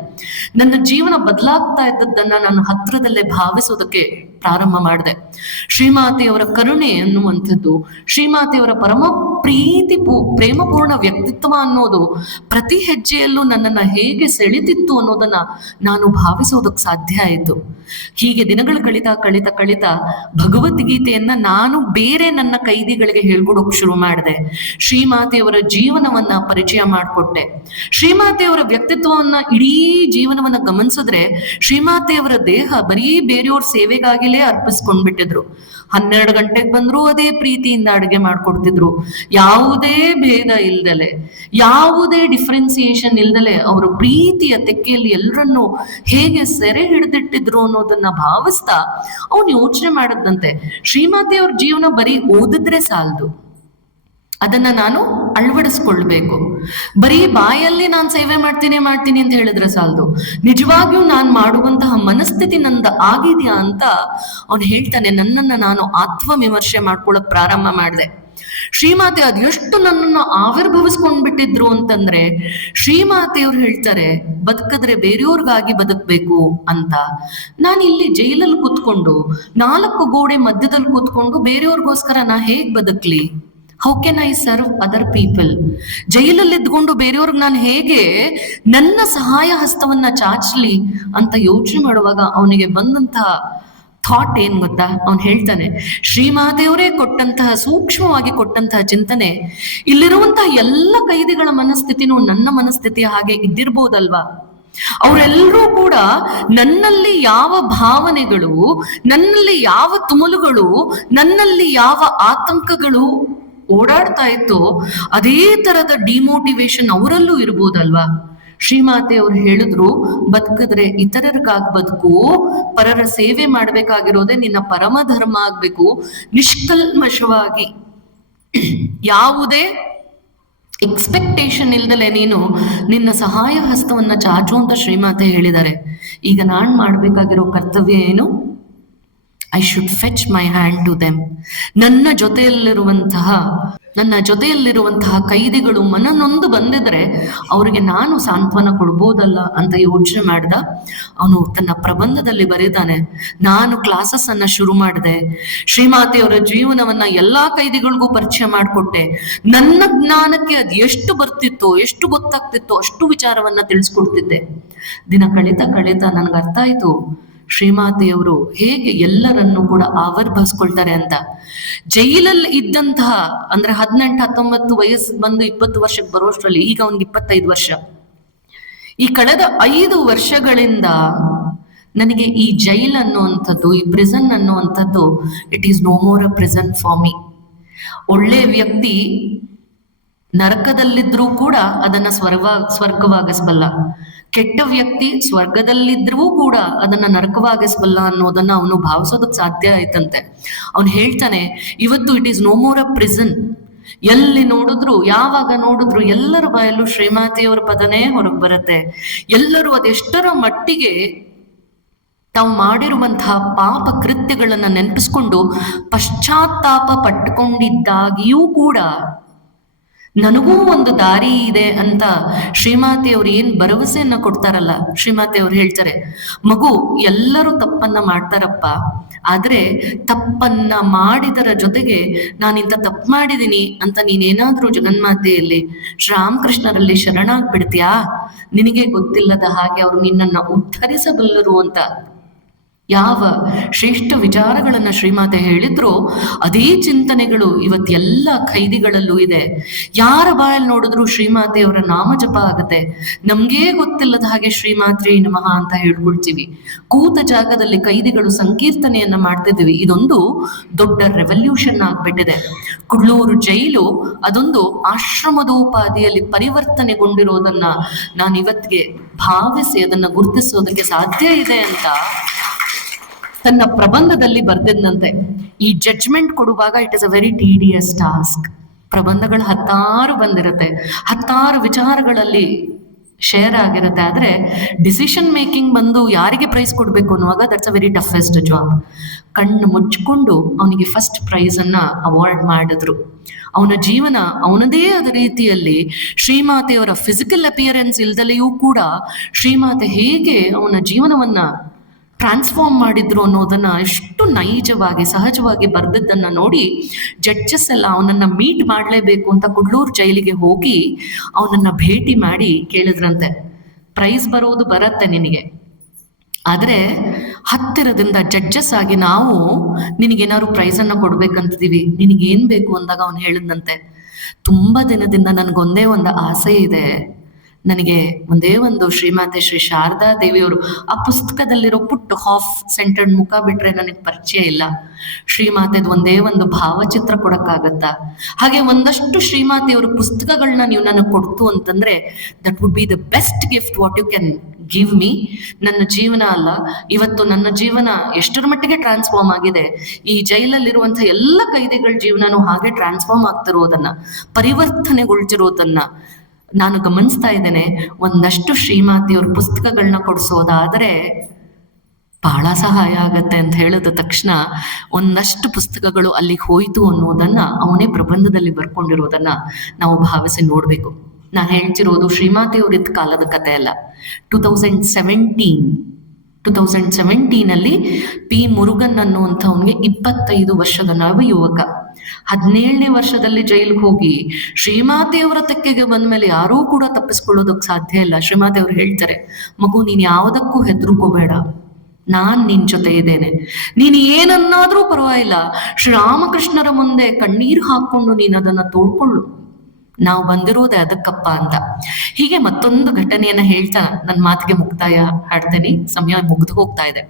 ನನ್ನ ಜೀವನ ಬದಲಾಗ್ತಾ ಇದ್ದದ್ದನ್ನ ನಾನು ಹತ್ರದಲ್ಲೇ ಭಾವಿಸೋದಕ್ಕೆ ಪ್ರಾರಂಭ ಮಾಡಿದೆ. ಶ್ರೀಮಾತೆಯವರ ಕರುಣೆ ಅನ್ನುವಂಥದ್ದು, ಶ್ರೀಮಾತೆಯವರ ಪರಮ ಪ್ರೇಮಪೂರ್ಣ ವ್ಯಕ್ತಿತ್ವ ಅನ್ನೋದು ಪ್ರತಿ ಹೆಜ್ಜೆಯಲ್ಲೂ ನನ್ನನ್ನ ಹೇಗೆ ಸೆಳೆದಿತ್ತು ಅನ್ನೋದನ್ನ ನಾನು ಭಾವಿಸೋದಕ್ಕೆ ಸಾಧ್ಯ ಆಯಿತು. ಹೀಗೆ ದಿನಗಳು ಕಳಿತಾ ಭಗವದ್ಗೀತೆಯನ್ನ ನಾನು ಬೇರೆ ನನ್ನ ಕೈದಿಗಳಿಗೆ ಹೇಳ್ಕೊಡೋಕ್ ಶುರು ಮಾಡಿದೆ. ಶ್ರೀಮಾತೆಯವರ ಜೀವನವನ್ನ ಪರಿಚಯ ಮಾಡಿಕೊಟ್ಟೆ. ಶ್ರೀಮಾತೆಯವರ ವ್ಯಕ್ತಿತ್ವವನ್ನ, ಇಡೀ ಜೀವನವನ್ನ ಗಮನಿಸಿದ್ರೆ ಶ್ರೀಮಾತೆಯವರ ದೇಹ ಬರೀ ಬೇರೆಯವ್ರ ಸೇವೆಗಾಗಿಲೇ ಅರ್ಪಿಸ್ಕೊಂಡ್ಬಿಟ್ಟಿದ್ರು. 12 ಗಂಟೆಗೆ ಬಂದ್ರು ಅದೇ ಪ್ರೀತಿಯಿಂದ ಅಡುಗೆ ಮಾಡ್ಕೊಡ್ತಿದ್ರು, ಯಾವುದೇ ಭೇದ ಇಲ್ದಲೆ, ಯಾವುದೇ ಡಿಫ್ರೆನ್ಸಿಯೇಷನ್ ಇಲ್ದಲೆ ಅವರು ಪ್ರೀತಿಯ ತೆಕ್ಕೆಯಲ್ಲಿ ಎಲ್ಲರನ್ನು ಹೇಗೆ ಸೆರೆ ಹಿಡಿದಿಟ್ಟಿದ್ರು ಅನ್ನೋದನ್ನ ಭಾವಿಸ್ತಾ ಅವನು ಯೋಚನೆ ಮಾಡದಂತೆ, ಶ್ರೀಮಾತೆಯವ್ರ ಜೀವನ ಬರೀ ಓದಿದ್ರೆ ಸಾಲದು, ಅದನ್ನ ನಾನು ಅಳವಡಿಸ್ಕೊಳ್ಬೇಕು. ಬರೀ ಬಾಯಲ್ಲಿ ನಾನು ಸೇವೆ ಮಾಡ್ತೀನಿ ಅಂತ ಹೇಳಿದ್ರೆ ಸಾಲದು, ನಿಜವಾಗಿಯೂ ನಾನು ಮಾಡುವಂತಹ ಮನಸ್ಥಿತಿ ನಂದು ಆಗಿದ್ಯಾ ಅಂತ ಅವನು ಹೇಳ್ತಾನೆ. ನನ್ನನ್ನ ನಾನು ಆತ್ಮವಿಮರ್ಶೆ ಮಾಡ್ಕೊಳಕ್ ಪ್ರಾರಂಭ ಮಾಡಿದೆ. ಶ್ರೀಮಾತೆ ಅದು ಎಷ್ಟು ನನ್ನನ್ನು ಆವಿರ್ಭವಿಸ್ಕೊಂಡ್ಬಿಟ್ಟಿದ್ರು ಅಂತಂದ್ರೆ, ಶ್ರೀಮಾತೆಯವ್ರು ಹೇಳ್ತಾರೆ, ಬದುಕಿದ್ರೆ ಬೇರೆಯವ್ರಿಗಾಗಿ ಬದುಕ್ಬೇಕು ಅಂತ. ನಾನು ಇಲ್ಲಿ ಜೈಲಲ್ಲಿ ಕೂತ್ಕೊಂಡು 4 ಗೋಡೆ ಮಧ್ಯದಲ್ಲಿ ಕೂತ್ಕೊಂಡು ಬೇರೆಯವ್ರಿಗೋಸ್ಕರ ನಾ ಹೇಗ್ ಬದುಕ್ಲಿ? How can I serve other people? ಜೈಲಲ್ಲಿ ಇದ್ಕೊಂಡು ಬೇರೆಯವ್ರಿಗೆ ನಾನು ಹೇಗೆ ನನ್ನ ಸಹಾಯ ಹಸ್ತವನ್ನ ಚಾಚಲಿ ಅಂತ ಯೋಚನೆ ಮಾಡುವಾಗ ಅವನಿಗೆ ಬಂದಂತಹ ಥಾಟ್ ಏನ್ ಗೊತ್ತಾ? ಅವನು ಹೇಳ್ತಾನೆ, ಶ್ರೀಮಾತೆಯವರೇ ಕೊಟ್ಟಂತಹ, ಸೂಕ್ಷ್ಮವಾಗಿ ಕೊಟ್ಟಂತಹ ಚಿಂತನೆ, ಇಲ್ಲಿರುವಂತಹ ಎಲ್ಲ ಕೈದಿಗಳ ಮನಸ್ಥಿತಿನೂ ನನ್ನ ಮನಸ್ಥಿತಿಯ ಹಾಗೆ ಇದ್ದಿರ್ಬೋದಲ್ವಾ? ಅವರೆಲ್ಲರೂ ಕೂಡ ನನ್ನಲ್ಲಿ ಯಾವ ಭಾವನೆಗಳು, ನನ್ನಲ್ಲಿ ಯಾವ ತುಮುಲುಗಳು, ನನ್ನಲ್ಲಿ ಯಾವ ಆತಂಕಗಳು ಓಡಾಡ್ತಾ ಇತ್ತು, ಅದೇ ತರದ ಡಿಮೋಟಿವೇಶನ್ ಅವರಲ್ಲೂ ಇರ್ಬೋದಲ್ವಾ? ಶ್ರೀಮಾತೆಯವರು ಹೇಳಿದ್ರು, ಬದುಕಿದ್ರೆ ಇತರರಿಗಾಗಿ ಬದುಕು, ಪರರ ಸೇವೆ ಮಾಡ್ಬೇಕಾಗಿರೋದೇ ನಿನ್ನ ಪರಮ ಧರ್ಮ ಆಗ್ಬೇಕು, ನಿಷ್ಕಲ್ಮಶವಾಗಿ ಯಾವುದೇ ಎಕ್ಸ್ಪೆಕ್ಟೇಷನ್ ಇಲ್ದಲೆ ನೀನು ನಿನ್ನ ಸಹಾಯ ಹಸ್ತವನ್ನ ಚಾಚು ಅಂತ ಶ್ರೀಮಾತೆ ಹೇಳಿದ್ದಾರೆ. ಈಗ ನಾನ್ ಮಾಡ್ಬೇಕಾಗಿರೋ ಕರ್ತವ್ಯ ಏನು? I should fetch my hand to them. ನನ್ನ ಜೊತೆಯಲ್ಲಿರುವಂತಹ ಕೈದಿಗಳು ಮನನೊಂದು ಬಂದಿದ್ರೆ ಅವರಿಗೆ ನಾನು ಸಾಂತ್ವನ ಕೊಡ್ಬೋದಲ್ಲ ಅಂತ ಯೋಚನೆ ಮಾಡ್ದ. ಅವನು ತನ್ನ ಪ್ರಬಂಧದಲ್ಲಿ ಬರೀತಾನೆ, ನಾನು ಕ್ಲಾಸಸ್ ಅನ್ನ ಶುರು ಮಾಡಿದೆ, ಶ್ರೀಮಾತೆಯವರ ಜೀವನವನ್ನ ಎಲ್ಲಾ ಕೈದಿಗಳಿಗೂ ಪರಿಚಯ ಮಾಡಿಕೊಟ್ಟೆ, ನನ್ನ ಜ್ಞಾನಕ್ಕೆ ಅದು ಎಷ್ಟು ಬರ್ತಿತ್ತೋ, ಎಷ್ಟು ಗೊತ್ತಾಗ್ತಿತ್ತೋ ಅಷ್ಟು ವಿಚಾರವನ್ನ ತಿಳಿಸ್ಕೊಡ್ತಿದ್ದೆ. ದಿನ ಕಳೀತಾ ನನ್ಗೆ ಅರ್ಥ ಆಯ್ತು ಶ್ರೀಮಾತೆಯವರು ಹೇಗೆ ಎಲ್ಲರನ್ನು ಕೂಡ ಆವರ್ಭಿಸ್ಕೊಳ್ತಾರೆ ಅಂತ. ಜೈಲಲ್ಲಿ ಇದ್ದಂತಹ, ಅಂದ್ರೆ 18-19 ವಯಸ್ಸು ಬಂದು 20 ವರ್ಷಕ್ಕೆ ಬರೋಷ್ಟ್ರಲ್ಲಿ, ಈಗ ಅವ್ನಿಗೆ 25 ವರ್ಷ. ಈ ಕಳೆದ 5 ವರ್ಷಗಳಿಂದ ನನಗೆ ಈ ಜೈಲ್ ಅನ್ನುವಂಥದ್ದು, ಈ ಪ್ರಿಸನ್ ಅನ್ನುವಂಥದ್ದು, it is no more a prison for me. ಒಳ್ಳೆ ವ್ಯಕ್ತಿ ನರಕದಲ್ಲಿದ್ರೂ ಕೂಡ ಅದನ್ನ ಸ್ವರ್ಗವಾಗಿಸಬಲ್ಲ. ಕೆಟ್ಟ ವ್ಯಕ್ತಿ ಸ್ವರ್ಗದಲ್ಲಿದ್ರೂ ಕೂಡ ಅದನ್ನ ನರಕವಾಗಿಸಬಲ್ಲ ಅನ್ನೋದನ್ನ ಅವನು ಭಾವಿಸೋದಕ್ ಸಾಧ್ಯ ಆಯ್ತಂತೆ. ಅವನು ಹೇಳ್ತಾನೆ, ಇವತ್ತು it is no more a prison. ಎಲ್ಲಿ ನೋಡಿದ್ರು, ಯಾವಾಗ ನೋಡಿದ್ರು ಎಲ್ಲರ ಬಾಯಲ್ಲೂ ಶ್ರೀಮಾತೆಯವರ ಪದನೇ ಹೊರಗೆ ಬರುತ್ತೆ. ಎಲ್ಲರೂ ಅದೆಷ್ಟರ ಮಟ್ಟಿಗೆ ತಾವು ಮಾಡಿರುವಂತಹ ಪಾಪ ಕೃತ್ಯಗಳನ್ನ ನೆನಪಿಸ್ಕೊಂಡು ಪಶ್ಚಾತ್ತಾಪ ಪಟ್ಟುಕೊಂಡಿದ್ದಾಗಿಯೂ ಕೂಡ ನನಗೂ ಒಂದು ದಾರಿ ಇದೆ ಅಂತ ಶ್ರೀಮಾತೆಯವ್ರು ಏನ್ ಭರವಸೆಯನ್ನ ಕೊಡ್ತಾರಲ್ಲ, ಶ್ರೀಮಾತೆಯವ್ರು ಹೇಳ್ತಾರೆ, ಮಗು ಎಲ್ಲರೂ ತಪ್ಪನ್ನ ಮಾಡ್ತಾರಪ್ಪ, ಆದ್ರೆ ತಪ್ಪನ್ನ ಮಾಡಿದರ ಜೊತೆಗೆ ನಾನಿಂತ ತಪ್ಪು ಮಾಡಿದೀನಿ ಅಂತ ನೀನೇನಾದ್ರೂ ಜಗನ್ಮಾತೆಯಲ್ಲಿ ಶ್ರೀರಾಮಕೃಷ್ಣರಲ್ಲಿ ಶರಣಾಗ್ಬಿಡ್ತೀಯಾ, ನಿನಗೆ ಗೊತ್ತಿಲ್ಲದ ಹಾಗೆ ಅವರು ನಿನ್ನನ್ನ ಉದ್ಧರಿಸಬಲ್ಲರು ಅಂತ ಯಾವ ಶ್ರೇಷ್ಠ ವಿಚಾರಗಳನ್ನ ಶ್ರೀಮಾತೆ ಹೇಳಿದ್ರೋ ಅದೇ ಚಿಂತನೆಗಳು ಇವತ್ತೆಲ್ಲ ಖೈದಿಗಳಲ್ಲೂ ಇದೆ. ಯಾರ ಬಾಯಲ್ಲಿ ನೋಡಿದ್ರು ಶ್ರೀಮಾತೆಯವರ ನಾಮ ಜಪ ಆಗತ್ತೆ. ನಮ್ಗೇ ಗೊತ್ತಿಲ್ಲದ ಹಾಗೆ ಶ್ರೀಮಾತ್ರಿ ನಮಃ ಅಂತ ಹೇಳ್ಕೊಳ್ತೀವಿ. ಕೂತ ಜಾಗದಲ್ಲಿ ಖೈದಿಗಳು ಸಂಕೀರ್ತನೆಯನ್ನ ಮಾಡ್ತಿದ್ದೀವಿ. ಇದೊಂದು ದೊಡ್ಡ ರೆವಲ್ಯೂಷನ್ ಆಗ್ಬಿಟ್ಟಿದೆ. ಕುಡ್ಲೂರು ಜೈಲು ಅದೊಂದು ಆಶ್ರಮದೋಪಾದಿಯಲ್ಲಿ ಪರಿವರ್ತನೆಗೊಂಡಿರೋದನ್ನ ನಾನು ಇವತ್ತಿಗೆ ಭಾವಿಸಿ ಅದನ್ನ ಗುರುತಿಸೋದಕ್ಕೆ ಸಾಧ್ಯ ಇದೆ ಅಂತ ತನ್ನ ಪ್ರಬಂಧದಲ್ಲಿ ಬರ್ದಿದ್ದಂತೆ. ಈ ಜಡ್ಜ್ಮೆಂಟ್ ಕೊಡುವಾಗ it is a very tedious task. ಪ್ರಬಂಧಗಳು 10 ಬಂದಿರುತ್ತೆ, 10 ವಿಚಾರಗಳಲ್ಲಿ ಶೇರ್ ಆಗಿರುತ್ತೆ. ಆದ್ರೆ ಡಿಸಿಷನ್ ಮೇಕಿಂಗ್ ಬಂದು ಯಾರಿಗೆ ಪ್ರೈಸ್ ಕೊಡ್ಬೇಕು ಅನ್ನುವಾಗ that's a very toughest job. ಕಣ್ಣು ಮುಚ್ಕೊಂಡು ಅವನಿಗೆ ಫಸ್ಟ್ ಪ್ರೈಸ್ ಅನ್ನ ಅವಾರ್ಡ್ ಮಾಡಿದ್ರು. ಅವನ ಜೀವನ ಅವನದೇ ಆದ ರೀತಿಯಲ್ಲಿ ಶ್ರೀಮಾತೆಯವರ ಫಿಸಿಕಲ್ ಅಪಿಯರೆನ್ಸ್ ಇಲ್ದಲೆಯೂ ಕೂಡ ಶ್ರೀಮಾತೆ ಹೇಗೆ ಅವನ ಜೀವನವನ್ನ ಟ್ರಾನ್ಸ್ಫಾರ್ಮ್ ಮಾಡಿದ್ರು ಅನ್ನೋದನ್ನ ಎಷ್ಟು ನೈಜವಾಗಿ ಸಹಜವಾಗಿ ಬರ್ದದ್ದನ್ನ ನೋಡಿ ಜಡ್ಜಸ್ ಎಲ್ಲ ಅವನನ್ನ ಮೀಟ್ ಮಾಡಲೇಬೇಕು ಅಂತ ಕುಡ್ಲೂರು ಜೈಲಿಗೆ ಹೋಗಿ ಅವನನ್ನ ಭೇಟಿ ಮಾಡಿ ಕೇಳಿದ್ರಂತೆ, ಪ್ರೈಸ್ ಬರೋದು ಬರತ್ತೆ ನಿನಗೆ, ಆದ್ರೆ ಹತ್ತಿರದಿಂದ ಜಡ್ಜಸ್ ಆಗಿ ನಾವು ನಿನಗೇನಾದ್ರು ಪ್ರೈಸನ್ನ ಕೊಡ್ಬೇಕಂತಿದೀವಿ, ನಿನಗೇನ್ ಬೇಕು ಅಂದಾಗ ಅವನು ಹೇಳಿದಂತೆ, ತುಂಬಾ ದಿನದಿಂದ ನನ್ಗೊಂದೇ ಒಂದು ಆಸೆ ಇದೆ, ನನಗೆ ಒಂದೇ ಒಂದು ಶ್ರೀಮಾತೆ ಶ್ರೀ ಶಾರದಾ ದೇವಿಯವರು ಆ ಪುಸ್ತಕದಲ್ಲಿರೋ ಪುಟ್ಟ ಹಾಫ್ ಸೆಂಟರ್ಡ್ ಮುಖ ಬಿಟ್ರೆ ನನಗೆ ಪರಿಚಯ ಇಲ್ಲ, ಶ್ರೀಮಾತೆದು ಒಂದೇ ಒಂದು ಭಾವಚಿತ್ರ ಕೊಡಕ್ಕಾಗತ್ತಾ, ಹಾಗೆ ಒಂದಷ್ಟು ಶ್ರೀಮಾತೆಯವರ ಪುಸ್ತಕಗಳನ್ನ ನೀವು ನನಗೆ ಕೊಡ್ತು ಅಂತಂದ್ರೆ that would be the best gift what you can give me. ನನ್ನ ಜೀವನ ಅಲ್ಲ, ಇವತ್ತು ನನ್ನ ಜೀವನ ಎಷ್ಟರ ಮಟ್ಟಿಗೆ ಟ್ರಾನ್ಸ್ಫಾರ್ಮ್ ಆಗಿದೆ, ಈ ಜೈಲಲ್ಲಿರುವಂತಹ ಎಲ್ಲ ಕೈದಿಗಳ ಜೀವನನೂ ಹಾಗೆ ಟ್ರಾನ್ಸ್ಫಾರ್ಮ್ ಆಗ್ತಿರೋದನ್ನ, ಪರಿವರ್ತನೆಗೊಳ್ತಿರೋದನ್ನ ನಾನು ಗಮನಿಸ್ತಾ ಇದ್ದೇನೆ. ಒಂದಷ್ಟು ಶ್ರೀಮಾತೆಯವ್ರ ಪುಸ್ತಕಗಳನ್ನ ಕೊಡಿಸೋದಾದ್ರೆ ಬಹಳ ಸಹಾಯ ಆಗತ್ತೆ ಅಂತ ಹೇಳಿದ ತಕ್ಷಣ ಒಂದಷ್ಟು ಪುಸ್ತಕಗಳು ಅಲ್ಲಿಗೆ ಹೋಯ್ತು ಅನ್ನೋದನ್ನ ಅವನೇ ಪ್ರಬಂಧದಲ್ಲಿ ಬರ್ಕೊಂಡಿರೋದನ್ನ ನಾವು ಭಾವಿಸಿ ನೋಡ್ಬೇಕು. ನಾನು ಹೇಳ್ತಿರೋದು ಶ್ರೀಮಾತೆಯವರಿದ್ದ ಕಾಲದ ಕತೆ ಅಲ್ಲ. 2017 ಪಿ ಮುರುಗನ್ ಅನ್ನುವಂಥವನಿಗೆ 25 ವರ್ಷದ ನವ ಯುವಕ 17ನೇ ವರ್ಷದಲ್ಲಿ ಜೈಲಿಗೆ ಹೋಗಿ ಶ್ರೀಮಾತೆಯವರ ತೆಕ್ಕೆಗೆ ಬಂದ್ಮೇಲೆ ಯಾರೂ ಕೂಡ ತಪ್ಪಿಸ್ಕೊಳ್ಳೋದಕ್ಕೆ ಸಾಧ್ಯ ಇಲ್ಲ. ಶ್ರೀಮಾತೆಯವ್ರು ಹೇಳ್ತಾರೆ, ಮಗು ನೀನ್ ಯಾವುದಕ್ಕೂ ಹೆದರ್ಕೋಬೇಡ, ನಾನ್ ನಿನ್ ಜೊತೆ ಇದ್ದೇನೆ, ನೀನ್ ಏನನ್ನಾದ್ರೂ ಪರವಾಗಿಲ್ಲ, ಶ್ರೀರಾಮಕೃಷ್ಣರ ಮುಂದೆ ಕಣ್ಣೀರು ಹಾಕೊಂಡು ನೀನ್ ಅದನ್ನ ತೋಡ್ಕೊಳ್ಳು, ನಾವು ಬಂದಿರೋದೇ ಅದಕ್ಕಪ್ಪ ಅಂತ. ಹೀಗೆ ಮತ್ತೊಂದು ಘಟನೆಯನ್ನ ಹೇಳ್ತಾ ನನ್ನ ಮಾತಿಗೆ ಮುಕ್ತಾಯ ಹಾಡ್ತೇನೆ, ಸಮಯ ಮುಗ್ದು ಹೋಗ್ತಾ ಇದೆ.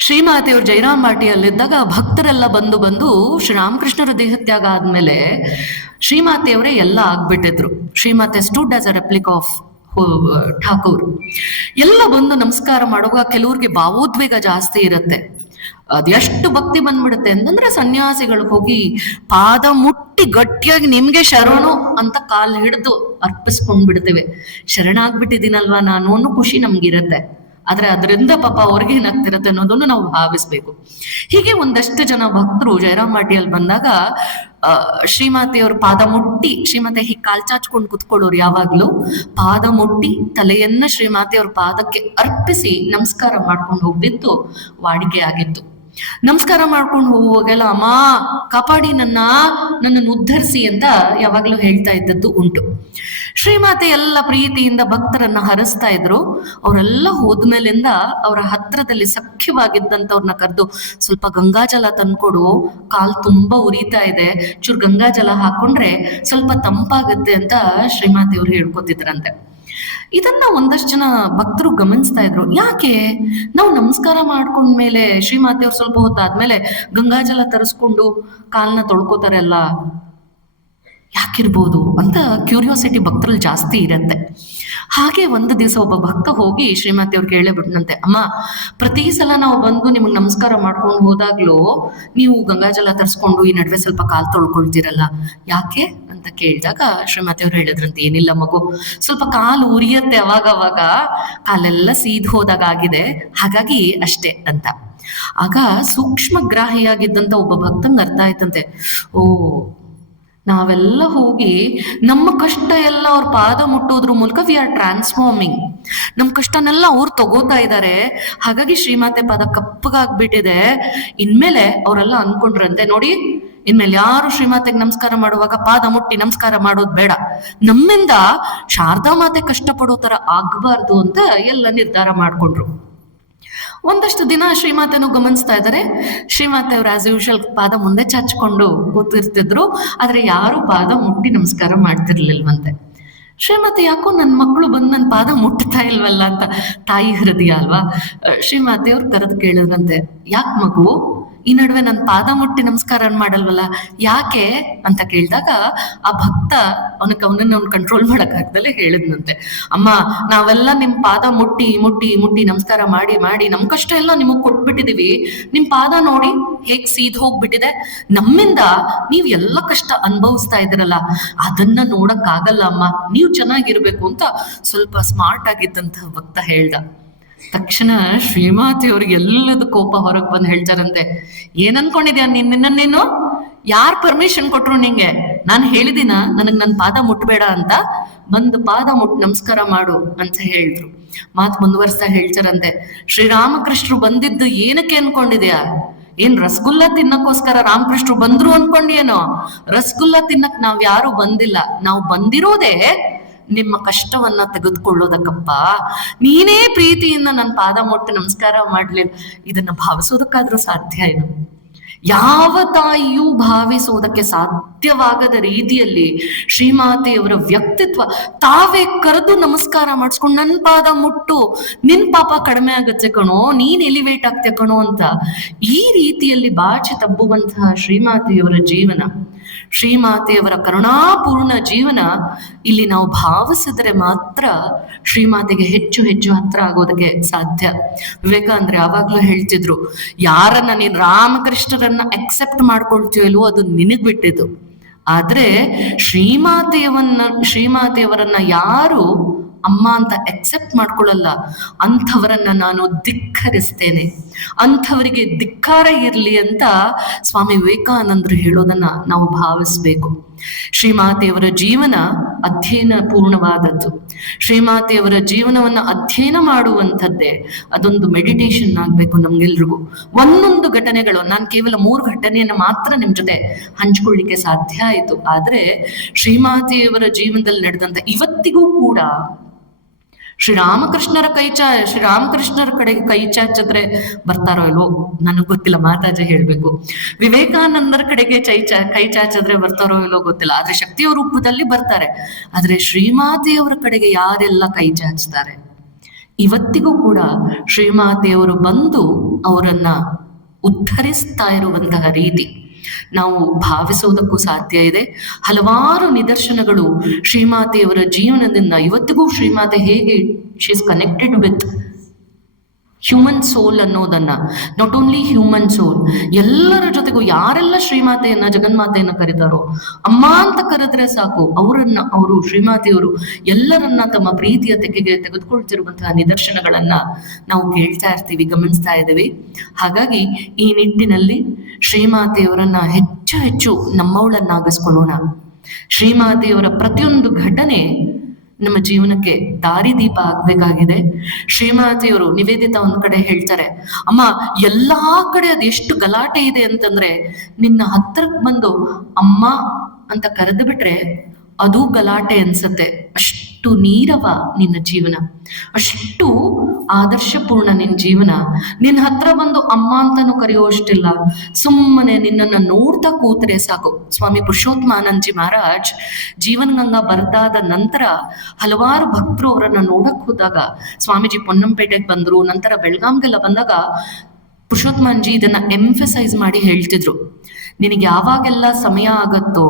ಶ್ರೀಮಾತೆಯವರು ಜೈರಾಮ್ ಬಾಟಿಯಲ್ಲಿದ್ದಾಗ ಭಕ್ತರೆಲ್ಲ ಬಂದು ಶ್ರೀರಾಮಕೃಷ್ಣರ ದೇಹತ್ಯಾಗ ಆದ್ಮೇಲೆ ಶ್ರೀಮಾತೆಯವರೇ ಎಲ್ಲ ಆಗ್ಬಿಟ್ಟಿದ್ರು. ಶ್ರೀಮಾತೆ stood as a replica of Thakur. ಎಲ್ಲ ಬಂದು ನಮಸ್ಕಾರ ಮಾಡುವಾಗ ಕೆಲವ್ರಿಗೆ ಭಾವೋದ್ವೇಗ ಜಾಸ್ತಿ ಇರುತ್ತೆ. ಅದೆಷ್ಟು ಭಕ್ತಿ ಬಂದ್ಬಿಡುತ್ತೆ ಅಂತಂದ್ರೆ ಸನ್ಯಾಸಿಗಳು ಹೋಗಿ ಪಾದ ಮುಟ್ಟಿ ಗಟ್ಟಿಯಾಗಿ ನಿಮ್ಗೆ ಶರಣು ಅಂತ ಕಾಲ್ ಹಿಡಿದು ಅರ್ಪಿಸ್ಕೊಂಡ್ ಬಿಡ್ತೇವೆ. ಶರಣಾಗ್ಬಿಟ್ಟಿದ್ದೀನಲ್ವಾ ನಾನು ಅನ್ನೋ ಖುಷಿ ನಮ್ಗಿರತ್ತೆ. ಆದ್ರೆ ಅದರಿಂದ ಪಾಪ ಅವ್ರಿಗೆ ಏನಾಗ್ತಿರತ್ತೆ ಅನ್ನೋದನ್ನು ನಾವು ಭಾವಿಸ್ಬೇಕು. ಹೀಗೆ ಒಂದಷ್ಟು ಜನ ಭಕ್ತರು ಜೈರಾಮ್ ಬಾಟಿಯಲ್ಲಿ ಬಂದಾಗ ಶ್ರೀಮಾತೆಯವ್ರ ಪಾದ ಮುಟ್ಟಿ, ಶ್ರೀಮಾತೆ ಹೀಗೆ ಕಾಲ್ ಚಾಚ್ಕೊಂಡು ಕುತ್ಕೊಳ್ಳೋರು, ಯಾವಾಗ್ಲೂ ಪಾದ ಮುಟ್ಟಿ ತಲೆಯನ್ನ ಶ್ರೀಮಾತೆಯವ್ರ ಪಾದಕ್ಕೆ ಅರ್ಪಿಸಿ ನಮಸ್ಕಾರ ಮಾಡ್ಕೊಂಡು ಹೋಗ್ದಿತ್ತು ವಾಡಿಕೆ ಆಗಿತ್ತು. ನಮಸ್ಕಾರ ಮಾಡ್ಕೊಂಡು ಹೋಗುವಾಗೆಲ್ಲ ಅಮ್ಮ ಕಾಪಾಡಿ ನನ್ನನ್ನು ಉದ್ಧರಿಸಿ ಅಂತ ಯಾವಾಗ್ಲೂ ಹೇಳ್ತಾ ಇದ್ದದ್ದು ಉಂಟು. ಶ್ರೀಮಾತೆ ಎಲ್ಲ ಪ್ರೀತಿಯಿಂದ ಭಕ್ತರನ್ನ ಹರಿಸ್ತಾ ಇದ್ರು. ಅವರೆಲ್ಲ ಹೋದ್ಮೇಲಿಂದ ಅವರ ಹತ್ರದಲ್ಲಿ ಸಖ್ಯವಾಗಿದ್ದಂಥವ್ರನ್ನ ಕರೆದು ಸ್ವಲ್ಪ ಗಂಗಾಜಲ ತಂದ್ಕೊಡು, ಕಾಲ್ ತುಂಬಾ ಉರಿತಾ ಇದೆ, ಚೂರು ಗಂಗಾಜಲ ಹಾಕೊಂಡ್ರೆ ಸ್ವಲ್ಪ ತಂಪಾಗತ್ತೆ ಅಂತ ಶ್ರೀಮಾತೆಯವ್ರು ಹೇಳ್ಕೊತಿದ್ರಂತೆ. ಇದನ್ನ ಒಂದಷ್ಟು ಜನ ಭಕ್ತರು ಗಮನಿಸ್ತಾ ಇದ್ರು. ಯಾಕೆ ನಾವು ನಮಸ್ಕಾರ ಮಾಡ್ಕೊಂಡ್ಮೇಲೆ ಶ್ರೀಮಾತೆಯವ್ರು ಸ್ವಲ್ಪ ಹೊತ್ತಾದ್ಮೇಲೆ ಗಂಗಾಜಲ ತರಿಸ್ಕೊಂಡು ಕಾಲ್ನ ತೊಳ್ಕೊತಾರಲ್ಲ, ಯಾಕಿರ್ಬೋದು ಅಂತ ಕ್ಯೂರಿಯಾಸಿಟಿ ಭಕ್ತರಲ್ಲಿ ಜಾಸ್ತಿ ಇರತ್ತೆ. ಹಾಗೆ ಒಂದು ದಿವಸ ಒಬ್ಬ ಭಕ್ತ ಹೋಗಿ ಶ್ರೀಮಾತೆ ಅವ್ರಿಗೆ ಕೇಳೇಬಿಟ್ನಂತೆ, ಅಮ್ಮ, ಪ್ರತಿ ಸಲ ನಾವು ಬಂದು ನಿಮಗೆ ನಮಸ್ಕಾರ ಮಾಡ್ಕೊಂಡು ಹೋದಾಗ್ಲೂ ನೀವು ಗಂಗಾಜಲ ತರಿಸ್ಕೊಂಡು ಈ ನಡುವೆ ಸ್ವಲ್ಪ ಕಾಲು ತೊಳ್ಕೊಳ್ತೀರಲ್ಲ, ಯಾಕೆ ಅಂತ ಕೇಳಿದಾಗ ಶ್ರೀಮಾತೆ ಅವ್ರು ಹೇಳಿದ್ರಂತೆ, ಏನಿಲ್ಲ ಮಗು, ಸ್ವಲ್ಪ ಕಾಲು ಉರಿಯತ್ತೆ ಅವಾಗ ಕಾಲೆಲ್ಲ ಸೀದ್ ಹೋದಾಗ ಆಗಿದೆ, ಹಾಗಾಗಿ ಅಷ್ಟೇ ಅಂತ. ಆಗ ಸೂಕ್ಷ್ಮಗ್ರಾಹಿಯಾಗಿದ್ದಂತ ಒಬ್ಬ ಭಕ್ತಂಗೆ ಅರ್ಥ ಆಯ್ತಂತೆ, ಓ, ನಾವೆಲ್ಲ ಹೋಗಿ ನಮ್ಮ ಕಷ್ಟ ಎಲ್ಲ ಅವ್ರ ಪಾದ ಮುಟ್ಟೋದ್ರ ಮೂಲಕ ವಿ ಆರ್ ಟ್ರಾನ್ಸ್ಫಾರ್ಮಿಂಗ್. ನಮ್ಮ ಕಷ್ಟನೆಲ್ಲ ಅವ್ರು ತಗೋತಾ ಇದ್ದಾರೆ, ಹಾಗಾಗಿ ಶ್ರೀಮಾತೆ ಪಾದ ಕಪ್ಪಗಾಗ್ಬಿಟ್ಟಿದೆ. ಇನ್ಮೇಲೆ ಅವರೆಲ್ಲ ಅನ್ಕೊಂಡ್ರಂತೆ, ನೋಡಿ, ಇನ್ಮೇಲೆ ಯಾರು ಶ್ರೀಮಾತೆಗೆ ನಮಸ್ಕಾರ ಮಾಡುವಾಗ ಪಾದ ಮುಟ್ಟಿ ನಮಸ್ಕಾರ ಮಾಡೋದು ಬೇಡ, ನಮ್ಮಿಂದ ಶಾರದಾ ಮಾತೆ ಕಷ್ಟಪಡೋ ತರ ಆಗ್ಬಾರ್ದು ಅಂತ ಎಲ್ಲ ನಿರ್ಧಾರ ಮಾಡ್ಕೊಂಡ್ರು. ಒಂದಷ್ಟು ದಿನ ಶ್ರೀಮಾತೆನೂ ಗಮನಿಸ್ತಾ ಇದ್ದಾರೆ. ಶ್ರೀಮಾತೆ ಅವ್ರು ಆಸ್ ಯೂಶಲ್ ಪಾದ ಮುಂದೆ ಚಾಚ್ಕೊಂಡು ಕೂತಿರ್ತಿದ್ರು, ಆದ್ರೆ ಯಾರು ಪಾದ ಮುಟ್ಟಿ ನಮಸ್ಕಾರ ಮಾಡ್ತಿರ್ಲಿಲ್ವಂತೆ. ಶ್ರೀಮಾತೆ ಯಾಕೋ ನನ್ನ ಮಕ್ಕಳು ಬಂದು ನನ್ನ ಪಾದ ಮುಟ್ತಾ ಇಲ್ವಲ್ಲ ಅಂತ, ತಾಯಿ ಹೃದಯ ಅಲ್ವಾ, ಶ್ರೀಮಾತೆ ಅವ್ರು ಕರೆದು ಕೇಳಿದ್ರಂತೆ, ಯಾಕೆ ಮಗು ಈ ನಡುವೆ ನನ್ನ ಪಾದ ಮುಟ್ಟಿ ನಮಸ್ಕಾರ ಮಾಡಲ್ವಲ್ಲ, ಯಾಕೆ ಅಂತ ಕೇಳಿದಾಗ ಆ ಭಕ್ತ ಅವನನ್ನ ಕಂಟ್ರೋಲ್ ಮಾಡಕ್ ಆಗ್ದಲೆ ಹೇಳಿದ್ನಂತೆ, ಅಮ್ಮ, ನಾವೆಲ್ಲ ನಿಮ್ ಪಾದ ಮುಟ್ಟಿ ಮುಟ್ಟಿ ಮುಟ್ಟಿ ನಮಸ್ಕಾರ ಮಾಡಿ ಮಾಡಿ ನಮ್ ಕಷ್ಟ ಎಲ್ಲ ನಿಮಗ್ ಕೊಟ್ಬಿಟ್ಟಿದೀವಿ, ನಿಮ್ ಪಾದ ನೋಡಿ ಹೇಗ್ ಸೀದ್ ಹೋಗ್ಬಿಟ್ಟಿದೆ, ನಮ್ಮಿಂದ ನೀವ್ ಎಲ್ಲ ಕಷ್ಟ ಅನುಭವಿಸ್ತಾ ಇದ್ರಲ್ಲ, ಅದನ್ನ ನೋಡಕ್ ಆಗಲ್ಲ ಅಮ್ಮ, ನೀವ್ ಚೆನ್ನಾಗಿರ್ಬೇಕು ಅಂತ ಸ್ವಲ್ಪ ಸ್ಮಾರ್ಟ್ ಆಗಿದ್ದಂತ ಭಕ್ತ ಹೇಳ್ದ. ತಕ್ಷಣ ಶ್ರೀಮಾತೆಯವ್ರಿಗೆ ಎಲ್ಲದ ಕೋಪ ಹೊರಗೆ ಬಂದು ಹೇಳ್ತಾರಂತೆ, ಏನ್ ಅನ್ಕೊಂಡಿದ್ಯಾ ನಿನ್ನನ್ನೇನು, ಯಾರ್ ಪರ್ಮಿಷನ್ ಕೊಟ್ರು ನಿಂಗೆ, ನಾನು ಹೇಳಿದಿನ ನನಗ್ ನನ್ ಪಾದ ಮುಟ್ಬೇಡ ಅಂತ, ಬಂದು ಪಾದ ಮುಟ್ ನಮಸ್ಕಾರ ಮಾಡು ಅಂತ ಹೇಳಿದ್ರು. ಮಾತು ಮುಂದುವರ್ಸ್ತಾ ಹೇಳ್ತಾರಂತೆ, ಶ್ರೀರಾಮಕೃಷ್ಣರು ಬಂದಿದ್ದು ಏನಕ್ಕೆ ಅನ್ಕೊಂಡಿದ್ಯಾ, ಏನ್ ರಸಗುಲ್ಲ ತಿನ್ನಕ್ಕೋಸ್ಕರ ರಾಮಕೃಷ್ಣರು ಬಂದ್ರು ಅನ್ಕೊಂಡಿಯೇನೋ, ರಸಗುಲ್ಲ ತಿನ್ನಕ್ ನಾವ್ ಯಾರು ಬಂದಿಲ್ಲ, ನಾವು ಬಂದಿರೋದೇ ನಿಮ್ಮ ಕಷ್ಟವನ್ನ ತೆಗೆದುಕೊಳ್ಳೋದಕ್ಕಪ್ಪ, ನೀನೇ ಪ್ರೀತಿಯಿಂದ ನನ್ನ ಪಾದ ಮುಟ್ಟಿ ನಮಸ್ಕಾರ ಮಾಡ್ಲಿಲ್ಲ, ಇದನ್ನ ಭಾವಿಸೋದಕ್ಕಾದ್ರೂ ಸಾಧ್ಯ ಏನು? ಯಾವ ತಾಯಿಯೂ ಭಾವಿಸೋದಕ್ಕೆ ಸಾಧ್ಯವಾಗದ ರೀತಿಯಲ್ಲಿ ಶ್ರೀಮಾತೆಯವರ ವ್ಯಕ್ತಿತ್ವ, ತಾವೇ ಕರೆದು ನಮಸ್ಕಾರ ಮಾಡಿಸ್ಕೊಂಡು ನನ್ನ ಪಾದ ಮುಟ್ಟು, ನಿನ್ ಪಾಪ ಕಡಿಮೆ ಆಗತ್ತೆ ಕಣೋ, ನೀನ್ ಎಲಿವೇಟ್ ಆಗ್ತೆ ಕಣೋ ಅಂತ ಈ ರೀತಿಯಲ್ಲಿ ಬಾಚಿ ತಬ್ಬುವಂತಹ ಶ್ರೀಮಾತೆಯವರ ಜೀವನ, ಶ್ರೀಮಾತೆಯವರ ಕರುಣಾಪೂರ್ಣ ಜೀವನ ಇಲ್ಲಿ ನಾವು ಭಾವಿಸಿದ್ರೆ ಮಾತ್ರ ಶ್ರೀಮಾತೆಗೆ ಹೆಚ್ಚು ಹೆಚ್ಚು ಹತ್ರ ಆಗೋದಕ್ಕೆ ಸಾಧ್ಯ. ವಿವೇಕಾನಂದರು ಯಾವಾಗ್ಲೂ ಹೇಳ್ತಿದ್ರು, ಯಾರನ್ನ ನೀನ್ ರಾಮಕೃಷ್ಣರನ್ನ ಅಕ್ಸೆಪ್ಟ್ ಮಾಡ್ಕೊಳ್ತೀವಲ್ವೋ ಅದು ನಿನಗ್ ಬಿಟ್ಟಿದ್ದು, ಆದ್ರೆ ಶ್ರೀಮಾತೆಯವರನ್ನ ಯಾರು ಅಮ್ಮ ಅಂತ ಅಕ್ಸೆಪ್ಟ್ ಮಾಡ್ಕೊಳ್ಳಲ್ಲ ಅಂಥವರನ್ನ ನಾನು ಧಿಕ್ಕರಿಸ್ತೇನೆ, ಅಂಥವರಿಗೆ ಧಿಕ್ಕಾರ ಇರ್ಲಿ ಅಂತ ಸ್ವಾಮಿ ವಿವೇಕಾನಂದರು ಹೇಳೋದನ್ನ ನಾವು ಭಾವಿಸ್ಬೇಕು. ಶ್ರೀಮಾತೆಯವರ ಜೀವನ ಅಧ್ಯಯನ ಪೂರ್ಣವಾದದ್ದು. ಶ್ರೀಮಾತೆಯವರ ಜೀವನವನ್ನ ಅಧ್ಯಯನ ಮಾಡುವಂಥದ್ದೇ ಅದೊಂದು ಮೆಡಿಟೇಷನ್ ಆಗ್ಬೇಕು ನಮ್ಗೆಲ್ರಿಗೂ. ಒಂದೊಂದು ಘಟನೆಗಳು, ನಾನು ಕೇವಲ 3 ಘಟನೆಯನ್ನ ಮಾತ್ರ ನಿಮ್ ಜೊತೆ ಹಂಚ್ಕೊಳ್ಳಿಕ್ಕೆ ಸಾಧ್ಯ ಆಯ್ತು, ಆದ್ರೆ ಶ್ರೀಮಾತೆಯವರ ಜೀವನದಲ್ಲಿ ನಡೆದಂತ ಇವತ್ತಿಗೂ ಕೂಡ ಶ್ರೀರಾಮಕೃಷ್ಣರ ಕಡೆಗೆ ಕೈ ಚಾಚಿದ್ರೆ ಬರ್ತಾರೋ ಇಲ್ವೋ ನನಗ್ ಗೊತ್ತಿಲ್ಲ, ಮಾತಾಜಿ ಹೇಳ್ಬೇಕು. ವಿವೇಕಾನಂದರ ಕಡೆಗೆ ಕೈ ಚಾಚಿದ್ರೆ ಬರ್ತಾರೋ ಇಲ್ವೋ ಗೊತ್ತಿಲ್ಲ, ಆದ್ರೆ ಶಕ್ತಿಯ ರೂಪದಲ್ಲಿ ಬರ್ತಾರೆ. ಆದ್ರೆ ಶ್ರೀಮಾತೆಯವರ ಕಡೆಗೆ ಯಾರೆಲ್ಲ ಕೈ ಚಾಚ್ತಾರೆ, ಇವತ್ತಿಗೂ ಕೂಡ ಶ್ರೀಮಾತೆಯವರು ಬಂದು ಅವರನ್ನ ಉದ್ಧರಿಸ್ತಾ ಇರುವಂತಹ ರೀತಿ ನಾವು ಭಾವಿಸೋದಕ್ಕೂ ಸಾಧ್ಯ ಇದೆ. ಹಲವಾರು ನಿದರ್ಶನಗಳು ಶ್ರೀಮಾತೆಯವರ ಜೀವನದಿಂದ ಇವತ್ತಿಗೂ ಶ್ರೀಮಾತೆ ಹೇಗೆ she is connected with human soul ಅನ್ನೋದನ್ನ, ನಾಟ್ ಓನ್ಲಿ ಹ್ಯೂಮನ್ ಸೋಲ್, ಎಲ್ಲರ ಜೊತೆಗೂ ಯಾರೆಲ್ಲ ಶ್ರೀಮಾತೆಯನ್ನ ಜಗನ್ಮಾತೆಯನ್ನ ಕರೀತಾರೋ, ಅಮ್ಮ ಅಂತ ಕರೆದ್ರೆ ಸಾಕು, ಅವರು ಶ್ರೀಮಾತೆಯವರು ಎಲ್ಲರನ್ನ ತಮ್ಮ ಪ್ರೀತಿಯ ತೆಗೆದುಕೊಳ್ತಿರುವಂತಹ ನಿದರ್ಶನಗಳನ್ನ ನಾವು ಕೇಳ್ತಾ ಇರ್ತೀವಿ, ಗಮನಿಸ್ತಾ ಇದ್ದೀವಿ. ಹಾಗಾಗಿ ಈ ನಿಟ್ಟಿನಲ್ಲಿ ಶ್ರೀಮಾತೆಯವರನ್ನ ಹೆಚ್ಚು ಹೆಚ್ಚು ನಮ್ಮವಳನ್ನಾಗಿಸ್ಕೊಳ್ಳೋಣ. ಶ್ರೀಮಾತೆಯವರ ಪ್ರತಿಯೊಂದು ಘಟನೆ ನಮ್ಮ ಜೀವನಕ್ಕೆ ದಾರಿದೀಪ ಆಗ್ಬೇಕಾಗಿದೆ. ಶ್ರೀಮಾತೆಯವರು, ನಿವೇದಿತಾ ಒಂದ್ ಕಡೆ ಹೇಳ್ತಾರೆ, ಅಮ್ಮ, ಎಲ್ಲಾ ಕಡೆ ಅದೆಷ್ಟು ಗಲಾಟೆ ಇದೆ ಅಂತಂದ್ರೆ ನಿನ್ನ ಹತ್ರಕ್ ಬಂದು ಅಮ್ಮ ಅಂತ ಕರೆದು ಬಿಟ್ರೆ ಅದು ಗಲಾಟೆ ಅನ್ಸತ್ತೆ. ಅಷ್ಟು ನೀರವ ನಿನ್ನ ಜೀವನ, ಅಷ್ಟು ಆದರ್ಶಪೂರ್ಣ ನಿನ್ನ ಜೀವನ. ನಿನ್ನ ಹತ್ರ ಬಂದು ಅಮ್ಮ ಅಂತಾನು ಕರೆಯುವಷ್ಟಿಲ್ಲ, ಸುಮ್ಮನೆ ನಿನ್ನನ್ನು ನೋಡ್ತಾ ಕೂತ್ರೆ ಸಾಕು. ಸ್ವಾಮಿ ಪುರುಷೋತ್ತಮಾನಂದಜಿ ಮಹಾರಾಜ್ ಜೀವನಗಂಗಾ ಬರ್ದಾದ ನಂತರ ಹಲವಾರು ಭಕ್ತರು ಅವರನ್ನ ನೋಡಕ್ ಹೋದಾಗ, ಸ್ವಾಮೀಜಿ ಪೊನ್ನಂಪೇಟೆಗೆ ಬಂದ್ರು, ನಂತರ ಬೆಳಗಾಂಗೆಲ್ಲ ಬಂದಾಗ ಪುರುಷೋತ್ತಮಾನಂದಜಿ ಇದನ್ನ ಎಂಫಸೈಸ್ ಮಾಡಿ ಹೇಳ್ತಿದ್ರು, ನಿನಗೆ ಯಾವಾಗೆಲ್ಲ ಸಮಯ ಆಗತ್ತೋ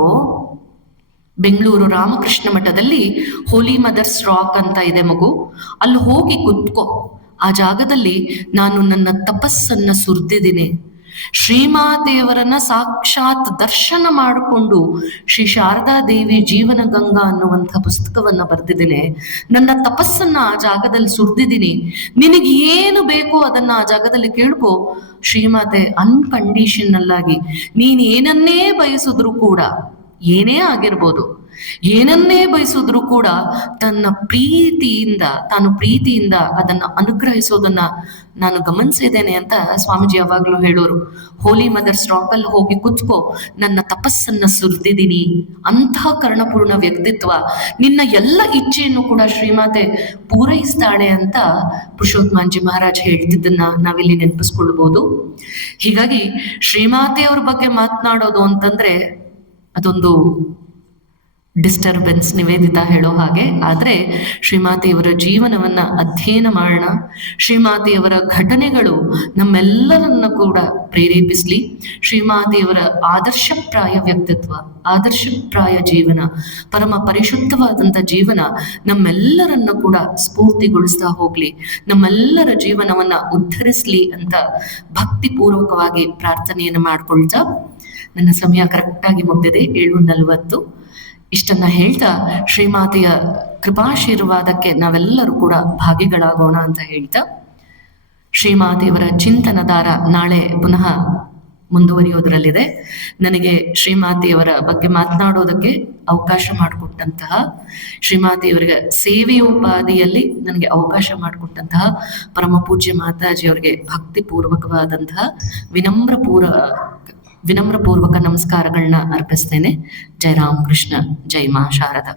ಬೆಂಗಳೂರು ರಾಮಕೃಷ್ಣ ಮಠದಲ್ಲಿ ಹೋಲಿ ಮದರ್ಸ್ ರಾಕ್ ಅಂತ ಇದೆ ಮಗು, ಅಲ್ಲಿ ಹೋಗಿ ಕುತ್ಕೋ. ಆ ಜಾಗದಲ್ಲಿ ನಾನು ನನ್ನ ತಪಸ್ಸನ್ನ ಸುರಿದಿದ್ದೀನಿ. ಶ್ರೀಮಾತೆಯವರನ್ನ ಸಾಕ್ಷಾತ್ ದರ್ಶನ ಮಾಡಿಕೊಂಡು ಶ್ರೀ ಶಾರದಾ ದೇವಿ ಜೀವನ ಗಂಗಾ ಅನ್ನುವಂಥ ಪುಸ್ತಕವನ್ನ ಬರೆದಿದ್ದೀನಿ. ನನ್ನ ತಪಸ್ಸನ್ನ ಆ ಜಾಗದಲ್ಲಿ ಸುರಿದಿದ್ದೀನಿ. ನಿನಗೆ ಏನು ಬೇಕೋ ಅದನ್ನ ಆ ಜಾಗದಲ್ಲಿ ಕೇಳ್ಕೊ. ಶ್ರೀಮಾತೆ ಅನ್ಕಂಡೀಷನಲ್ ಆಗಿ ನೀನ್ ಏನನ್ನೇ ಬಯಸಿದ್ರು ಕೂಡ, ಏನೇ ಆಗಿರ್ಬೋದು, ಏನನ್ನೇ ಬಯಸಿದ್ರು ಕೂಡ ತಾನು ಪ್ರೀತಿಯಿಂದ ಅದನ್ನ ಅನುಗ್ರಹಿಸೋದನ್ನ ನಾನು ಗಮನಿಸಿದ್ದೇನೆ ಅಂತ ಸ್ವಾಮೀಜಿ ಯಾವಾಗ್ಲೂ ಹೇಳೋರು. ಹೋಲಿ ಮದರ್ಸ್ ರಾಕಲ್ಲಿ ಹೋಗಿ ಕುತ್ಕೋ, ನನ್ನ ತಪಸ್ಸನ್ನ ಸುರಿದಿದ್ದೀನಿ. ಅಂತಹ ಕರ್ಣಪೂರ್ಣ ವ್ಯಕ್ತಿತ್ವ, ನಿನ್ನ ಎಲ್ಲ ಇಚ್ಛೆಯನ್ನು ಕೂಡ ಶ್ರೀಮಾತೆ ಪೂರೈಸ್ತಾಳೆ ಅಂತ ಪುರುಷೋತ್ತಮಾಂಜಿ ಮಹಾರಾಜ್ ಹೇಳ್ತಿದ್ದನ್ನ ನಾವಿಲ್ಲಿ ನೆನಪಿಸ್ಕೊಳ್ಬಹುದು. ಹೀಗಾಗಿ ಶ್ರೀಮಾತೆಯವ್ರ ಬಗ್ಗೆ ಮಾತನಾಡೋದು ಅಂತಂದ್ರೆ ಅದೊಂದು ಡಿಸ್ಟರ್ಬೆನ್ಸ್, ನಿವೇದಿತಾ ಹೇಳೋ ಹಾಗೆ. ಆದರೆ ಶ್ರೀಮಾತೆಯವರ ಜೀವನವನ್ನ ಅಧ್ಯಯನ ಮಾಡೋಣ. ಶ್ರೀಮಾತೆಯವರ ಘಟನೆಗಳು ನಮ್ಮೆಲ್ಲರನ್ನ ಕೂಡ ಪ್ರೇರೇಪಿಸ್ಲಿ. ಶ್ರೀಮಾತೆಯವರ ಆದರ್ಶಪ್ರಾಯ ವ್ಯಕ್ತಿತ್ವ, ಆದರ್ಶಪ್ರಾಯ ಜೀವನ, ಪರಮ ಪರಿಶುದ್ಧವಾದಂಥ ಜೀವನ ನಮ್ಮೆಲ್ಲರನ್ನ ಕೂಡ ಸ್ಫೂರ್ತಿಗೊಳಿಸ್ತಾ ಹೋಗ್ಲಿ, ನಮ್ಮೆಲ್ಲರ ಜೀವನವನ್ನ ಉದ್ಧರಿಸ್ಲಿ ಅಂತ ಭಕ್ತಿಪೂರ್ವಕವಾಗಿ ಪ್ರಾರ್ಥನೆಯನ್ನು ಮಾಡ್ಕೊಳ್ತಾ ನನ್ನ ಸಮಯ ಕರೆಕ್ಟಾಗಿ ಮುಗ್ದಿದೆ, 7:40. ಇಷ್ಟನ್ನ ಹೇಳ್ತಾ ಶ್ರೀಮಾತೆಯ ಕೃಪಾಶೀರ್ವಾದಕ್ಕೆ ನಾವೆಲ್ಲರೂ ಕೂಡ ಭಾಗಿಗಳಾಗೋಣ ಅಂತ ಹೇಳ್ತಾ, ಶ್ರೀಮಾತೆಯವರ ಚಿಂತನದಾರ ನಾಳೆ ಪುನಃ ಮುಂದುವರಿಯೋದ್ರಲ್ಲಿದೆ. ನನಗೆ ಶ್ರೀಮಾತೆಯವರ ಬಗ್ಗೆ ಮಾತನಾಡೋದಕ್ಕೆ ಅವಕಾಶ ಮಾಡಿಕೊಟ್ಟಂತಹ, ಶ್ರೀಮಾತೆಯವರಿಗೆ ಸೇವೆಯೋಪಾದಿಯಲ್ಲಿ ನನಗೆ ಅವಕಾಶ ಮಾಡಿಕೊಟ್ಟಂತಹ ಪರಮ ಪೂಜ್ಯ ಮಾತಾಜಿಯವರಿಗೆ ಭಕ್ತಿಪೂರ್ವಕವಾದಂತಹ ವಿನಮ್ರಪೂರ್ವಕ ನಮಸ್ಕಾರಗಳನ್ನ ಅರ್ಪಿಸ್ತೇನೆ. ಜೈ ರಾಮಕೃಷ್ಣ, ಜೈ ಮಾ ಶಾರದಾ.